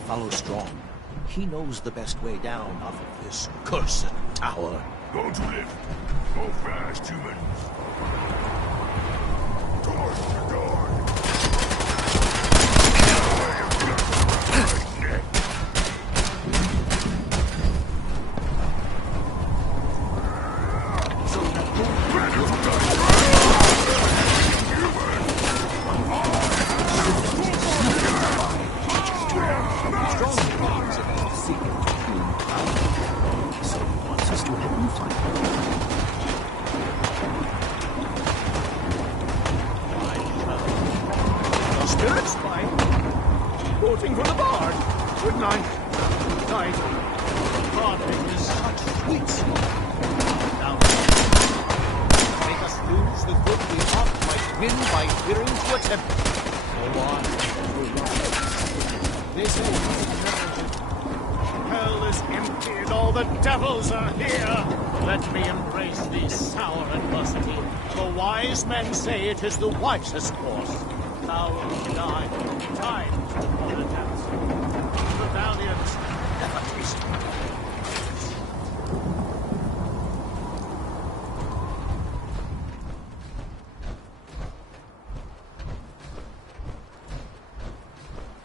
Follow Strong. He knows the best way down off of this cursed tower. Go to lift. Go fast, humans. Towards the door. Spirit spy? Voting for the Bard. Good night. Night. Barding is such sweet smoke. Now, make us lose the good we ought might win by fearing to attempt. Go on. This age never did. Hell is empty and all the devils are here. Let me embrace the sour adversity. The wise men say it is the wisest course. Now will die. Time to call a dance. The valiant never taste.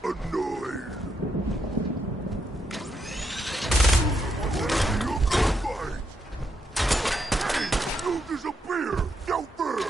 Annoyed. Hey, you disappear! Don't fear!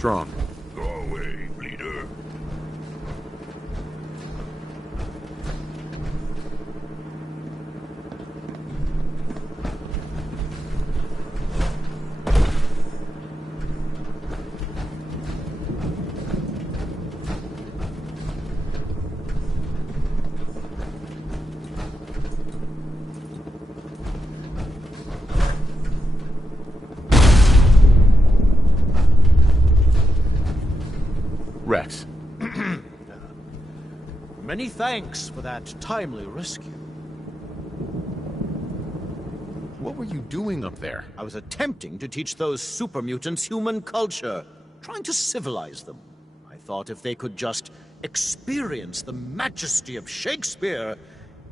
strong. Go away, bleeder. Rex. Many thanks for that timely rescue. What were you doing up there? I was attempting to teach those super mutants human culture, trying to civilize them. I thought if they could just experience the majesty of Shakespeare,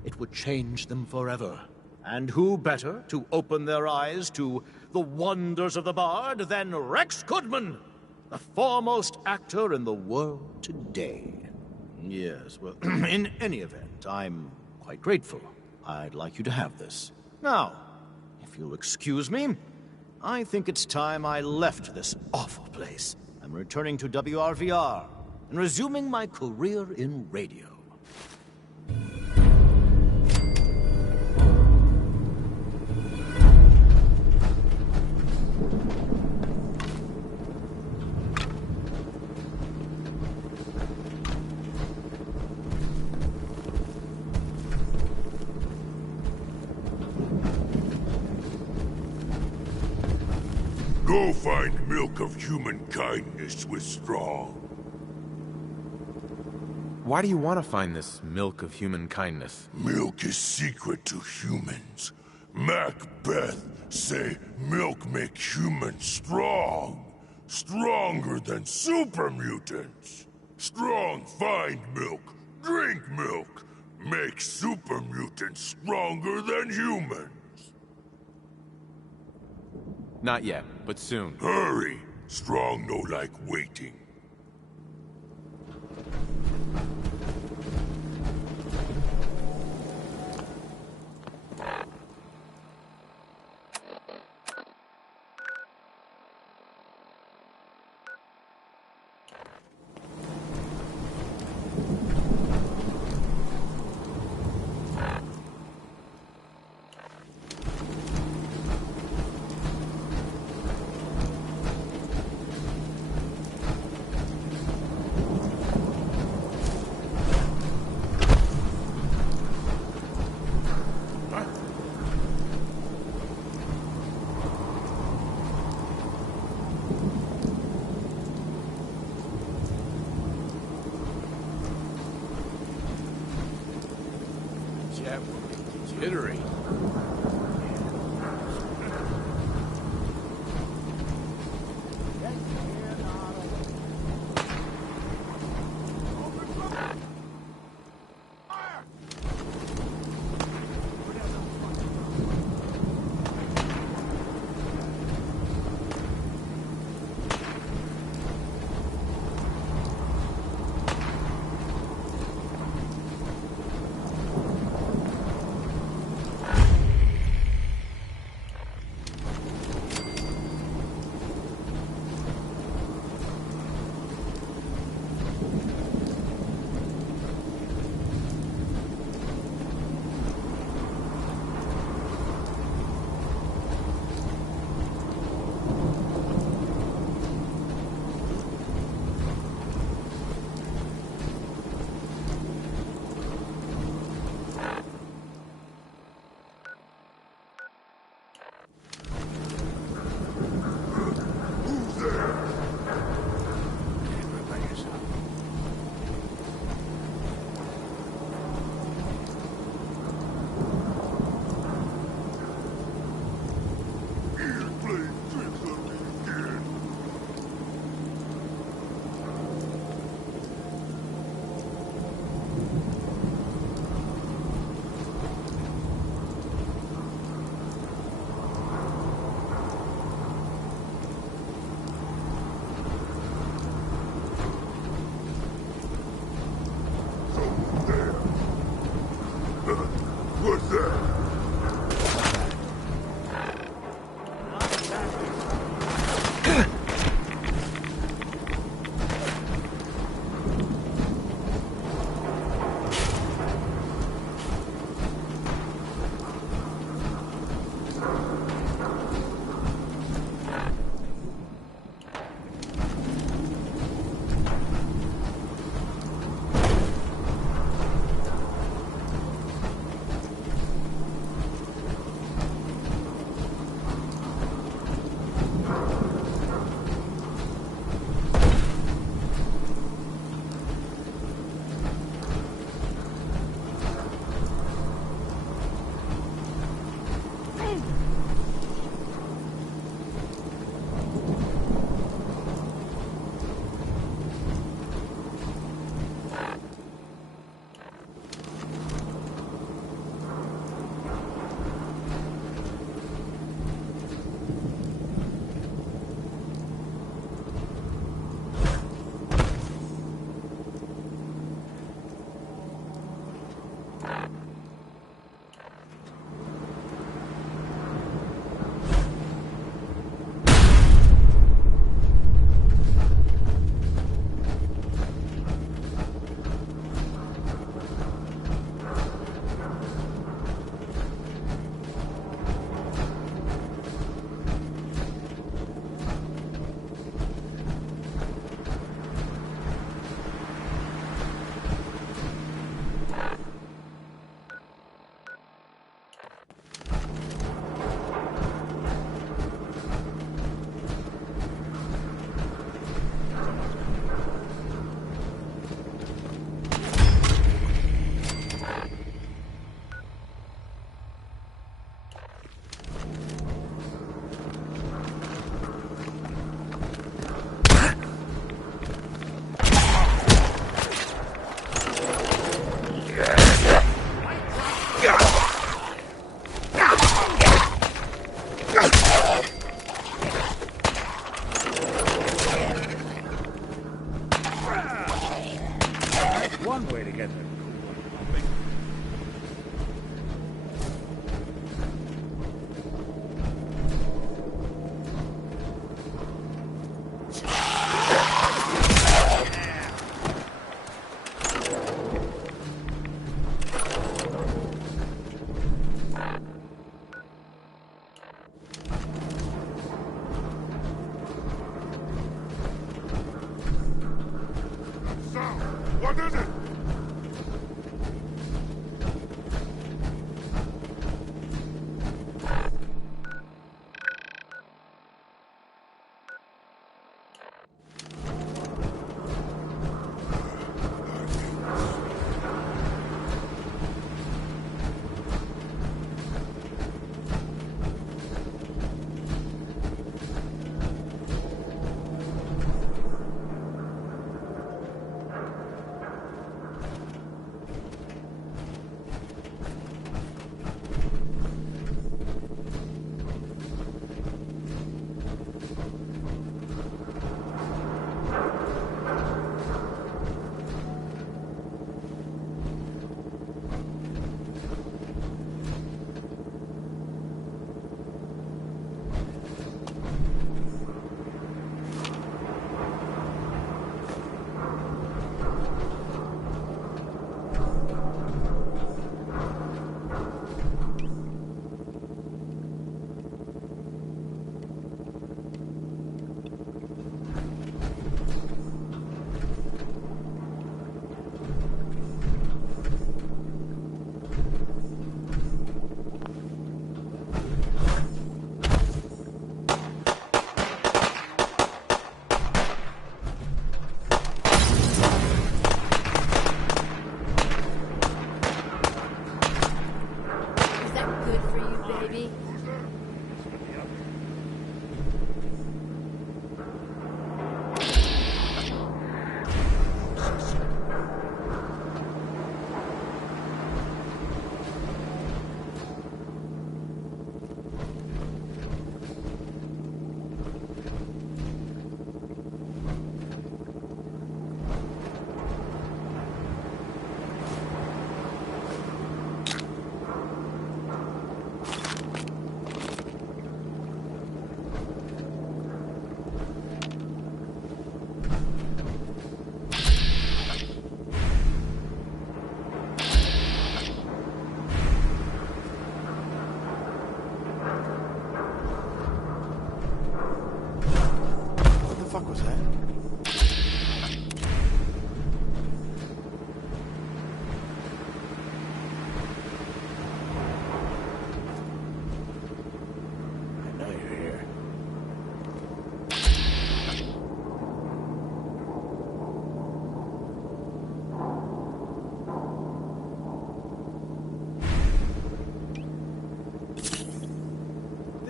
it would change them forever. And who better to open their eyes to the wonders of the bard than Rex Goodman, the foremost actor in the world today. Yes, well, in any event, I'm quite grateful. I'd like you to have this. Now, if you'll excuse me, I think it's time I left this awful place. I'm returning to WRVR and resuming my career in radio. Go find milk of human kindness with Strong. Why do you want to find this milk of human kindness? Milk is secret to humans. Macbeth say milk make humans strong. Stronger than super mutants. Strong find milk, drink milk. Make super mutants stronger than humans. Not yet, but soon. Hurry! Strong no like waiting. Jittery. What's that?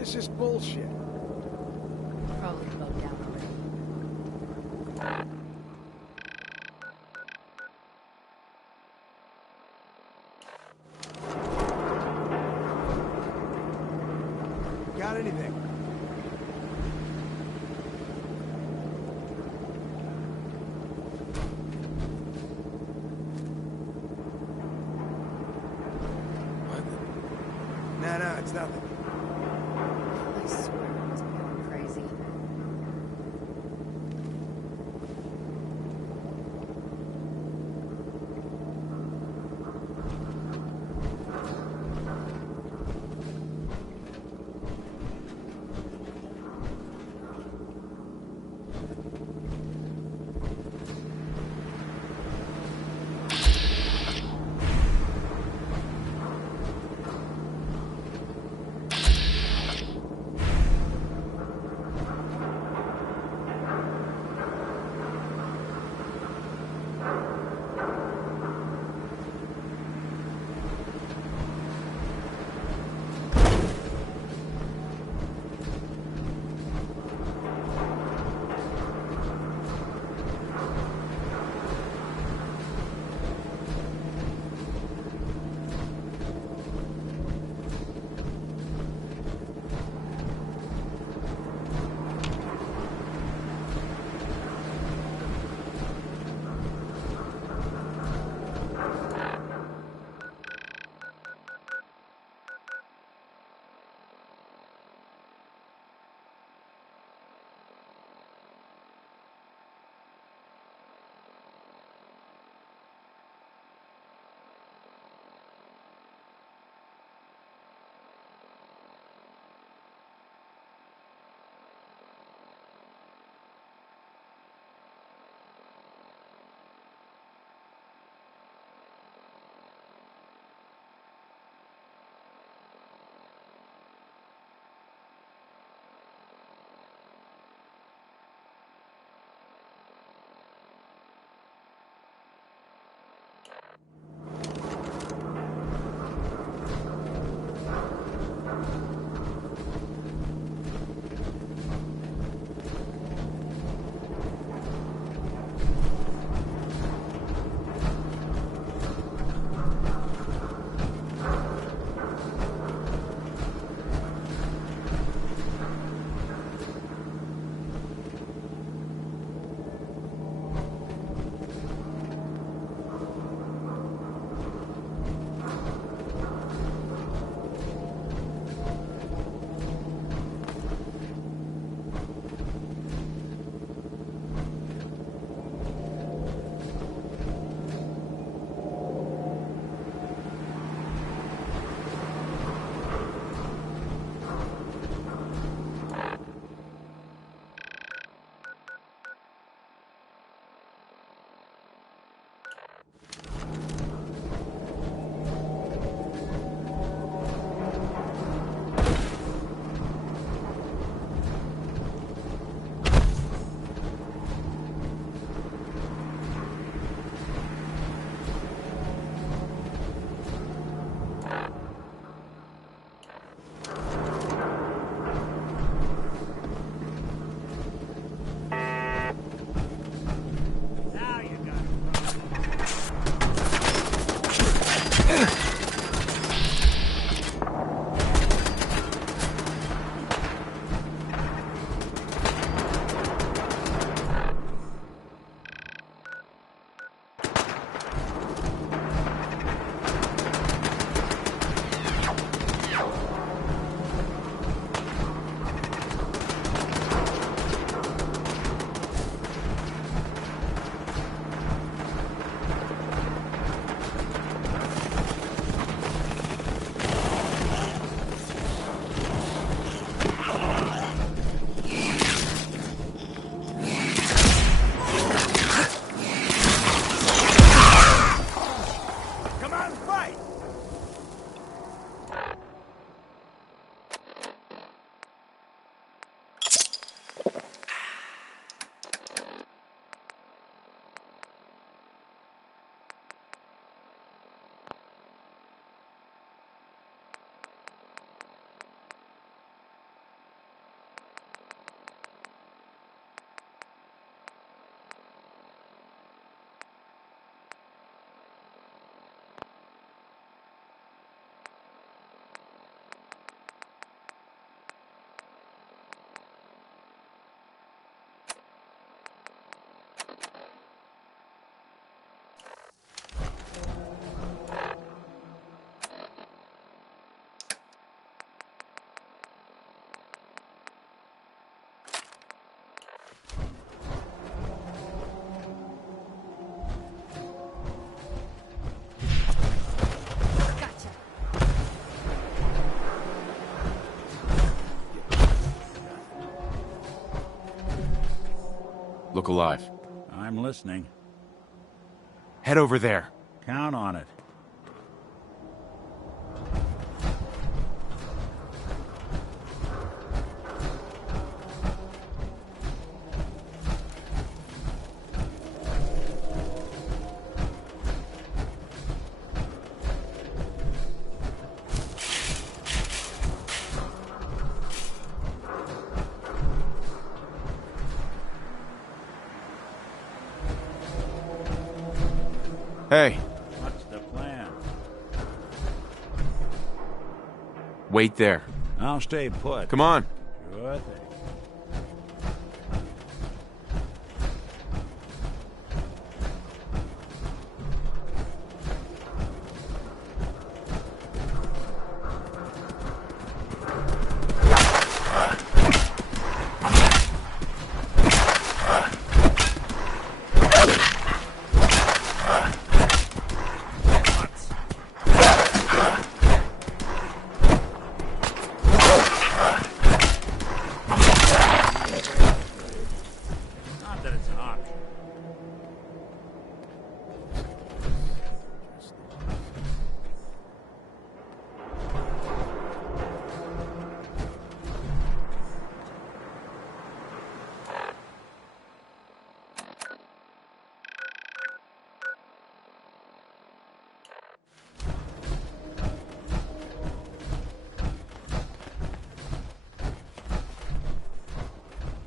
is this bullshit? Probably slowed down already. Got anything? No, it's nothing. I swear I must be going crazy. Look alive. I'm listening. Head over there. Count on it. Hey. What's the plan? Wait there. I'll stay put. Come on. Sure thing. Not that it's an option.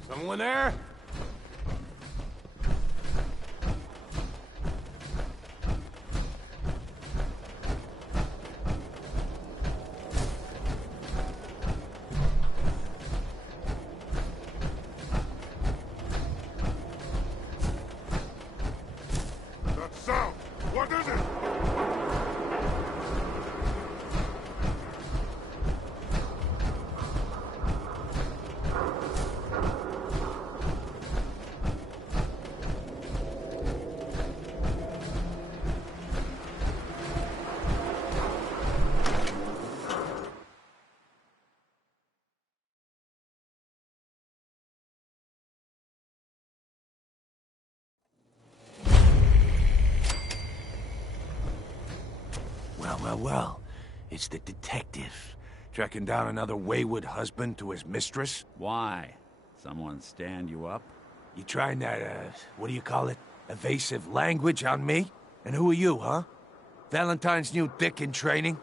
Someone there? That sound! What is it? Well, it's the detective. Tracking down another wayward husband to his mistress? Why? Someone stand you up? You trying that, what do you call it? Evasive language on me? And who are you, huh? Valentine's new dick in training?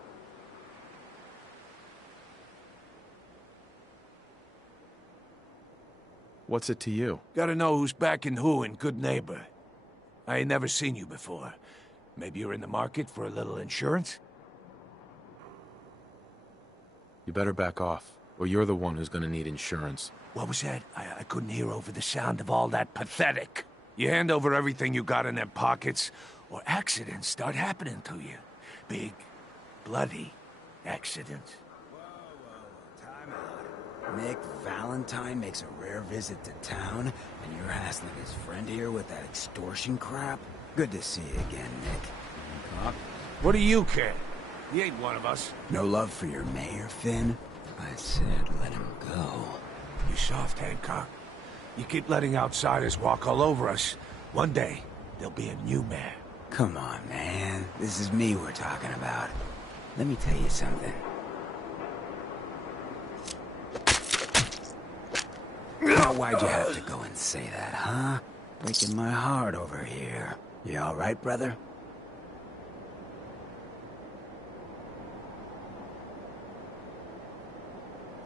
What's it to you? Gotta know who's backing who in Good Neighbor. I ain't never seen you before. Maybe you're in the market for a little insurance? You better back off, or you're the one who's gonna need insurance. What was that? I couldn't hear over the sound of all that pathetic. You hand over everything you got in them pockets, or accidents start happening to you. Big, bloody accidents. Time out. Nick Valentine makes a rare visit to town, and you're hassling his friend here with that extortion crap? Good to see you again, Nick. What do you care? He ain't one of us. No love for your mayor, Finn? I said let him go. You soft, Hancock. You keep letting outsiders walk all over us. One day, there'll be a new mayor. Come on, man. This is me we're talking about. Let me tell you something. Now, why'd you have to go and say that, huh? Breaking my heart over here. You all right, brother?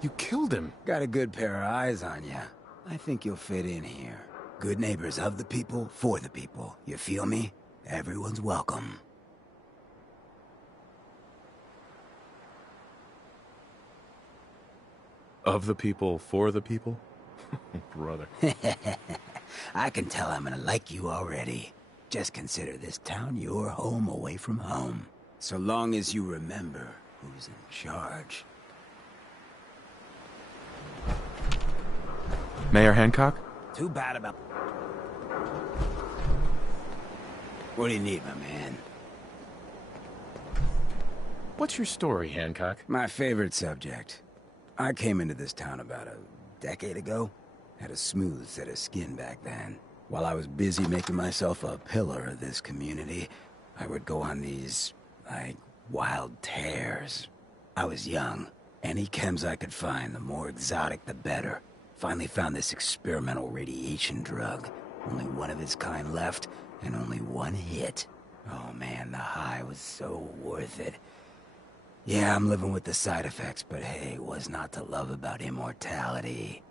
You killed him. Got a good pair of eyes on you. I think you'll fit in here. Good neighbors of the people, for the people. You feel me? Everyone's welcome. Of the people, for the people? Brother. I can tell I'm gonna like you already. Just consider this town your home away from home. So long as you remember who's in charge. Mayor Hancock? Too bad about... What do you need, my man? What's your story, Hancock? My favorite subject. I came into this town about a decade ago. Had a smooth set of skin back then. While I was busy making myself a pillar of this community, I would go on these, like, wild tears. I was young. Any chems I could find, the more exotic the better. Finally found this experimental radiation drug. Only one of its kind left, and only one hit. Oh man, the high was so worth it. Yeah, I'm living with the side effects, but hey, what's not to love about immortality?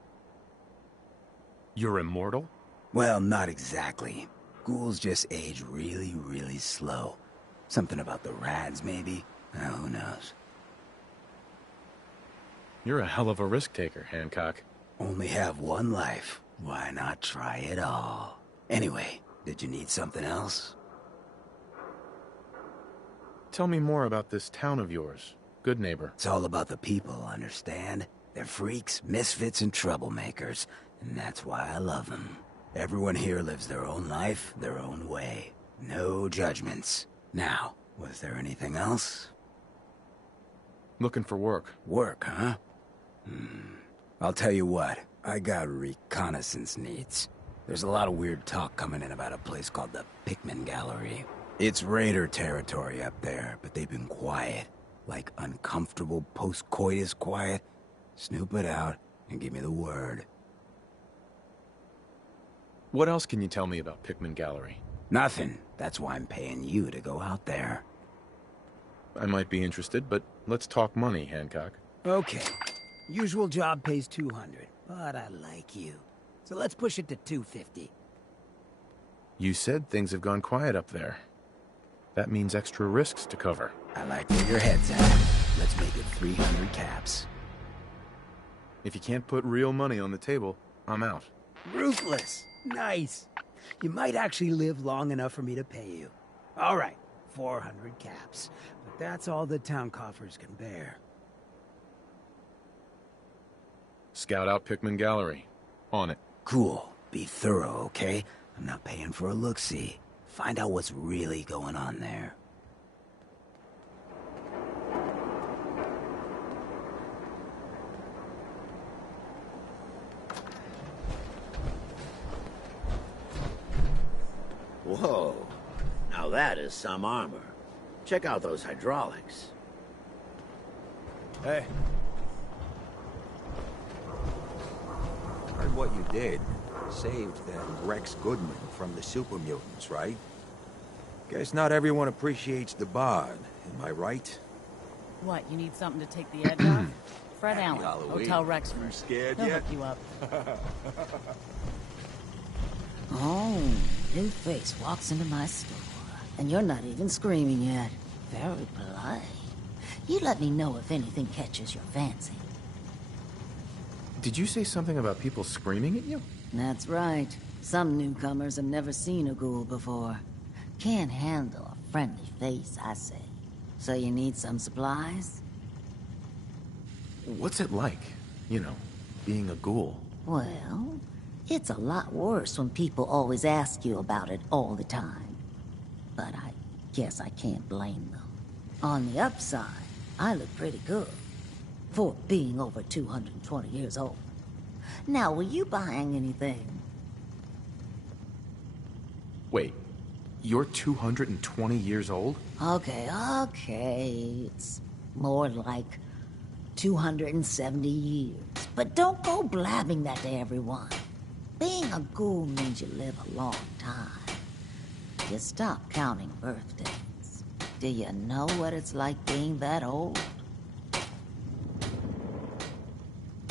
You're immortal? Well, not exactly. Ghouls just age really, really slow. Something about the rads, maybe? Who knows? You're a hell of a risk taker, Hancock. Only have one life. Why not try it all? Anyway, did you need something else? Tell me more about this town of yours, Good Neighbor. It's all about the people, understand? They're freaks, misfits, and troublemakers, and that's why I love them. Everyone here lives their own life, their own way. No judgments. Now, was there anything else? Looking for work. Work, huh? I'll tell you what, I got reconnaissance needs. There's a lot of weird talk coming in about a place called the Pickman Gallery. It's raider territory up there, but they've been quiet. Like uncomfortable post-coitus quiet. Snoop it out and give me the word. What else can you tell me about Pickman Gallery? Nothing. That's why I'm paying you to go out there. I might be interested, but let's talk money, Hancock. Okay. Usual job pays 200, but I like you. So let's push it to 250. You said things have gone quiet up there. That means extra risks to cover. I like where your head's at. Let's make it 300 caps. If you can't put real money on the table, I'm out. Ruthless. Nice. You might actually live long enough for me to pay you. All right, 400 caps. But that's all the town coffers can bear. Scout out Pickman Gallery. On it. Cool. Be thorough, okay? I'm not paying for a look-see. Find out what's really going on there. Whoa. Now that is some armor. Check out those hydraulics. Hey. Heard what you did. Saved that Rex Goodman from the super mutants, right? Guess not everyone appreciates the bod, am I right? What, you need something to take the edge off? Fred Happy Allen, Halloween. Hotel Rexford. You scared He'll yet? hook you up. Oh, new face walks into my store, and you're not even screaming yet. Very polite. You let me know if anything catches your fancy. Did you say something about people screaming at you? That's right. Some newcomers have never seen a ghoul before. Can't handle a friendly face, I say. So you need some supplies? What's it like, you know, being a ghoul? Well, it's a lot worse when people always ask you about it all the time. But I guess I can't blame them. On the upside, I look pretty good for being over 220 years old. Now, were you buying anything? Wait, you're 220 years old? Okay. It's more like 270 years. But don't go blabbing that to everyone. Being a ghoul means you live a long time. You stop counting birthdays. Do you know what it's like being that old?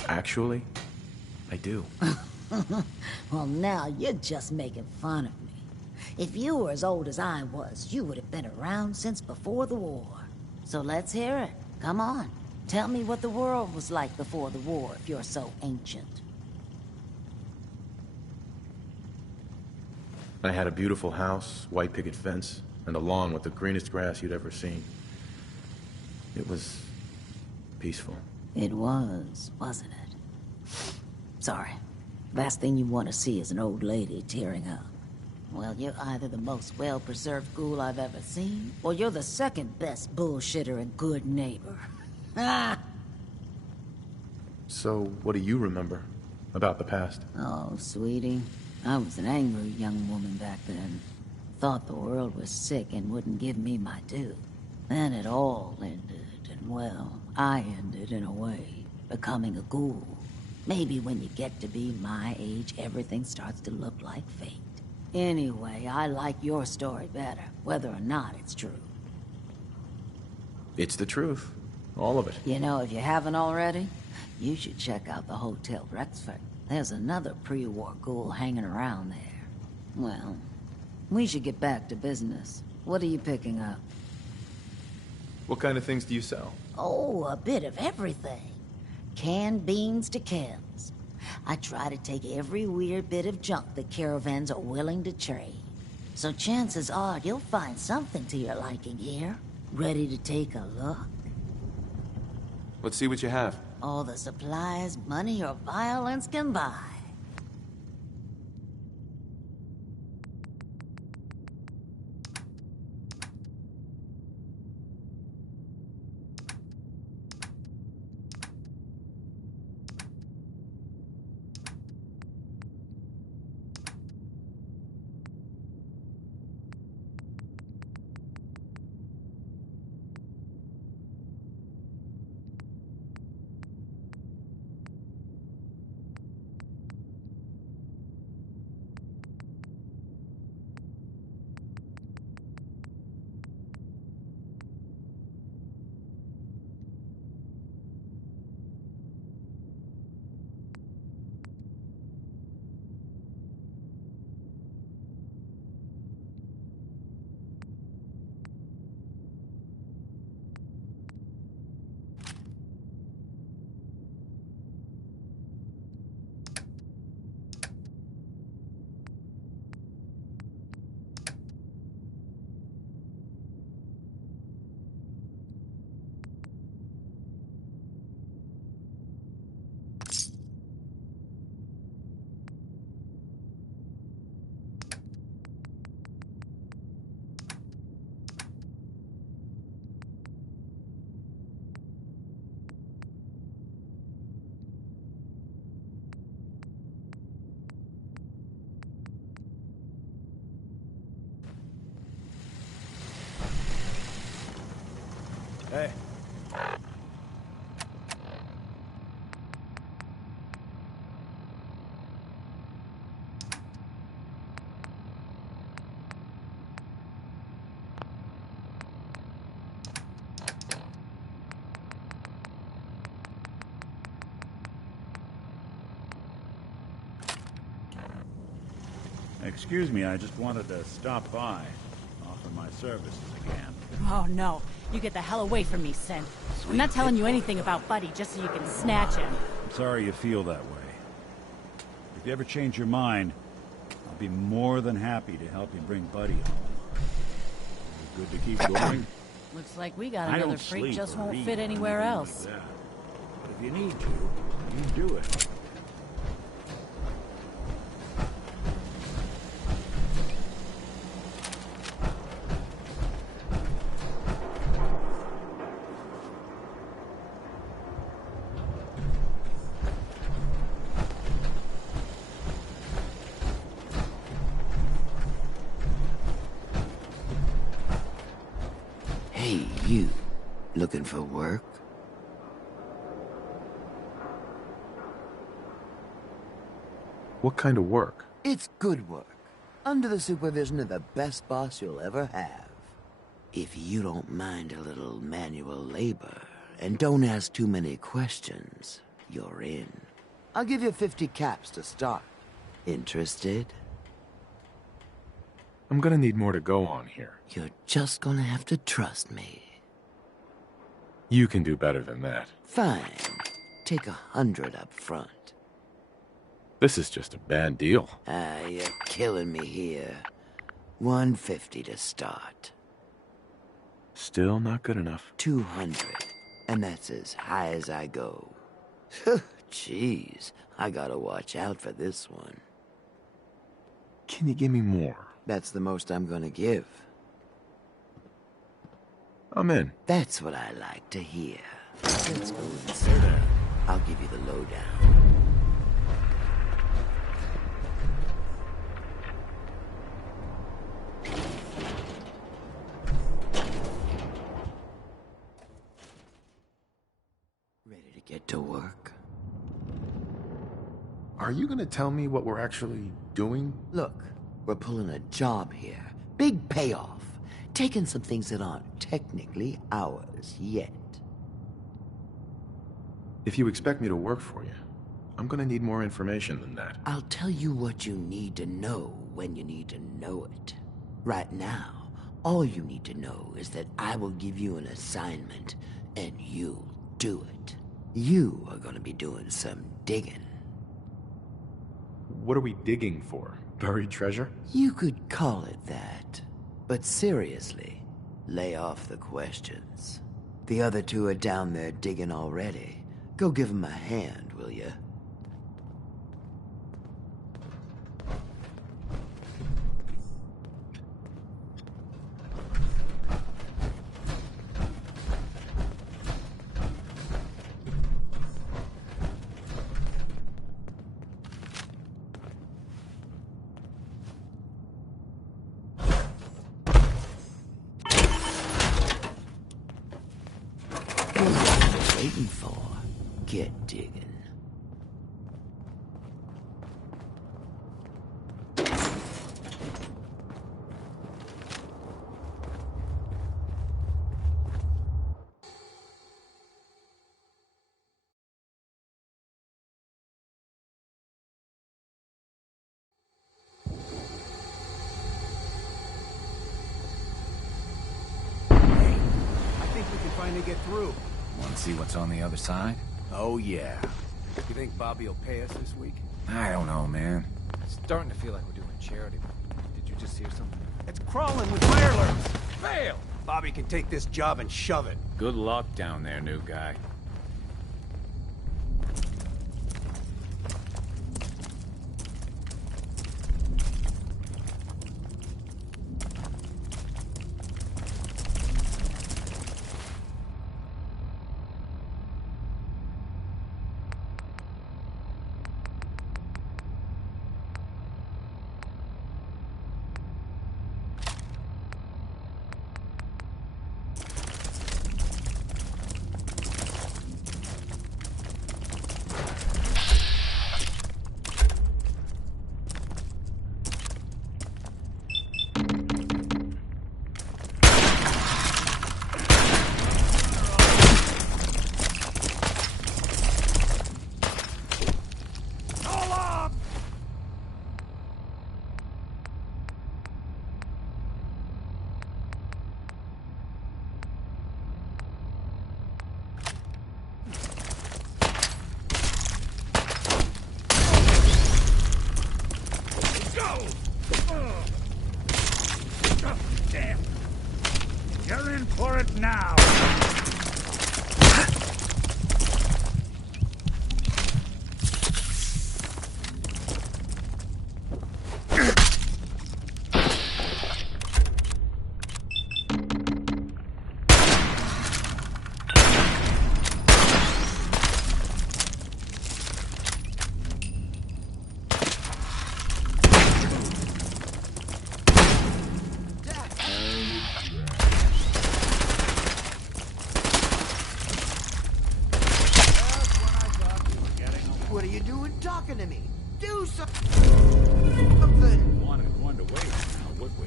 Actually, I do. Well, now you're just making fun of me. If you were as old as I was, you would have been around since before the war. So let's hear it. Come on. Tell me what the world was like before the war if you're so ancient. I had a beautiful house, white picket fence, and a lawn with the greenest grass you'd ever seen. It was peaceful. It was, wasn't it? Sorry. Last thing you want to see is an old lady tearing up. Well, you're either the most well-preserved ghoul I've ever seen, or you're the second best bullshitter and good neighbor. Ah! So, what do you remember about the past? Oh, sweetie. I was an angry young woman back then. Thought the world was sick and wouldn't give me my due. Then it all ended, and well, I ended in a way, becoming a ghoul. Maybe when you get to be my age, everything starts to look like fate. Anyway, I like your story better, whether or not it's true. It's the truth. All of it. You know, if you haven't already, you should check out the Hotel Rexford. There's another pre-war ghoul hanging around there. Well, we should get back to business. What are you picking up? What kind of things do you sell? Oh, a bit of everything. Canned beans to chems. I try to take every weird bit of junk the caravans are willing to trade. So chances are you'll find something to your liking here. Ready to take a look? Let's see what you have. All the supplies money or violence can buy. Hey. Excuse me, I just wanted to stop by, offer my services again. Oh no, you get the hell away from me, Sin. I'm not telling you anything about Buddy just so you can snatch him. I'm sorry you feel that way. If you ever change your mind, I'll be more than happy to help you bring Buddy home. Good to keep going. Looks like we got I another don't freak sleep just or won't eat fit or anywhere anything else. like that. But if you need to, you do it. Hey, you. Looking for work? What kind of work? It's good work. Under the supervision of the best boss you'll ever have. If you don't mind a little manual labor, and don't ask too many questions, you're in. I'll give you 50 caps to start. Interested? I'm gonna need more to go on here. You're just gonna have to trust me. You can do better than that. Fine. Take 100 up front. This is just a bad deal. You're killing me here. 150 to start. Still not good enough. 200. And that's as high as I go. Jeez, I gotta watch out for this one. Can you give me more? That's the most I'm gonna give. I'm in. That's what I like to hear. Let's go and sit down. I'll give you the lowdown. get to work. Are you gonna tell me what we're actually doing? Look, we're pulling a job here. Big payoff. Taking some things that aren't technically ours yet. If you expect me to work for you, I'm gonna need more information than that. I'll tell you what you need to know when you need to know it. Right now, all you need to know is that I will give you an assignment, and you'll do it. You are gonna be doing some digging. What are we digging for? Buried treasure? You could call it that. But seriously, lay off the questions. The other two are down there digging already. Go give them a hand, will you? Waiting for? Get digging. I think we can finally get through. Want to see what's on the other side? Oh, yeah. You think Bobby will pay us this week? I don't know, man. Starting to feel like we're doing charity. Did you just hear something? It's crawling with mirelurks. Fail! Bobby can take this job and shove it. Good luck down there, new guy. Damn! You're in for it now! What are you doing talking to me? Do something! One to wait now, would we?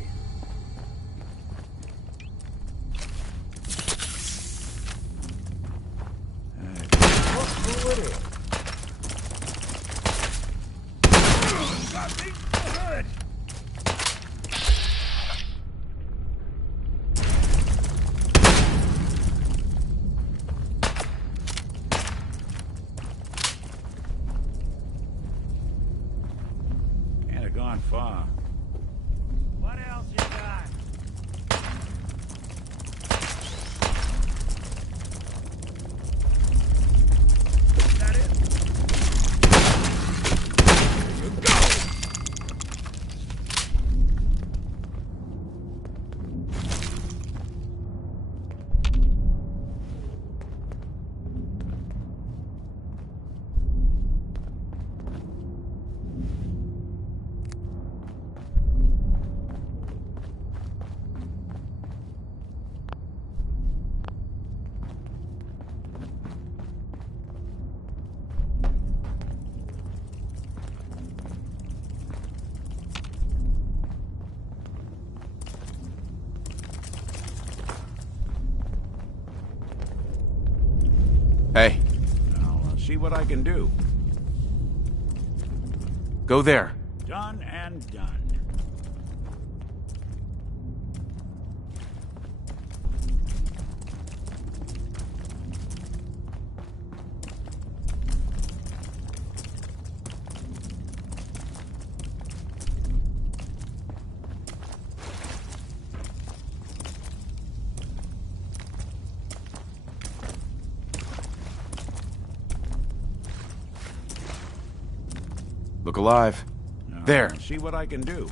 Who it is? Something good! Can't have gone far. What else you got? Is that it? There you go! Hey. I'll see what I can do. Go there. Done and done. Look alive. There. I'll see what I can do.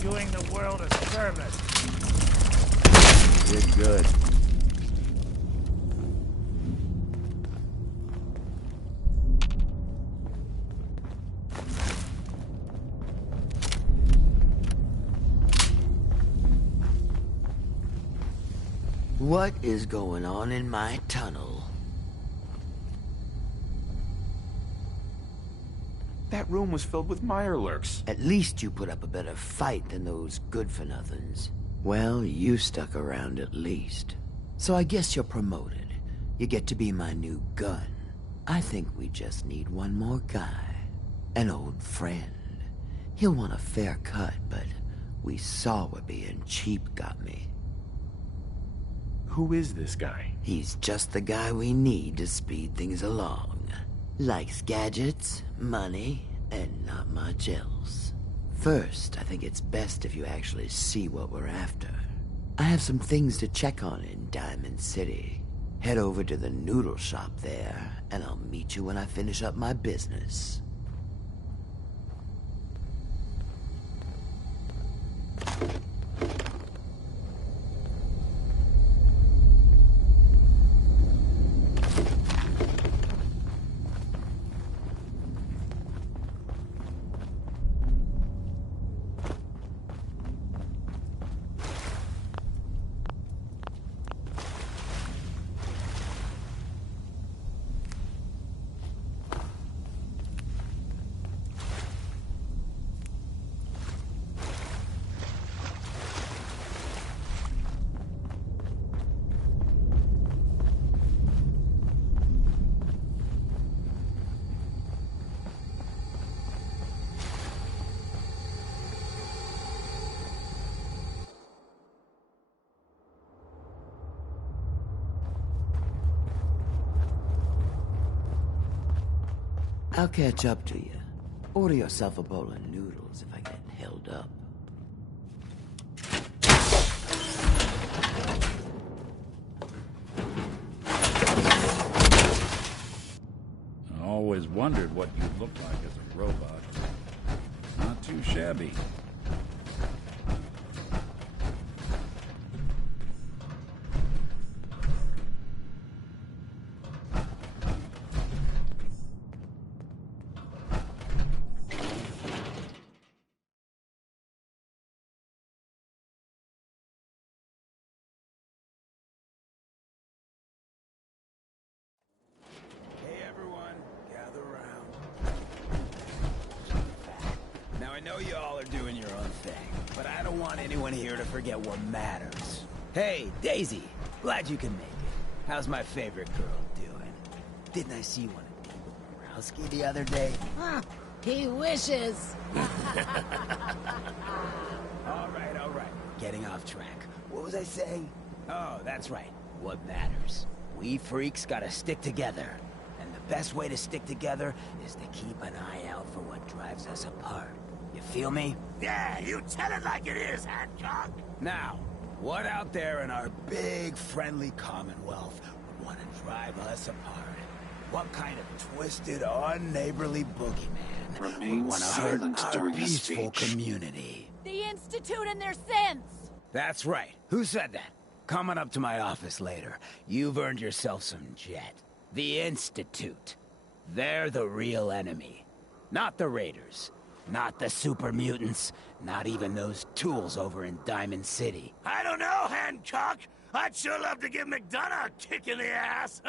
Doing the world a service. Did good. What is going on in my tunnel? That room was filled with Mirelurks. At least you put up a better fight than those good-for-nothings. Well, you stuck around at least. So I guess you're promoted. You get to be my new gun. I think we just need one more guy. An old friend. He'll want a fair cut, but we saw what being cheap got me. Who is this guy? He's just the guy we need to speed things along. Likes gadgets, money, and not much else. First, I think it's best if you actually see what we're after. I have some things to check on in Diamond City. Head over to the noodle shop there, and I'll meet you when I finish up my business. I'll catch up to you. Order yourself a bowl of noodles if I get held up. I always wondered what you looked like as a robot. Not too shabby. Forget what matters. Hey, Daisy. Glad you can make it. How's my favorite girl doing? Didn't I see you on a date with Borowski the other day? He wishes. sidetrack. What was I saying? Oh, that's right. What matters? We freaks gotta stick together. And the best way to stick together is to keep an eye out for what drives us apart. You feel me? Yeah, you tell it like it is, Hancock. Now, what out there in our big, friendly Commonwealth would want to drive us apart? What kind of twisted, unneighborly boogeyman would want to hurt our peaceful community? The Institute and their sins! That's right. Who said that? Coming up to my office later. You've earned yourself some jet. The Institute. They're the real enemy. Not the Raiders. Not the super mutants. Not even those tools over in Diamond City. I don't know, Hancock. I'd sure love to give McDonough a kick in the ass.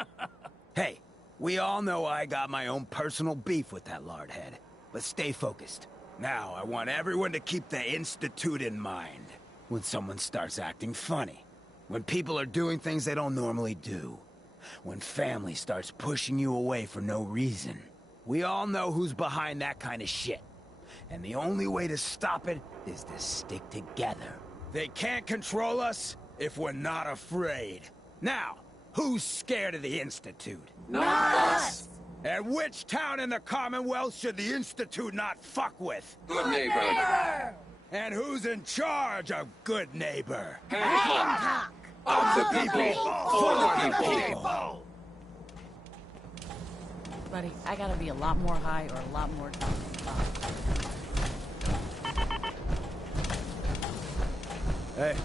Hey, we all know I got my own personal beef with that lardhead. But stay focused. Now, I want everyone to keep the Institute in mind. When someone starts acting funny. When people are doing things they don't normally do. When family starts pushing you away for no reason. We all know who's behind that kind of shit. And the only way to stop it is to stick together. They can't control us if we're not afraid. Now, who's scared of the Institute? Not us! And which town in the Commonwealth should the Institute not fuck with? Good neighbor! And who's in charge of Good Neighbor? Hancock! Of the people! For the people! Buddy, I gotta be a lot more high or a lot more drunk than Bob. Hey.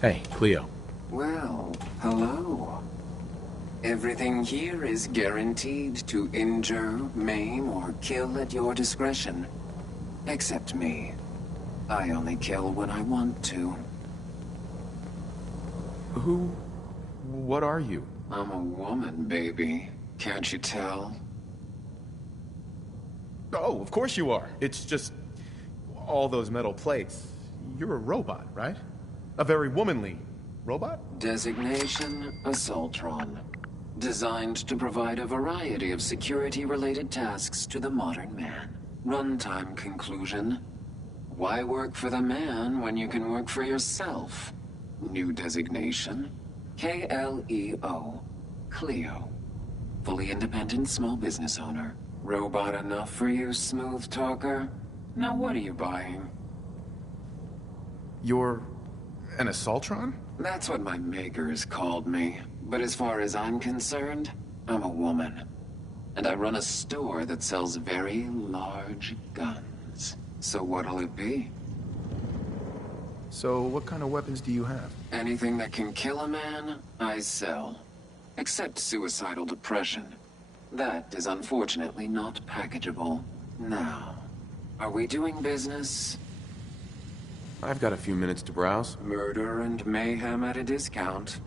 Hey, Cleo. Well, hello. Everything here is guaranteed to injure, maim, or kill at your discretion. Except me. I only kill when I want to. What are you? I'm a woman, baby. Can't you tell? Oh, of course you are. It's just all those metal plates. You're a robot, right? A very womanly robot? Designation, Assaultron. Designed to provide a variety of security-related tasks to the modern man. Runtime conclusion. Why work for the man when you can work for yourself? New designation. KLEO. Cleo. Fully independent small business owner. Robot enough for you, smooth talker? Now what are you buying? You're an Assaultron? That's what my makers called me. But as far as I'm concerned, I'm a woman. And I run a store that sells very large guns. So what'll it be? So what kind of weapons do you have? Anything that can kill a man, I sell. Except suicidal depression. That is unfortunately not packageable. Now, are we doing business? I've got a few minutes to browse. Murder and mayhem at a discount.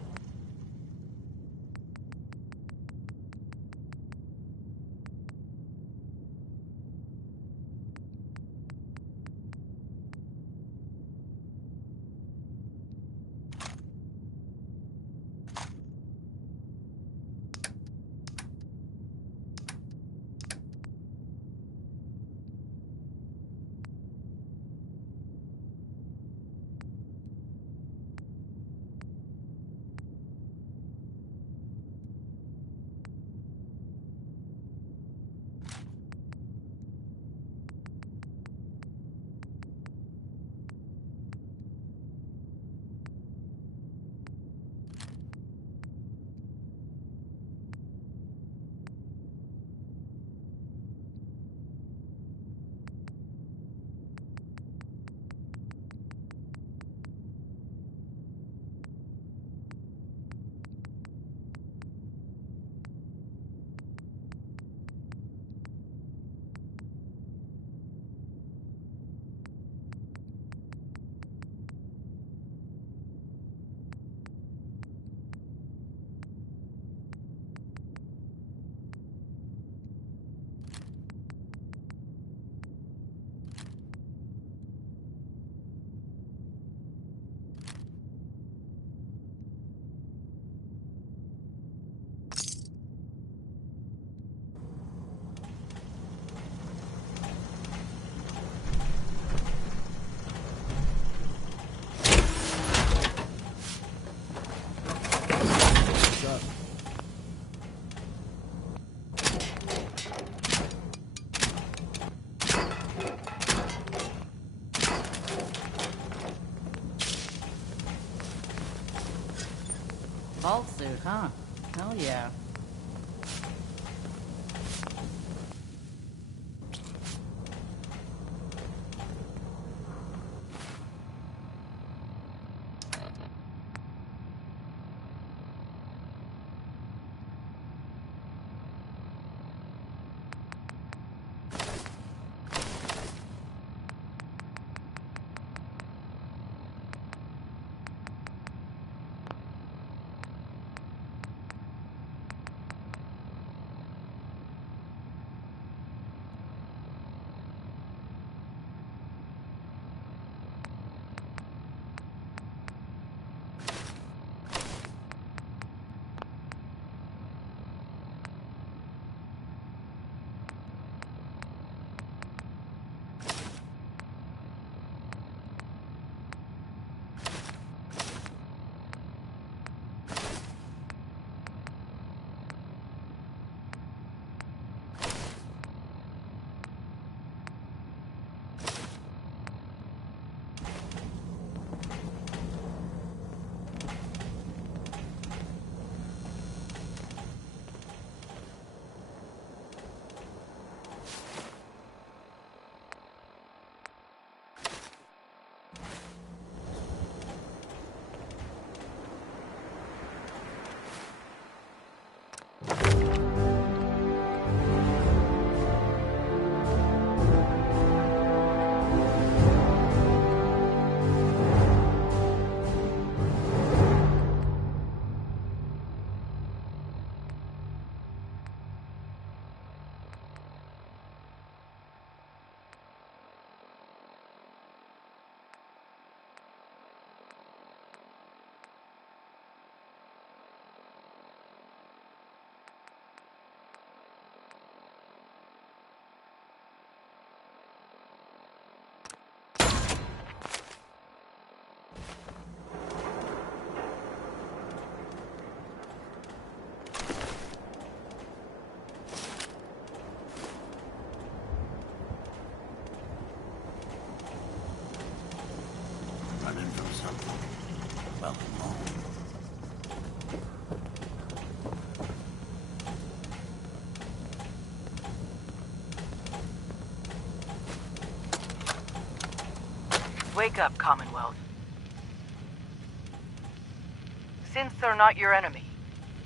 vault suit, huh? Hell yeah. Running from something. Welcome home. Wake up, Commonwealth. Synths are not your enemy.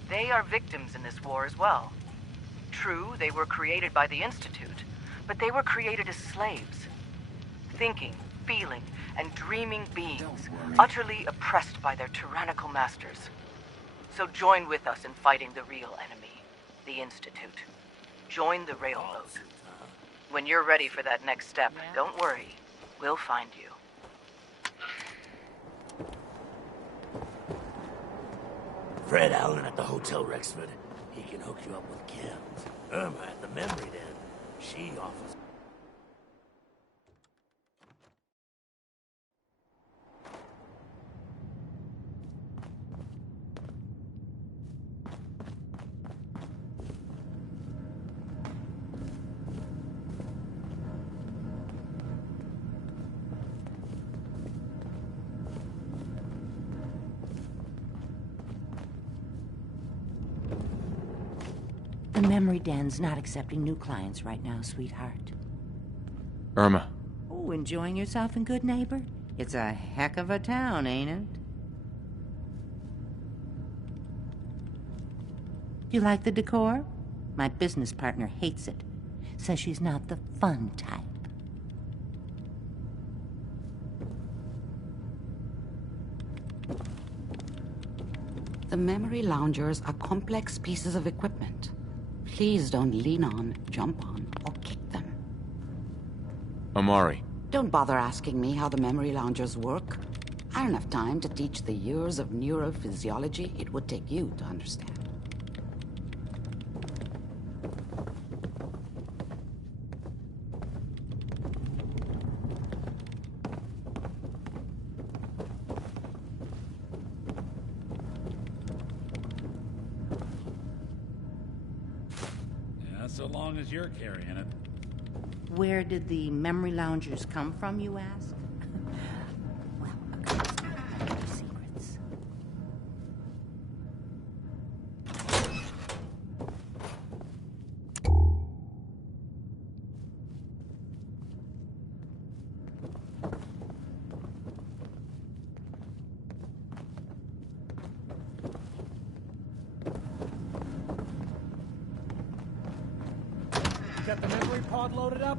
They are victims in this war as well. True, they were created by the Institute, but they were created as slaves. Thinking, feeling, and dreaming beings, utterly oppressed by their tyrannical masters. So join with us in fighting the real enemy, the Institute. Join the Railroad. When you're ready for that next step, don't worry. We'll find you. Fred Allen at the Hotel Rexford. He can hook you up with chems. Irma at the Memory Den. She offers... The Memory Den's not accepting new clients right now, sweetheart. Irma. Oh, enjoying yourself in Good Neighbor? It's a heck of a town, ain't it? You like the decor? My business partner hates it. Says she's not the fun type. The Memory Loungers are complex pieces of equipment. Please don't lean on, jump on, or kick them. Amari. Don't bother asking me how the Memory Loungers work. I don't have time to teach the years of neurophysiology it would take you to understand. So long as you're carrying it. Where did the Memory Loungers come from, you ask? Well, a secrets. Got the memory pod loaded up?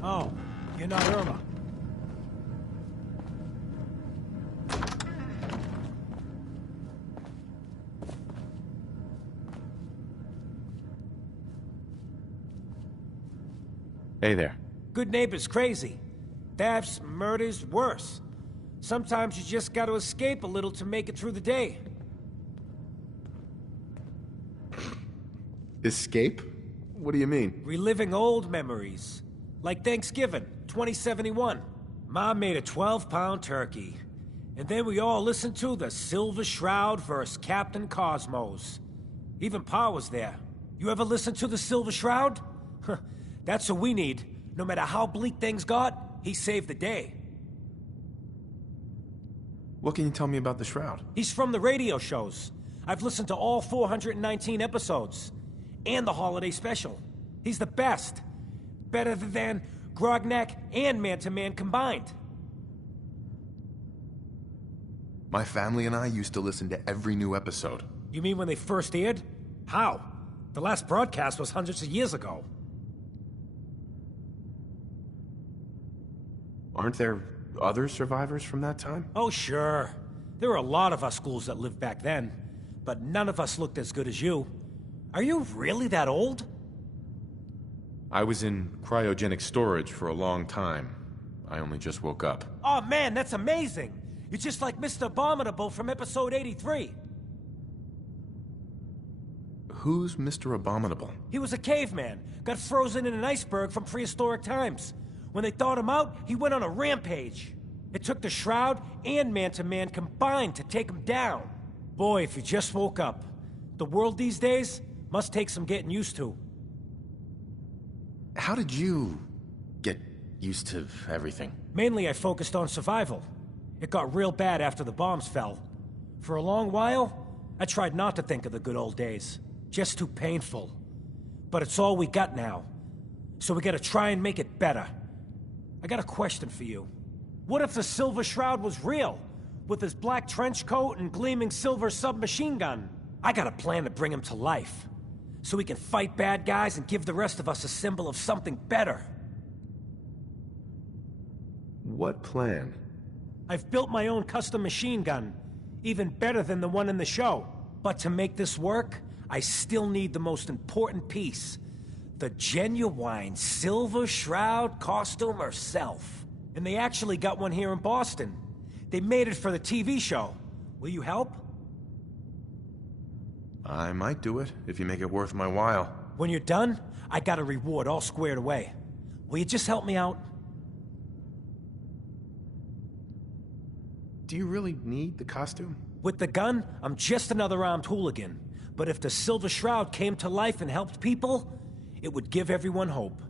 Oh, you're not Irma. Hey there. Good neighbor's crazy. Thefts, murders, worse. Sometimes you just gotta escape a little to make it through the day. Escape? What do you mean? Reliving old memories. Like Thanksgiving, 2071. Mom made a 12-pound turkey. And then we all listened to the Silver Shroud vs. Captain Cosmos. Even Pa was there. You ever listen to the Silver Shroud? That's what we need. No matter how bleak things got, he saved the day. What can you tell me about the Shroud? He's from the radio shows. I've listened to all 419 episodes. And the holiday special. He's the best. Better than Grognak and Man-to-Man combined. My family and I used to listen to every new episode. You mean when they first aired? How? The last broadcast was hundreds of years ago. Aren't there other survivors from that time? Oh, sure. There were a lot of us schools that lived back then, but none of us looked as good as you. Are you really that old? I was in cryogenic storage for a long time. I only just woke up. Oh man, that's amazing! You're just like Mr. Abominable from episode 83. Who's Mr. Abominable? He was a caveman, got frozen in an iceberg from prehistoric times. When they thawed him out, he went on a rampage. It took the Shroud and Man-to-Man combined to take him down. Boy, if you just woke up. The world these days must take some getting used to. How did you get used to everything? Mainly I focused on survival. It got real bad after the bombs fell. For a long while, I tried not to think of the good old days. Just too painful. But it's all we got now. So we gotta try and make it better. I got a question for you. What if the Silver Shroud was real? With his black trench coat and gleaming silver submachine gun? I got a plan to bring him to life. So we can fight bad guys and give the rest of us a symbol of something better. What plan? I've built my own custom machine gun. Even better than the one in the show. But to make this work, I still need the most important piece. The genuine Silver Shroud costume herself. And they actually got one here in Boston. They made it for the TV show. Will you help? I might do it, if you make it worth my while. When you're done, I got a reward all squared away. Will you just help me out? Do you really need the costume? With the gun, I'm just another armed hooligan. But if the Silver Shroud came to life and helped people, it would give everyone hope.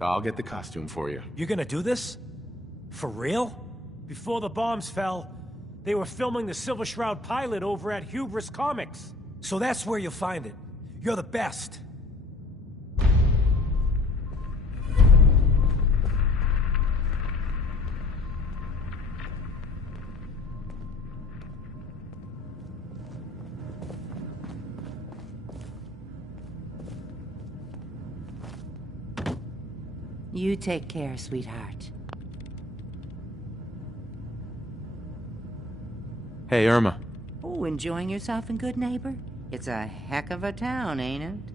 I'll get the costume for you. You're gonna do this? For real? Before the bombs fell, they were filming the Silver Shroud pilot over at Hubris Comics. So that's where you'll find it. You're the best. You take care, sweetheart. Hey, Irma. Oh, enjoying yourself in Good Neighbor? It's a heck of a town, ain't it?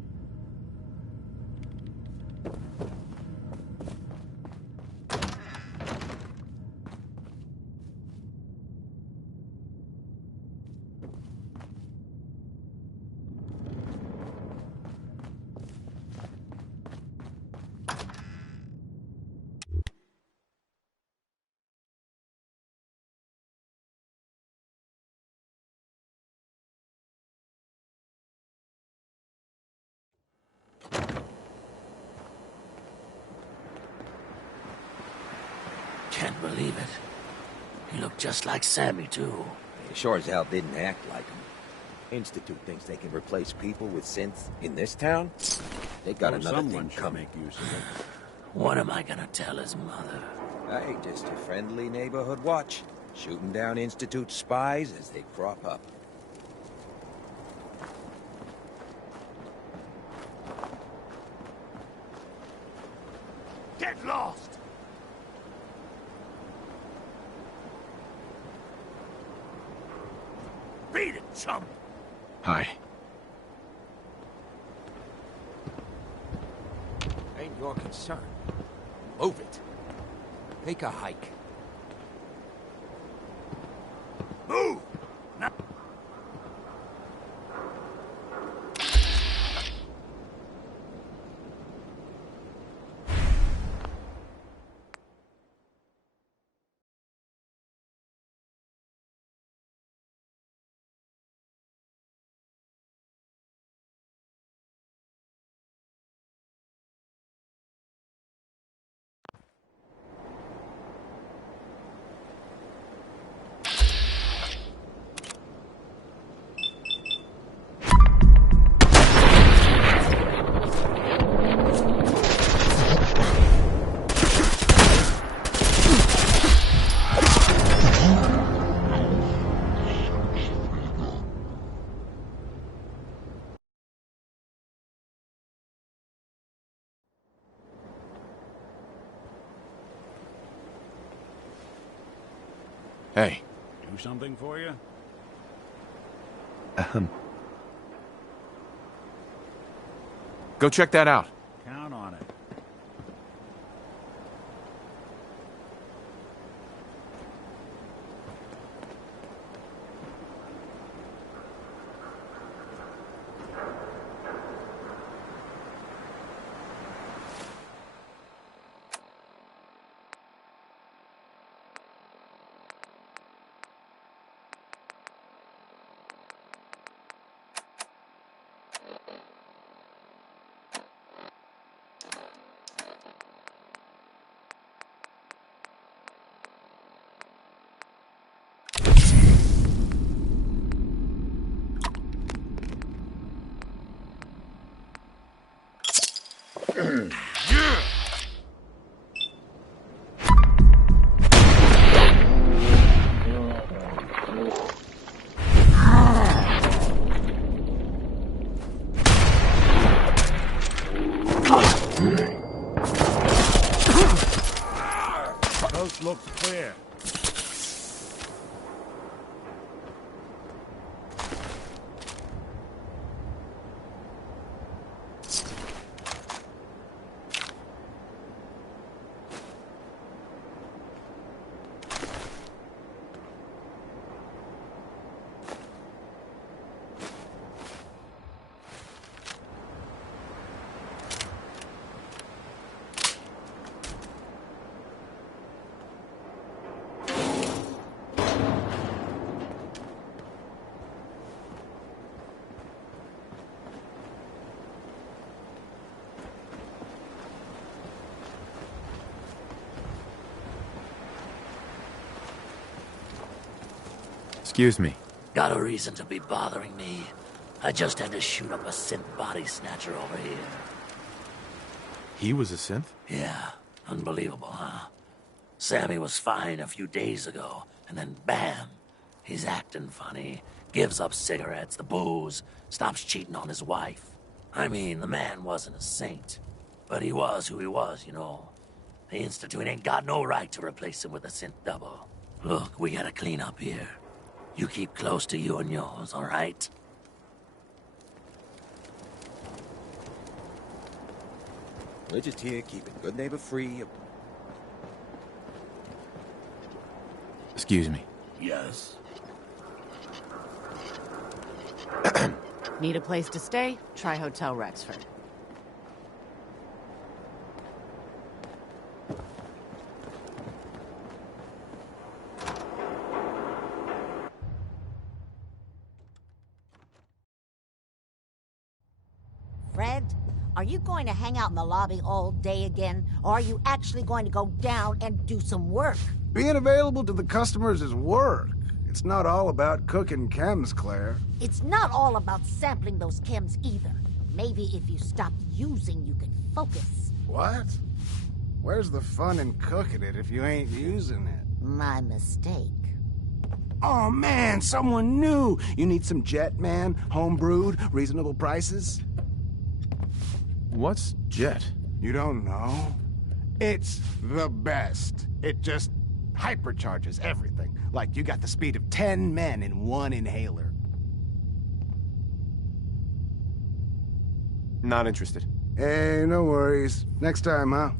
Can't believe it. He looked just like Sammy, too. He sure as hell didn't act like him. Institute thinks they can replace people with synths in this town? They got another thing coming. Make use of it. What am I gonna tell his mother? Hey, just a friendly neighborhood watch. Shooting down Institute spies as they crop up. Get lost! Beat it, chump! Hi. Ain't your concern. Move it. Take a hike. Move! Now. Hey. Do something for you? Go check that out. Count on it. Coast looks clear. Excuse me. Got a reason to be bothering me. I just had to shoot up a synth body snatcher over here. He was a synth? Yeah, unbelievable, huh? Sammy was fine a few days ago, and then bam! He's acting funny, gives up cigarettes, the booze, stops cheating on his wife. I mean, the man wasn't a saint, but he was who he was, you know. The Institute ain't got no right to replace him with a synth double. Look, we gotta clean up here. You keep close to you and yours, all right? We're just here keeping good neighbor free. Excuse me. Yes. Need a place to stay? Try Hotel Rexford. Fred, are you going to hang out in the lobby all day again? Or are you actually going to go down and do some work? Being available to the customers is work. It's not all about cooking chems, Claire. It's not all about sampling those chems either. Maybe if you stopped using, you could focus. What? Where's the fun in cooking it if you ain't using it? My mistake. Oh man, someone new! You need some Jet, man? Home-brewed, reasonable prices? What's Jet? You don't know? It's the best. It just hypercharges everything. Like you got the speed of 10 men in one inhaler. Not interested. Hey, no worries. Next time, huh?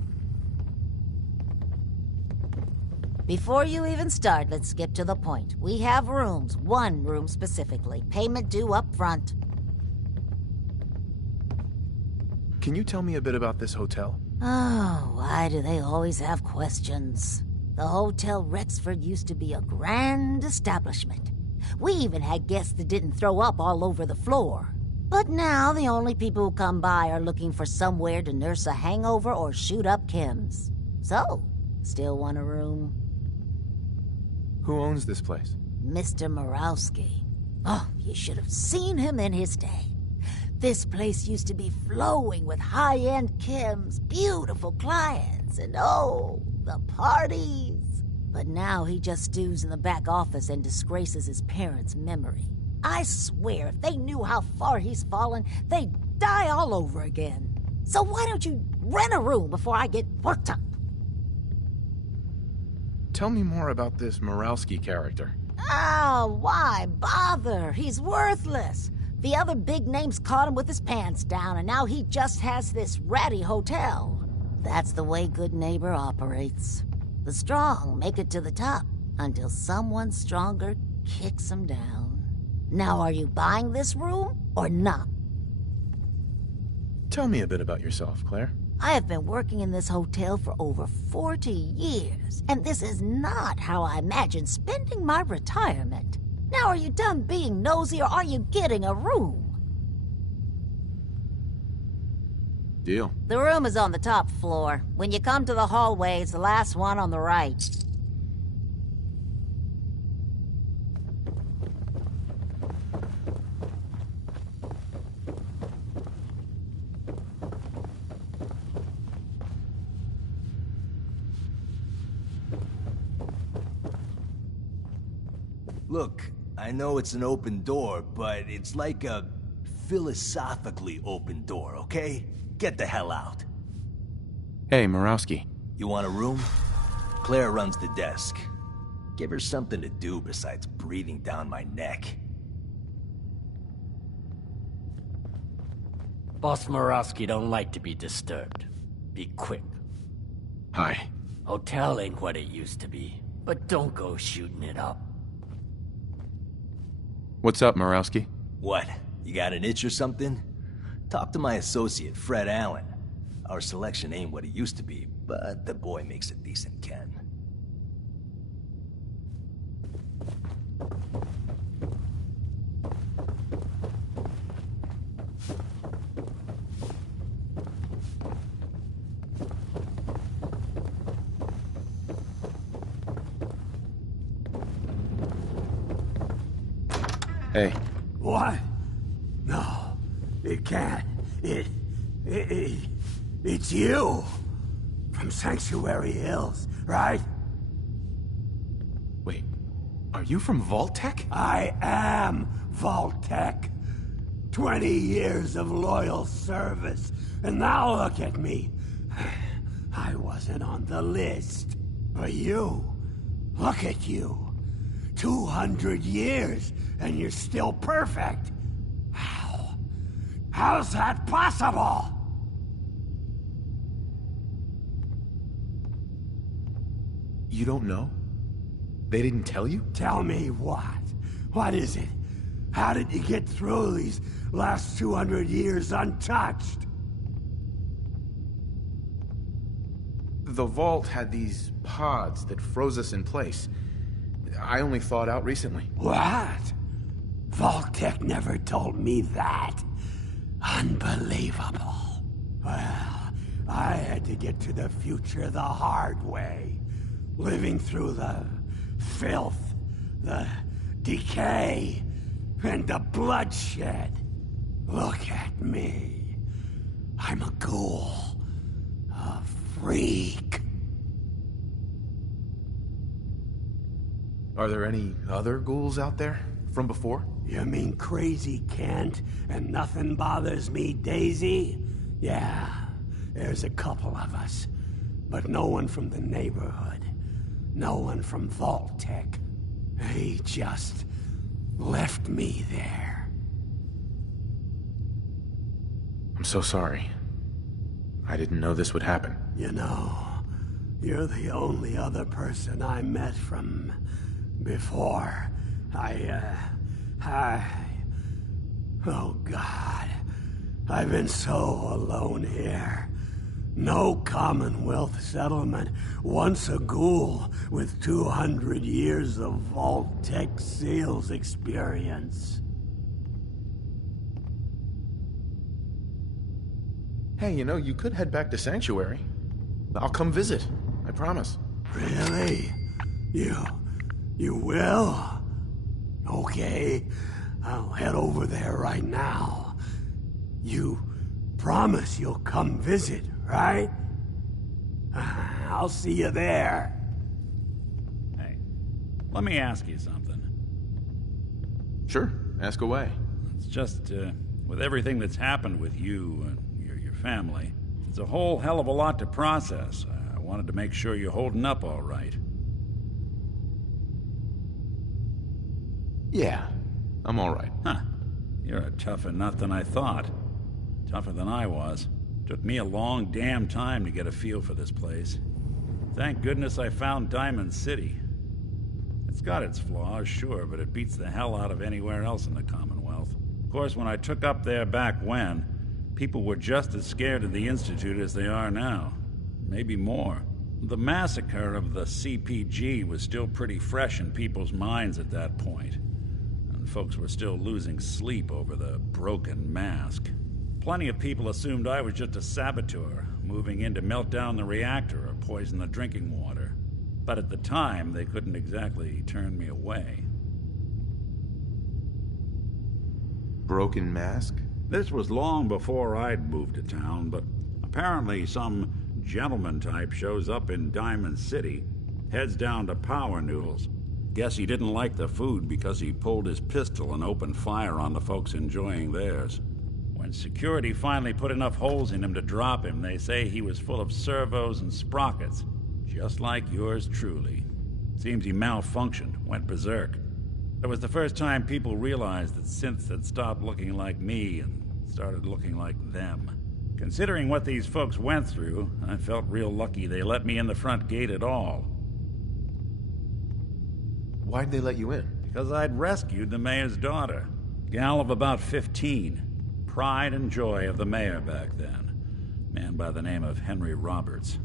Before you even start, let's skip to the point. We have rooms, one room specifically. Payment due up front. Can you tell me a bit about this hotel? Oh, why do they always have questions? The Hotel Rexford used to be a grand establishment. We even had guests that didn't throw up all over the floor. But now the only people who come by are looking for somewhere to nurse a hangover or shoot up Kims. So, still want a room? Who owns this place? Mr. Murawski. Oh, you should have seen him in his day. This place used to be flowing with high-end Kims, beautiful clients, and oh, the parties. But now he just stews in the back office and disgraces his parents' memory. I swear, if they knew how far he's fallen, they'd die all over again. So why don't you rent a room before I get worked up? Tell me more about this Murawski character. Oh, why bother? He's worthless. The other big names caught him with his pants down, and now he just has this ratty hotel. That's the way Good Neighbor operates. The strong make it to the top, until someone stronger kicks them down. Now, are you buying this room, or not? Tell me a bit about yourself, Claire. I have been working in this hotel for over 40 years, and this is not how I imagined spending my retirement. Now, are you done being nosy, or are you getting a room? Deal. The room is on the top floor. When you come to the hallway, it's the last one on the right. Look, I know it's an open door, but it's like a philosophically open door, okay? Get the hell out. Hey, Murawski. You want a room? Claire runs the desk. Give her something to do besides breathing down my neck. Boss Murawski don't like to be disturbed. Be quick. Hi. Hotel ain't what it used to be, but don't go shooting it up. What's up, Murawski? What? You got an itch or something? Talk to my associate, Fred Allen. Our selection ain't what it used to be, but the boy makes a decent Ken. Hey. What? No, it can't. It's you. From Sanctuary Hills, right? Wait, are you from Vault-Tec? I am Vault-Tec. 20 years of loyal service, and now look at me. I wasn't on the list. But you, look at you. 200 years, and you're still perfect. How? How's that possible? You don't know? They didn't tell you? Tell me what? What is it? How did you get through these last 200 years untouched? The Vault had these pods that froze us in place. I only thawed out recently. What? Vault-Tec never told me that. Unbelievable. Well, I had to get to the future the hard way. Living through the filth, the decay, and the bloodshed. Look at me. I'm a ghoul. A freak. Are there any other ghouls out there from before? You mean Crazy Kent and Nothing Bothers Me Daisy? Yeah, there's a couple of us. but no one from the neighborhood. No one from Vault-Tec. They just left me there. I'm so sorry. I didn't know this would happen. You know, you're the only other person I met from before. Oh God. I've been so alone here. No Commonwealth settlement, once a ghoul with 200 years of Vault-Tec sales experience. Hey, you know, you could head back to Sanctuary. I'll come visit. I promise. Really? You will? Okay, I'll head over there right now. You promise you'll come visit, right? I'll see you there. Hey, let me ask you something. Sure, ask away. It's just, with everything that's happened with you and your family, it's a whole hell of a lot to process. I wanted to make sure you're holding up all right. Yeah, I'm all right. Huh. You're a tougher nut than I thought. Tougher than I was. Took me a long damn time to get a feel for this place. Thank goodness I found Diamond City. It's got its flaws, sure, but it beats the hell out of anywhere else in the Commonwealth. Of course, when I took up there back when, people were just as scared of the Institute as they are now. Maybe more. The massacre of the CPG was still pretty fresh in people's minds at that point. And folks were still losing sleep over the broken mask. Plenty of people assumed I was just a saboteur, moving in to melt down the reactor or poison the drinking water. But at the time, they couldn't exactly turn me away. Broken mask? This was long before I'd moved to town, but apparently some gentleman type shows up in Diamond City, heads down to Power Noodles. Guess he didn't like the food because he pulled his pistol and opened fire on the folks enjoying theirs. When security finally put enough holes in him to drop him, they say he was full of servos and sprockets, just like yours truly. Seems he malfunctioned, went berserk. It was the first time people realized that synths had stopped looking like me and started looking like them. Considering what these folks went through, I felt real lucky they let me in the front gate at all. Why'd they let you in? Because I'd rescued the mayor's daughter. Gal of about 15. Pride and joy of the mayor back then. Man by the name of Henry Roberts.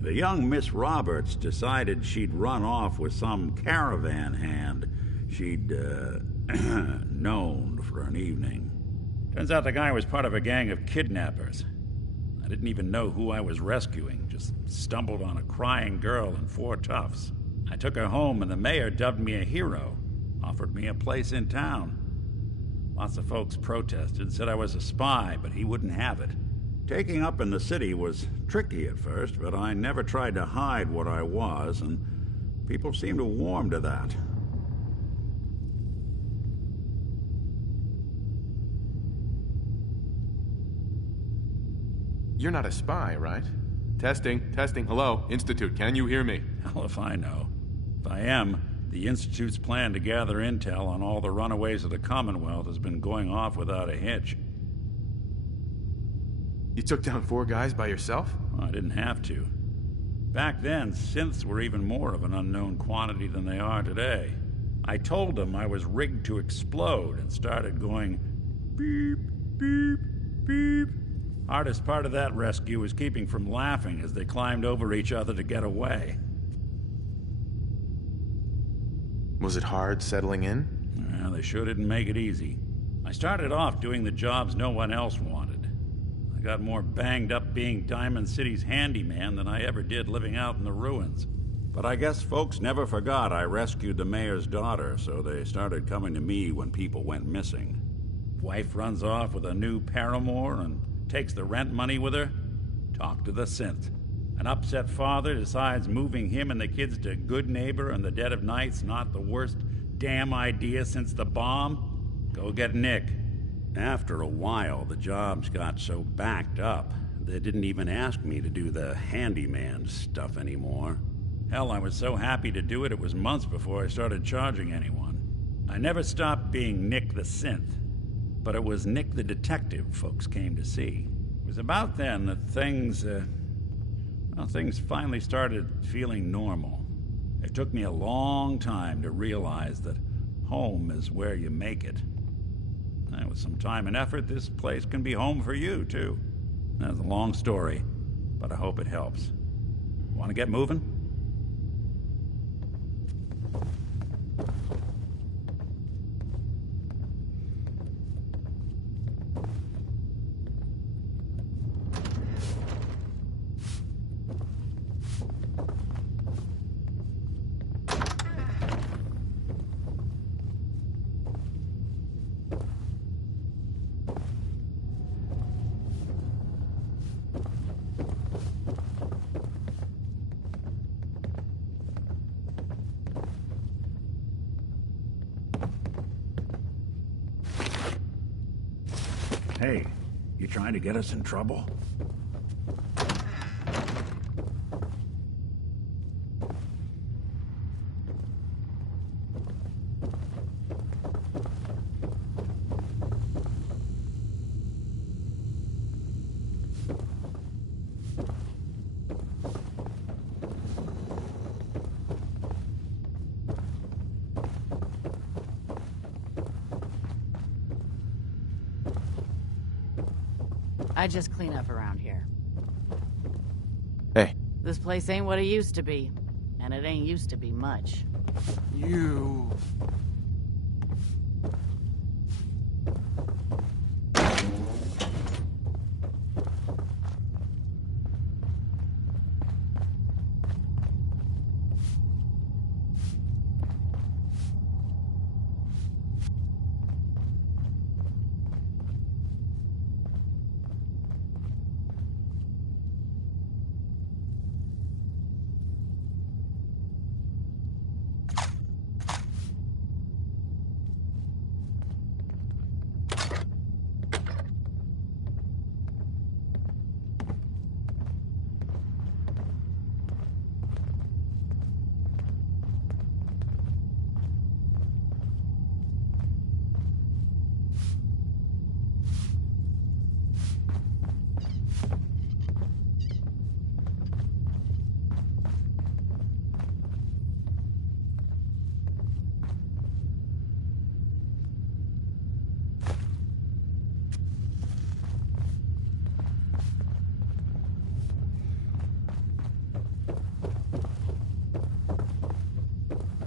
The young Miss Roberts decided she'd run off with some caravan hand she'd, known for an evening. Turns out the guy was part of a gang of kidnappers. I didn't even know who I was rescuing, just stumbled on a crying girl and 4 toughs. I took her home and the mayor dubbed me a hero, offered me a place in town. Lots of folks protested, said I was a spy, but he wouldn't have it. Taking up in the city was tricky at first, but I never tried to hide what I was, and people seemed to warm to that. You're not a spy, right? Testing, hello, Institute, can you hear me? Hell if I know. If I am, the Institute's plan to gather intel on all the runaways of the Commonwealth has been going off without a hitch. You took down 4 guys by yourself? Well, I didn't have to. Back then, synths were even more of an unknown quantity than they are today. I told them I was rigged to explode and started going beep, beep, beep. Hardest part of that rescue was keeping from laughing as they climbed over each other to get away. Was it hard settling in? Well, they sure didn't make it easy. I started off doing the jobs no one else wanted. I got more banged up being Diamond City's handyman than I ever did living out in the ruins. But I guess folks never forgot I rescued the mayor's daughter, so they started coming to me when people went missing. Wife runs off with a new paramour and takes the rent money with her. Talk to the synth. An upset father decides moving him and the kids to Good Neighbor in the dead of night's not the worst damn idea since the bomb. Go get Nick. After a while, the jobs got so backed up, they didn't even ask me to do the handyman stuff anymore. Hell, I was so happy to do it, it was months before I started charging anyone. I never stopped being Nick the Synth, but it was Nick the Detective folks came to see. It was about then that things finally started feeling normal. It took me a long time to realize that home is where you make it. And with some time and effort, this place can be home for you, too. That's a long story, but I hope it helps. Want to get moving? Hey, you trying to get us in trouble? I just clean up around here. Hey. This place ain't what it used to be. And it ain't used to be much. You...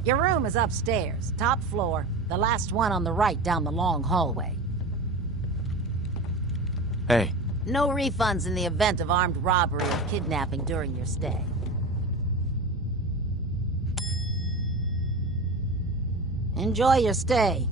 Your room is upstairs, top floor, the last one on the right down the long hallway. Hey. No refunds in the event of armed robbery or kidnapping during your stay. Enjoy your stay.